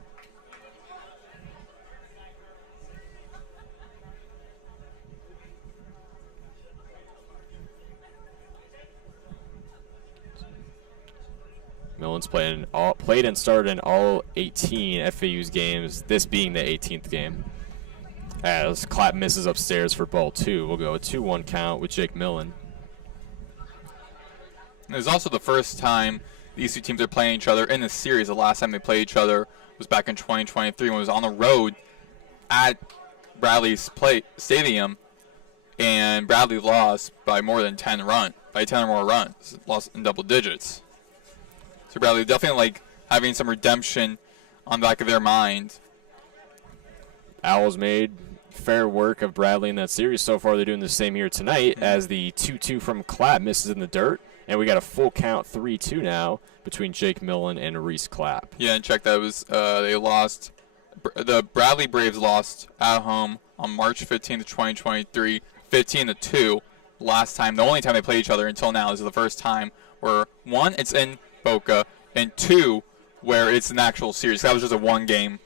Millen's played and started in all 18 FAU's games, this being the 18th game. As Clapp misses upstairs for ball 2, we'll go a 2-1 count with Jake Millen. It was also the first time these two teams are playing each other in the series. The last time they played each other was back in 2023 when it was on the road at Bradley's stadium, and Bradley lost by more than 10 or more runs, lost in double digits. So Bradley definitely like having some redemption on the back of their mind. Owls made fair work of Bradley in that series. So far they're doing the same here tonight as the 2-2 from Clapp misses in the dirt. And we got a full count 3-2 now between Jake Millen and Reese Clapp. Yeah, and check that was they lost. The Bradley Braves lost at home on March 15th, 2023, 15-2. Last time, the only time they played each other until now, is the first time where one, it's in Boca, and 2, where it's an actual series. That was just a one game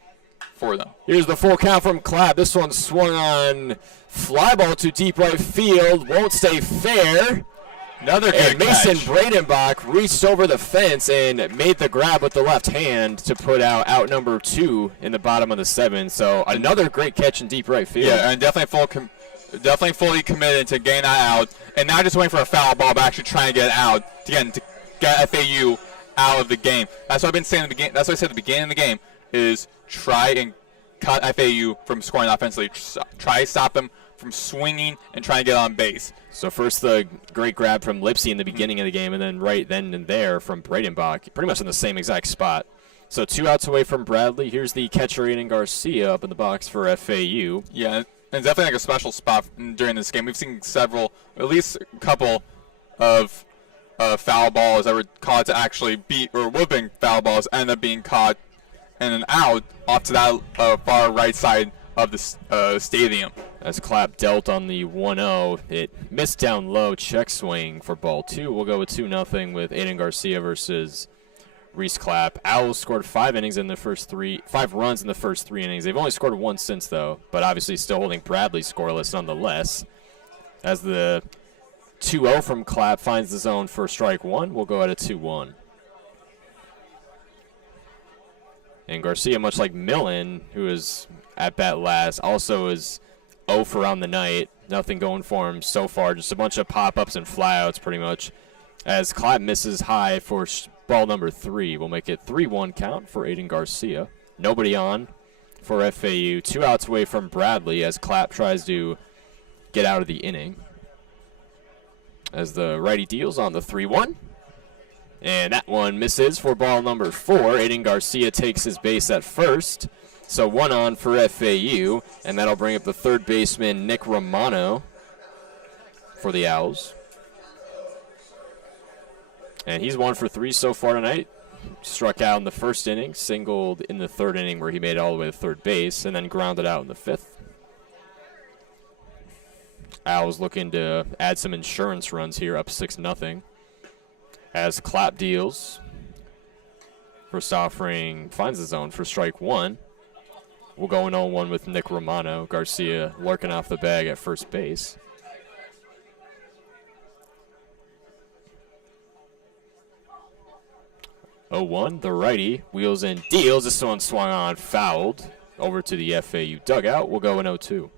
for them. Here's the full count from Clapp. This one swung on, fly ball to deep right field, won't stay fair. Another good and Mason catch. Bradenbach reached over the fence and made the grab with the left hand to put out number 2 in the bottom of the 7th. So another great catch in deep right field. Yeah, and definitely fully committed to getting that out, and not just waiting for a foul ball, but actually trying to get it out to get FAU out of the game. That's what I've been saying at the beginning. That's what I said at the beginning of the game, is try and cut FAU from scoring offensively. Try to stop them from swinging and trying to get on base. So first the great grab from Lipsy in the beginning of the game, and then right then and there from Bradenbach, pretty much in the same exact spot. So 2 outs away from Bradley. Here's the catcher, Aiden Garcia, up in the box for FAU. Yeah, and definitely like a special spot during this game. We've seen several, at least a couple of foul balls that were caught to actually beat, or would have been foul balls, end up being caught and an out off to that far right side of the stadium. As Clapp dealt on the 1-0, it missed down low, check swing for ball 2. We'll go with 2-0 with Aiden Garcia versus Reese Clapp. Owls scored 5 runs in the first 3 innings. They've only scored 1 since, though, but obviously still holding Bradley scoreless nonetheless. As the 2-0 from Clapp finds the zone for strike 1, we'll go at a 2-1. And Garcia, much like Millen, who is at bat last, also is 0 for on the night. Nothing going for him so far. Just a bunch of pop-ups and flyouts pretty much. As Clapp misses high for ball number 3. We'll make it 3-1 count for Aiden Garcia. Nobody on for FAU. 2 outs away from Bradley as Clapp tries to get out of the inning. As the righty deals on the 3-1. And that one misses for ball number 4. Aiden Garcia takes his base at first. So 1 on for FAU, and that'll bring up the third baseman, Nick Romano, for the Owls. And he's 1 for 3 so far tonight. struck out in the first inning, singled in the third inning where he made it all the way to third base, and then grounded out in the fifth. Owls looking to add some insurance runs here, up 6-0. As Clapp deals. First offering finds the zone for strike one. We'll go in 0-1 with Nick Romano. Garcia lurking off the bag at first base. Oh, 1, the righty wheels and deals. This one swung on, fouled over to the FAU dugout. We'll go in 0-2.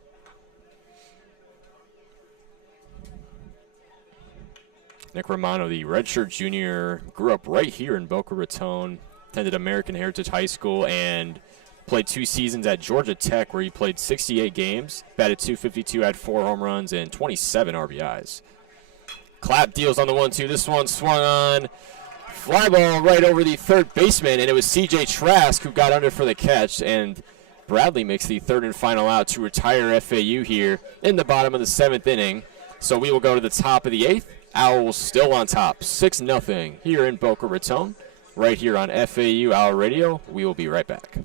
Nick Romano, the redshirt junior, grew up right here in Boca Raton, attended American Heritage High School, and played 2 seasons at Georgia Tech where he played 68 games, batted .252, had 4 home runs, and 27 RBIs. Clapp deals on the 1-2. This one swung on. Fly ball right over the third baseman, and it was C.J. Trask who got under for the catch, and Bradley makes the third and final out to retire FAU here in the bottom of the 7th inning. So we will go to the top of the 8th. Owls still on top, 6-0 here in Boca Raton, right here on FAU Owl Radio. We will be right back.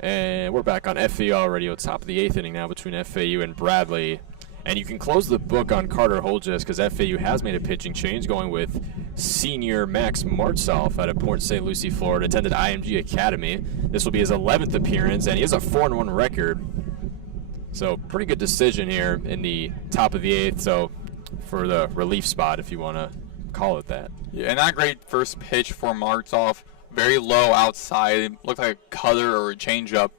And we're back on FAU Radio, top of the 8th inning now between FAU and Bradley. And you can close the book on Carter Holgess because FAU has made a pitching change, going with senior Max Martsolf out of Port St. Lucie, Florida, attended IMG Academy. This will be his 11th appearance, and he has a 4-1 record. So pretty good decision here in the top of the 8th, so for the relief spot, if you want to call it that. Yeah, and not a great first pitch for Martsolf. Very low outside. Looked like a cutter or a changeup.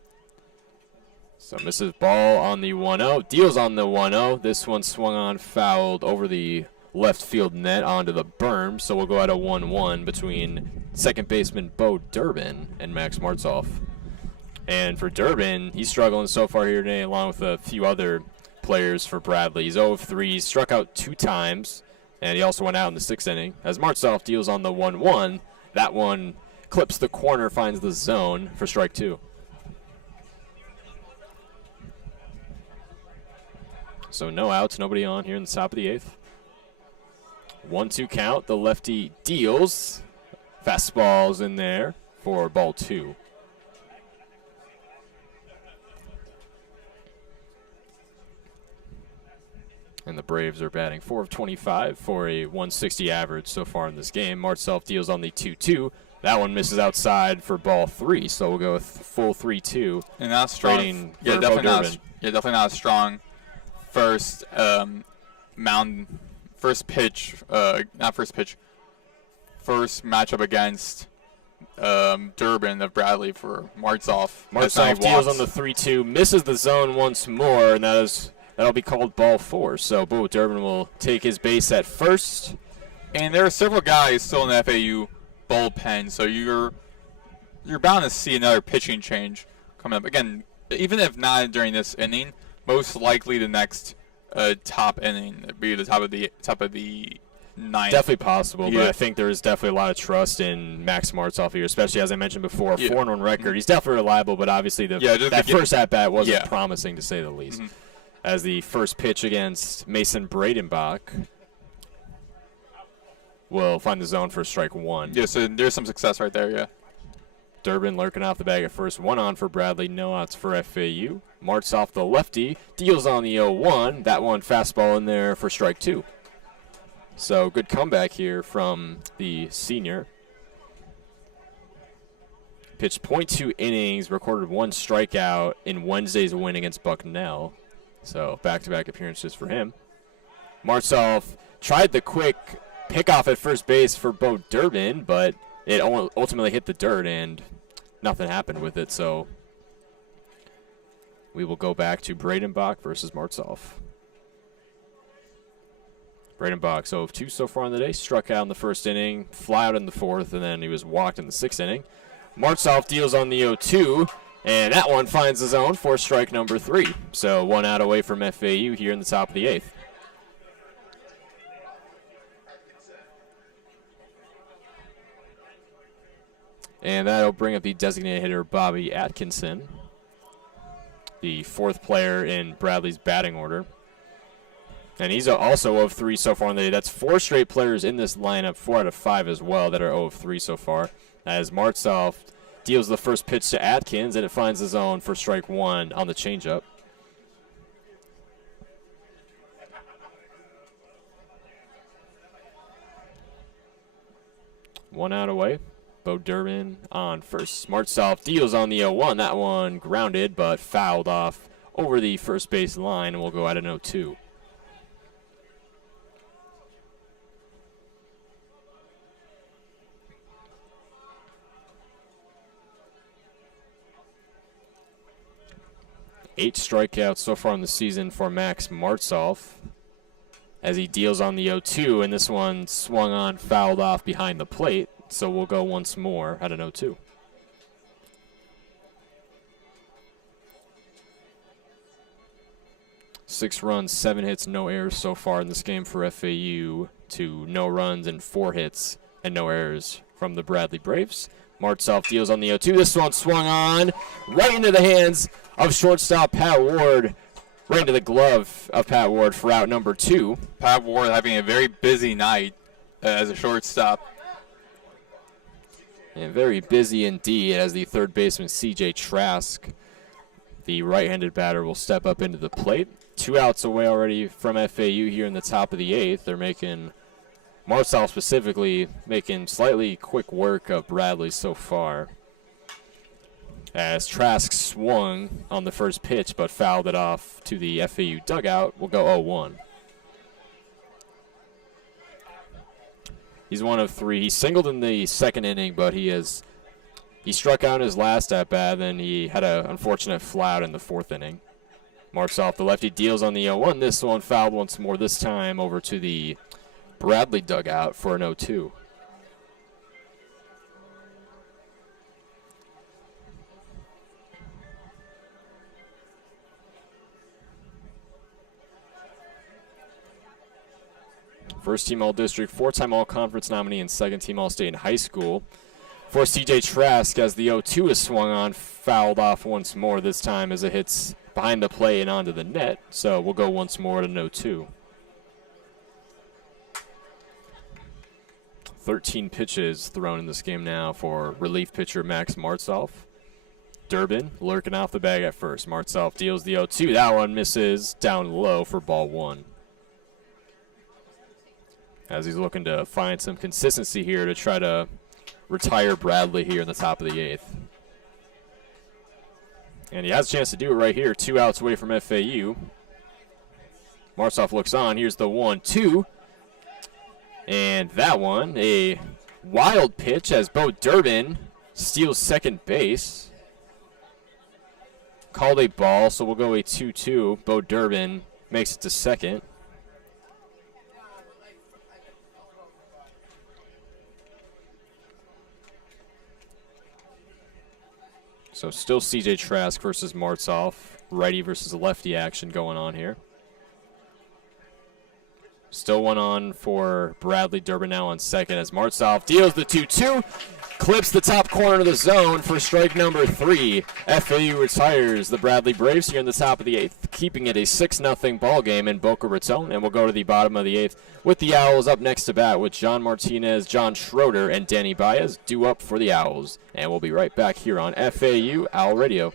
So misses ball on the 1-0. Deals on the 1-0. This one swung on, fouled over the left field net onto the berm. So we'll go at a 1-1 between second baseman Bo Durbin and Max Martsolf. And for Durbin, he's struggling so far here today, along with a few other players for Bradley. He's 0 of 3. He struck out 2 times, and he also went out in the 6th inning. As Martsolf deals on the 1-1, that one clips the corner, finds the zone for strike 2. So no outs, nobody on here in the top of the 8th. 1-2 count. The lefty deals. Fastball's in there for ball 2. And the Braves are batting 4 of 25 for a 160 average so far in this game. Martsolf deals on the 2-2. That one misses outside for ball 3, so we'll go with full 3-2. And that's strong. Yeah, definitely not a strong first first matchup against Durbin of Bradley for Martzoff. Martzoff deals on the 3-2, misses the zone once more, and that'll be called ball 4. So Bo Durbin will take his base at first. And there are several guys still in the FAU bullpen, so you're bound to see another pitching change coming up. Again, even if not during this inning, most likely the next top inning would be the top of the ninth. Definitely possible, but I think there's definitely a lot of trust in Max Martzoff here, especially as I mentioned before, 4-1 record. He's definitely reliable, but obviously that first at-bat wasn't promising, to say the least. As the first pitch against Mason Bradenbach will find the zone for strike 1. Yeah, so there's some success right there, yeah. Durbin lurking off the bag at first. 1 on for Bradley, no outs for FAU. Martzoff, the lefty, deals on the 0-1. That one fastball in there for strike 2. So good comeback here from the senior. Pitched .2 innings, recorded 1 strikeout in Wednesday's win against Bucknell. So back-to-back appearances for him. Martzoff tried the quick pickoff at first base for Bo Durbin, but it ultimately hit the dirt and nothing happened with it. So we will go back to Bradenbach versus Martzoff. Bradenbach, 0-2 so far in the day. Struck out in the first inning, fly out in the 4th, and then he was walked in the 6th inning. Martzoff deals on the 0-2, and that one finds the zone for strike number 3. So 1 out away from FAU here in the top of the 8th. And that'll bring up the designated hitter, Bobby Atkinson, the 4th player in Bradley's batting order. And he's also 0-3 so far in the day. That's 4 straight players in this lineup, 4 out of 5 as well, that are 0-3 so far. As Martzoff deals the first pitch to Atkins, and it finds the zone for strike 1 on the changeup. One out away. Bo Durbin on first. Martzoff deals on the 0-1. That one grounded, but fouled off over the first base line, and we'll go at an 0-2. Eight strikeouts so far in the season for Max Martzoff as he deals on the 0-2, and this one swung on, fouled off behind the plate. So we'll go once more at an 0-2. Six runs, 7 hits, no errors so far in this game for FAU, to no runs and 4 hits and no errors from the Bradley Braves. Martzoff deals on the 0-2. This one swung on right into the hands of shortstop Pat Ward, right into the glove of Pat Ward for out number 2. Pat Ward having a very busy night as a shortstop. And very busy indeed, as the third baseman, C.J. Trask, the right-handed batter, will step up into the plate. 2 outs away already from FAU here in the top of the 8th. They're making, Martzoff specifically, making slightly quick work of Bradley so far. As Trask swung on the first pitch but fouled it off to the FAU dugout, we'll go 0-1. He's 1-3. He singled in the 2nd inning, but he struck out in his last at-bat, then he had an unfortunate fly out in the 4th inning. Martzoff, the lefty, deals on the 0-1. This one fouled once more, this time over to the Bradley dugout for an 0-2. First-team All-District, 4-time All-Conference nominee, and second-team All-State in high school. For C.J. Trask, as the 0-2 is swung on, fouled off once more, this time as it hits behind the plate and onto the net. So we'll go once more at an 0-2. 13 pitches thrown in this game now for relief pitcher Max Martzoff. Durbin lurking off the bag at first. Martzoff deals the 0-2. That one misses down low for ball 1. As he's looking to find some consistency here to try to retire Bradley here in the top of the 8th. And he has a chance to do it right here. 2 outs away from FAU. Martzoff looks on. Here's the 1-2. And that one, a wild pitch as Bo Durbin steals second base. Called a ball, so we'll go a 2-2. Bo Durbin makes it to second. So still CJ Trask versus Martzoff. Righty versus lefty action going on here. Still one on for Bradley. Durbin now on second as Martzoff deals the 2-2. Clips the top corner of the zone for strike number 3. FAU retires the Bradley Braves here in the top of the 8th, keeping it a 6-0 ball game in Boca Raton. And we'll go to the bottom of the 8th with the Owls up next to bat with John Martinez, John Schroeder, and Danny Baez due up for the Owls. And we'll be right back here on FAU Owl Radio.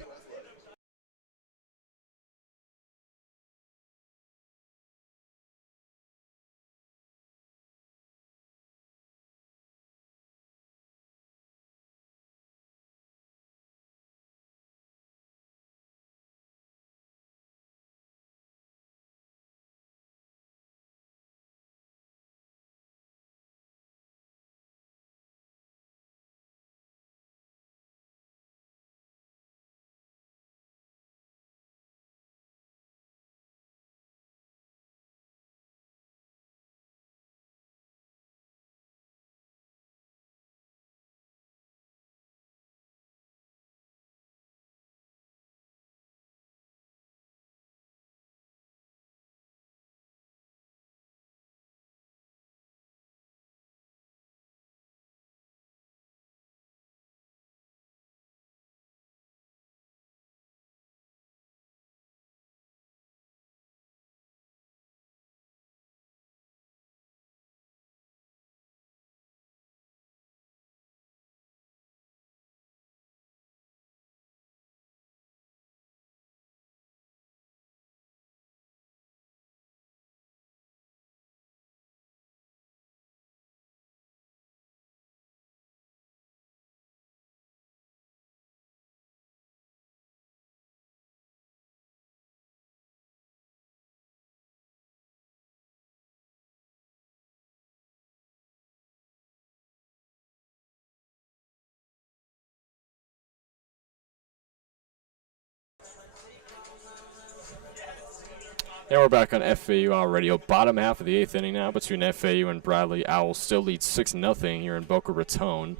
And we're back on FAU Owl Radio. Bottom half of the 8th inning now between FAU and Bradley. Owls still lead 6-0 here in Boca Raton,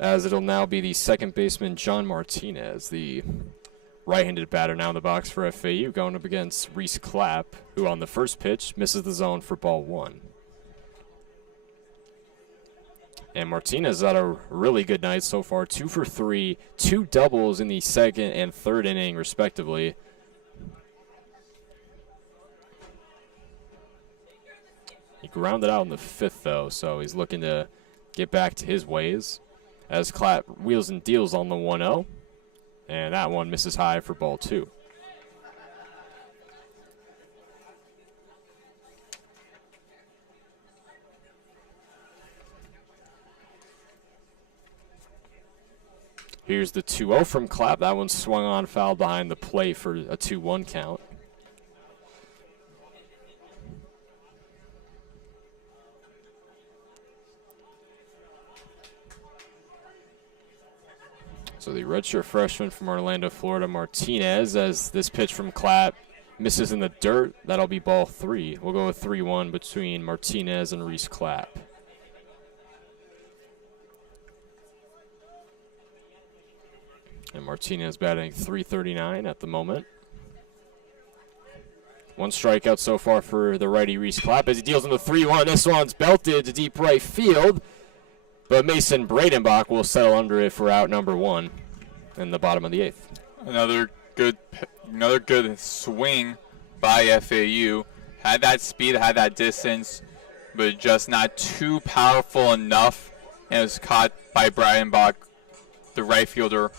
as it'll now be the second baseman John Martinez, the right-handed batter now in the box for FAU, going up against Reese Clapp, who on the first pitch misses the zone for ball 1. And Martinez had a really good night so far, 2 for 3, 2 doubles in the second and third inning respectively. He grounded out in the 5th, though, so he's looking to get back to his ways as Clapp wheels and deals on the 1-0. And that one misses high for ball 2. Here's the 2-0 from Clapp. That one swung on, foul behind the plate for a 2-1 count. So the redshirt freshman from Orlando, Florida, Martinez, as this pitch from Clapp misses in the dirt. That'll be ball 3. We'll go with 3-1 between Martinez and Reese Clapp. And Martinez batting .339 at the moment. 1 strikeout so far for the righty Reese Clapp as he deals in the 3-1. This one's belted to deep right field, but Mason Bradenbach will settle under it for out number 1 in the bottom of the 8th. Another good swing by FAU. Had that speed, had that distance, but just not too powerful enough. And it was caught by Bradenbach, the right fielder,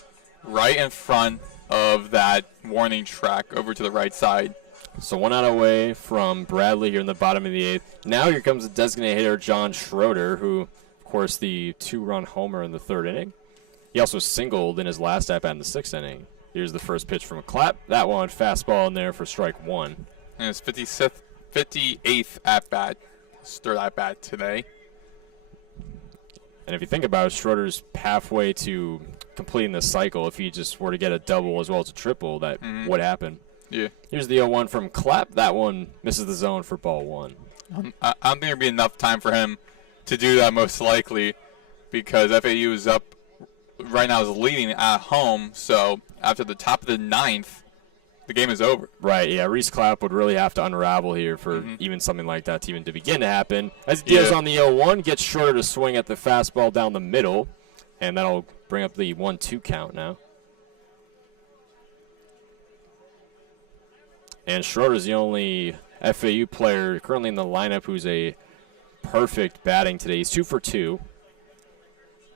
right in front of that warning track over to the right side. So 1 out away from Bradley here in the bottom of the 8th. Now here comes the designated hitter, John Schroeder, who, of course, the 2-run homer in the 3rd inning. He also singled in his last at-bat in the 6th inning. Here's the first pitch from Clapp. That one, fastball in there for strike 1. And his 58th at bat. His third at bat today. And if you think about it, Schroeder's halfway to completing the cycle. If he just were to get a double as well as a triple, that would happen. Yeah. Here's the 0-1 from Clapp. That one misses the zone for ball one. I don't think there'd be enough time for him to do that most likely, because FAU is up right now, is leading at home. So after the top of the ninth, the game is over. Right, yeah. Reese Clapp would really have to unravel here for even something like that to even to begin to happen. As he deals on the 0-1, gets Schroeder to swing at the fastball down the middle, and that'll bring up the 1-2 count now. And Schroeder's the only FAU player currently in the lineup who's a perfect batting today. He's 2 for 2.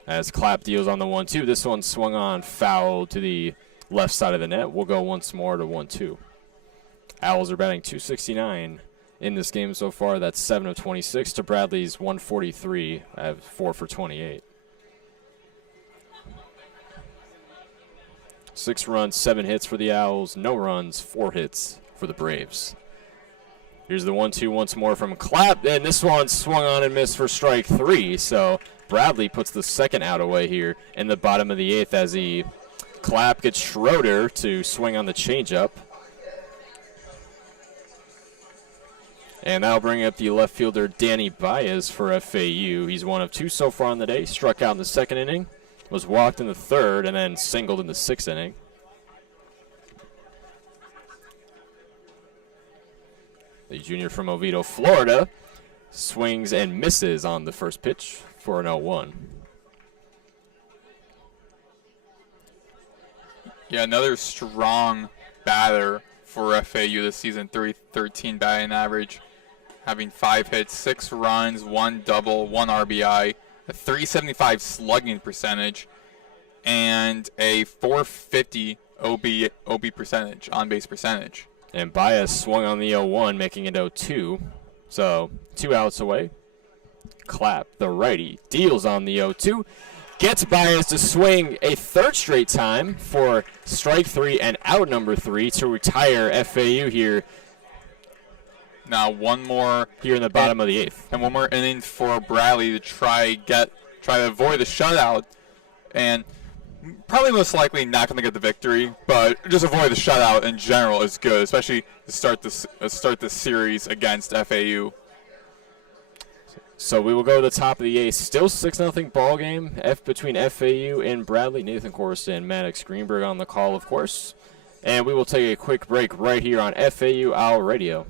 As Clapp deals on the 1-2, this one swung on foul to the left side of the net. We'll go once more to 1-2. Owls are batting .269 in this game so far. That's 7 of 26 to Bradley's 143 at 4 for 28. 6 runs, 7 hits for the Owls. No runs, 4 hits for the Braves. Here's the 1-2 once more from Clapp, and this one swung on and missed for strike 3. So Bradley puts the second out away here in the bottom of the 8th as he Clapp gets Schroeder to swing on the changeup. And that'll bring up the left fielder Danny Baez for FAU. He's 1 of 2 so far on the day. Struck out in the 2nd inning, was walked in the 3rd, and then singled in the 6th inning. The junior from Oviedo, Florida, swings and misses on the first pitch for an 0-1. Yeah, another strong batter for FAU this season. 313 batting average, having 5 hits, 6 runs, 1 double, 1 RBI, a 375 slugging percentage, and a 450 OB percentage, on-base percentage. And Baez swung on the 0-1, making it 0-2. So 2 outs away. Clapp, the righty, deals on the 0-2. Gets Baez to swing a 3rd straight time for strike 3 and out number 3 to retire FAU here. Now one more here in the bottom of the 8th. And one more inning for Bradley to try to avoid the shutout, and probably most likely not going to get the victory, but just avoid the shutout in general is good, especially to start this series against FAU. So we will go to the top of the 8th. Still 6-0 ball game between FAU and Bradley. Nathan Korst and Maddox Greenberg on the call, of course. And we will take a quick break right here on FAU Owl Radio.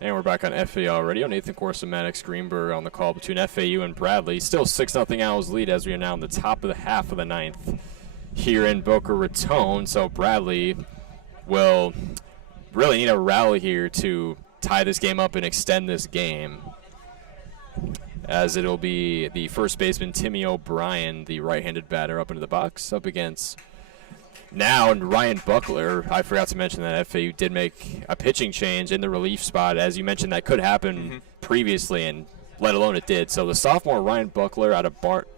And we're back on FAU Radio. Nathan Korst and Maddox Greenberg on the call between FAU and Bradley. Still 6-0 Owls lead as we are now in the top of the half of the ninth here in Boca Raton. So Bradley will really need a rally here to tie this game up and extend this game, as it'll be the first baseman Timmy O'Brien, the right-handed batter, up into the box up against now Ryan Buckler. I forgot to mention that FAU did make a pitching change in the relief spot. As you mentioned, that could happen previously, and let alone it did. So the sophomore Ryan Buckler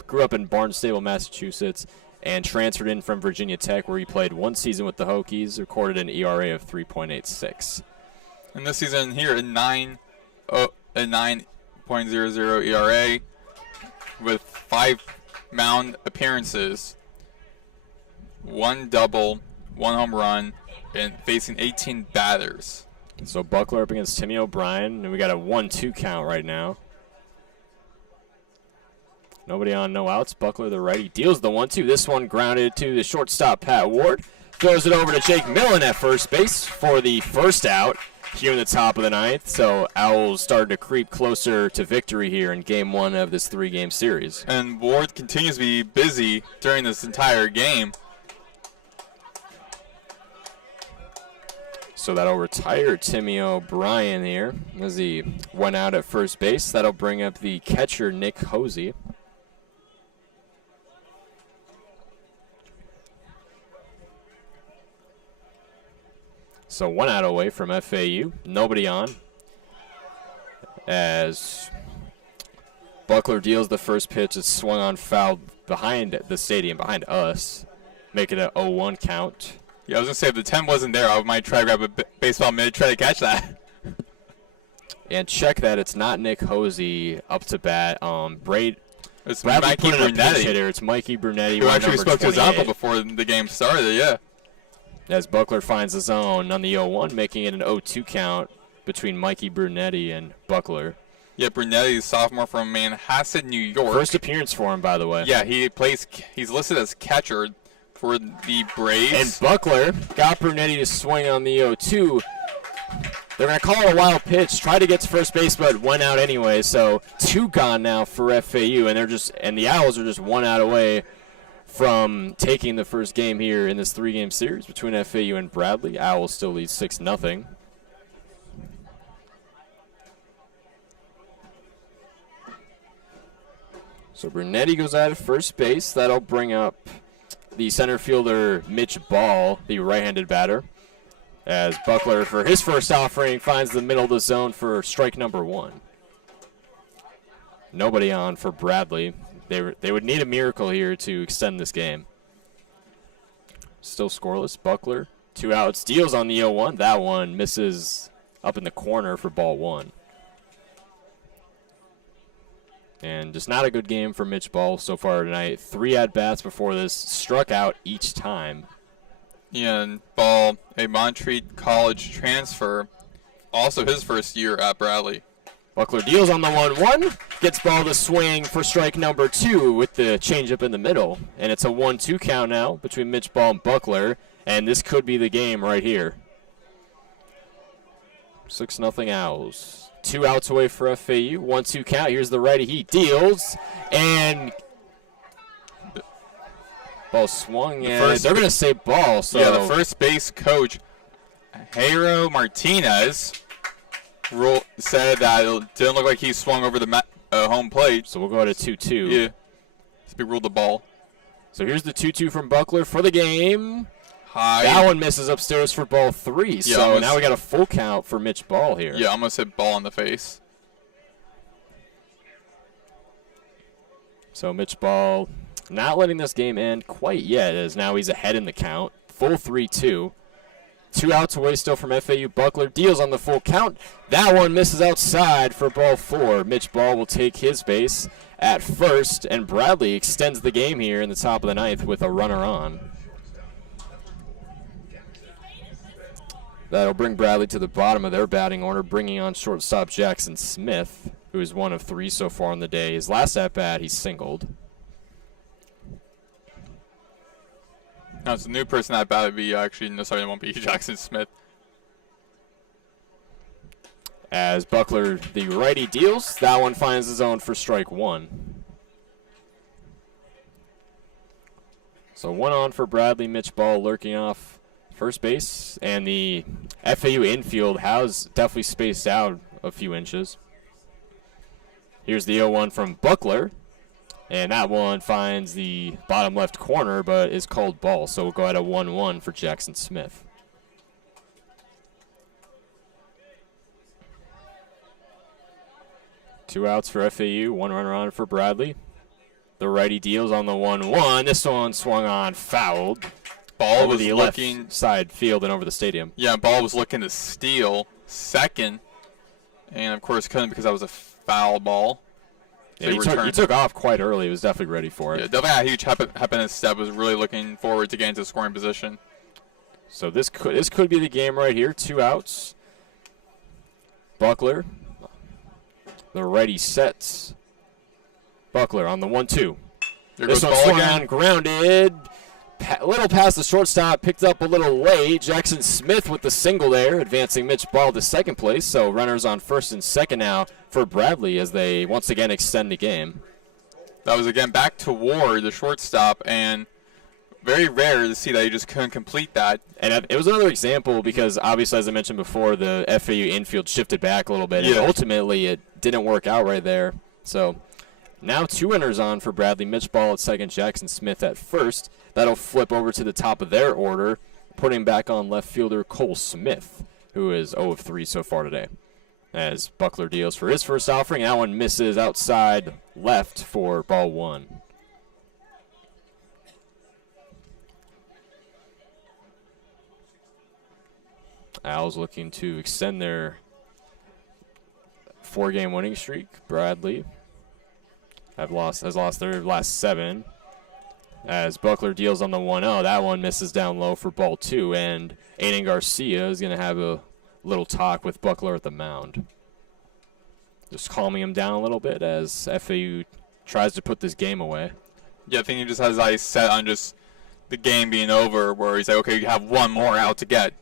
grew up in Barnstable, Massachusetts, and transferred in from Virginia Tech, where he played one season with the Hokies, recorded an ERA of 3.86. And this season here, a 9.00 ERA with 5 mound appearances, 1 double, 1 home run, and facing 18 batters. So Buckler up against Timmy O'Brien, and we got a 1-2 count right now. Nobody on, no outs. Buckler, the righty, deals the 1-2. This one grounded to the shortstop, Pat Ward. Throws it over to Jake Millen at first base for the first out here in the top of the ninth. So Owls started to creep closer to victory here in game 1 of this 3-game series. And Ward continues to be busy during this entire game. So that'll retire Timmy O'Brien here as he went out at first base. That'll bring up the catcher, Nick Hosey. So 1 out away from FAU. Nobody on. As Buckler deals the first pitch, it's swung on foul behind the stadium, behind us, making it a 0-1 count. Yeah, I was going to say, if the 10 wasn't there, I might try to grab a baseball mitt, try to catch that. And check that it's not Nick Hosey up to bat. It's Bradley Mikey Brunetti. Hitter. It's Mikey Brunetti. Who actually spoke to his 28. uncle before the game started, yeah. As Buckler finds the zone on the 0-1, making it an 0-2 count between Mikey Brunetti and Buckler. Yeah, Brunetti is sophomore from Manhasset, New York. First appearance for him, by the way. Yeah, he's listed as catcher for the Braves. And Buckler got Brunetti to swing on the 0-2. They're going to call it a wild pitch, try to get to first base, but went out anyway. So 2 gone now for FAU, and the Owls are just 1 out away from taking the first game here in this 3-game series between FAU and Bradley. Owls still lead 6-0. So Brunetti goes out at first base. That'll bring up the center fielder, Mitch Ball, the right-handed batter, as Buckler, for his first offering, finds the middle of the zone for strike number 1. Nobody on for Bradley. They would need a miracle here to extend this game. Still scoreless. Buckler, 2 outs, deals on the 0-1. That one misses up in the corner for ball 1. And just not a good game for Mitch Ball so far tonight. 3 at-bats before this, struck out each time. Yeah, and Ball, a Montreat College transfer, also his first year at Bradley. Buckler deals on the 1-1, gets Ball to swing for strike number 2 with the changeup in the middle. And it's a 1-2 count now between Mitch Ball and Buckler, and this could be the game right here. 6-0 Owls. 2 outs away for FAU, 1-2 count. Here's the righty, he deals, and ball swung, and they're going to say ball. So yeah, the first base coach, Jairo Martinez, said that it didn't look like he swung over the home plate. So we'll go at a 2-2. Yeah, he ruled the ball. So here's the 2-2 from Buckler for the game. High. That one misses upstairs for ball 3. Yeah, so now we got a full count for Mitch Ball here. Yeah, almost hit ball in the face. So Mitch Ball not letting this game end quite yet, as now he's ahead in the count. Full 3-2. 2 outs away still from FAU. Buckler deals on the full count. That one misses outside for ball 4. Mitch Ball will take his base at first, and Bradley extends the game here in the top of the ninth with a runner on. That'll bring Bradley to the bottom of their batting order, bringing on shortstop Jackson Smith, who is 1 of 3 so far on the day. His last at-bat, he singled. No, it's a new person that batted be actually, no, sorry, it won't be Jackson Smith. As Buckler, the righty, deals. That one finds the zone for strike one. So 1 on for Bradley. Mitch Ball lurking off first base. And the FAU infield has definitely spaced out a few inches. Here's the 0-1 from Buckler. And that one finds the bottom left corner, but is called ball. So we'll go at a 1-1 for Jackson Smith. Two outs for FAU, 1 runner on for Bradley. The righty deals on the 1-1. This one swung on, fouled. Ball over was the looking left side field and over the stadium. Yeah, Ball was looking to steal second, and of course couldn't because that was a foul ball. Yeah, he took off quite early. He was definitely ready for it. Yeah, definitely had a huge hop in his step. Was really looking forward to getting to scoring position. So this could be the game right here. 2 outs. Buckler. The righty sets. Buckler on the 1-2. This one swung on, grounded. A little past the shortstop, picked up a little late. Jackson Smith with the single there, advancing Mitch Ball to second place. So runners on first and second now for Bradley as they once again extend the game. That was again back to Ward, the shortstop, and very rare to see that he just couldn't complete that. And it was another example because obviously, as I mentioned before, the FAU infield shifted back a little bit. Yeah. And ultimately, it didn't work out right there. So now 2 runners on for Bradley. Mitch Ball at second, Jackson Smith at first. That'll flip over to the top of their order, putting back on left fielder Cole Smith, who is 0 of 3 so far today. As Buckler deals for his first offering, that one misses outside left for ball 1. Owls looking to extend their 4-game winning streak. Bradley has lost their last 7. As Buckler deals on the 1-0, that one misses down low for ball 2, and Aiden Garcia is going to have a little talk with Buckler at the mound. Just calming him down a little bit as FAU tries to put this game away. Yeah, I think he just has his eyes set on just the game being over, where he's like, okay, you have one more out to get.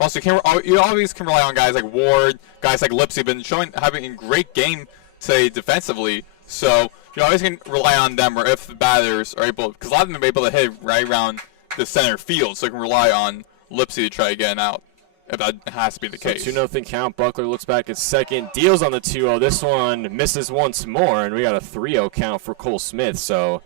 Also, you always can rely on guys like Ward, guys like Lipsy, been having a great game today defensively. So you always can rely on them, or if the batters are able, because a lot of them are able to hit right around the center field, so you can rely on Lipsy to try to get out, if that has to be the case. 2-0 count. Buckler looks back at second, deals on the 2-0. This one misses once more, and we got a 3-0 count for Cole Smith. So,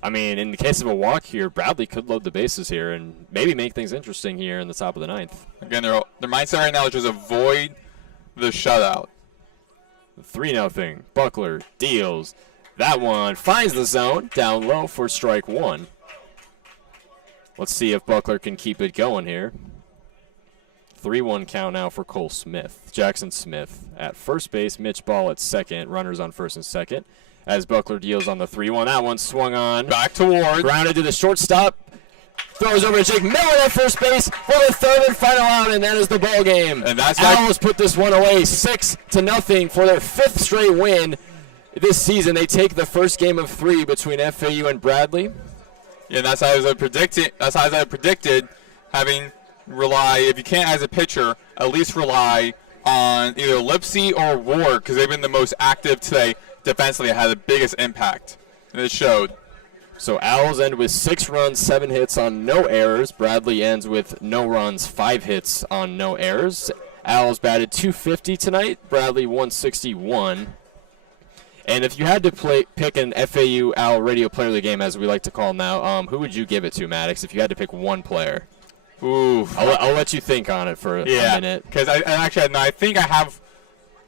I mean, in the case of a walk here, Bradley could load the bases here and maybe make things interesting here in the top of the 9th. Again, their mindset right now is just avoid the shutout. 3-0. Buckler deals. That one finds the zone down low for strike 1. Let's see if Buckler can keep it going here. 3-1 count now for Cole Smith. Jackson Smith at first base, Mitch Ball at second, runners on first and second. As Buckler deals on the 3-1, that one swung on. Back to Ward. Grounded to the shortstop. Throws over to Jake Miller at first base for the 3rd and final out, and that is the ball game. And that's Owls put this one away 6-0 for their 5th straight win this season. They take the first game of 3 between FAU and Bradley. Yeah, and that's how I predicted. Having rely, if you can't as a pitcher, at least rely on either Lipsy or Ward, because they've been the most active today defensively and had the biggest impact. And it showed. So Owls end with 6 runs, 7 hits on no errors. Bradley ends with no runs, 5 hits on no errors. Owls batted .250 tonight. Bradley 161. And if you had to pick an FAU Owl Radio Player of the Game, as we like to call him now, who would you give it to, Maddox, if you had to pick one player? Ooh, I'll let you think on it for a minute. Because I think I have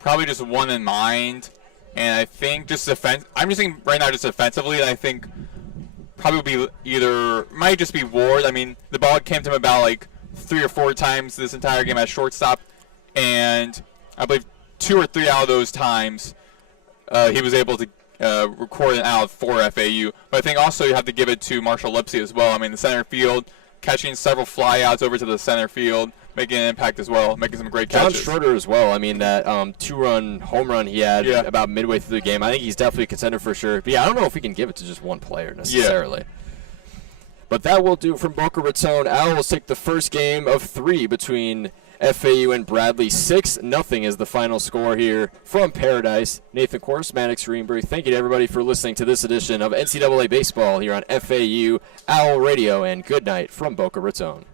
probably just one in mind, and I think I'm just thinking right now just defensively, and I think probably might just be Ward. I mean, the ball came to him about like 3 or 4 times this entire game at shortstop, and I believe 2 or 3 out of those times he was able to record an out for FAU. But I think also you have to give it to Marshall Lipsy as well. I mean, the center field, catching several flyouts over to the center field, making an impact as well, making some great catches. John Schroeder as well. I mean, that 2-run home run he had about midway through the game, I think he's definitely a contender for sure. But, yeah, I don't know if we can give it to just one player necessarily. But that will do it from Boca Raton. Owls take the first game of 3 between FAU and Bradley 6-0 is the final score here from Paradise. Nathan Korst, Maddox, Greenberg, thank you to everybody for listening to this edition of NCAA Baseball here on FAU Owl Radio, and good night from Boca Raton.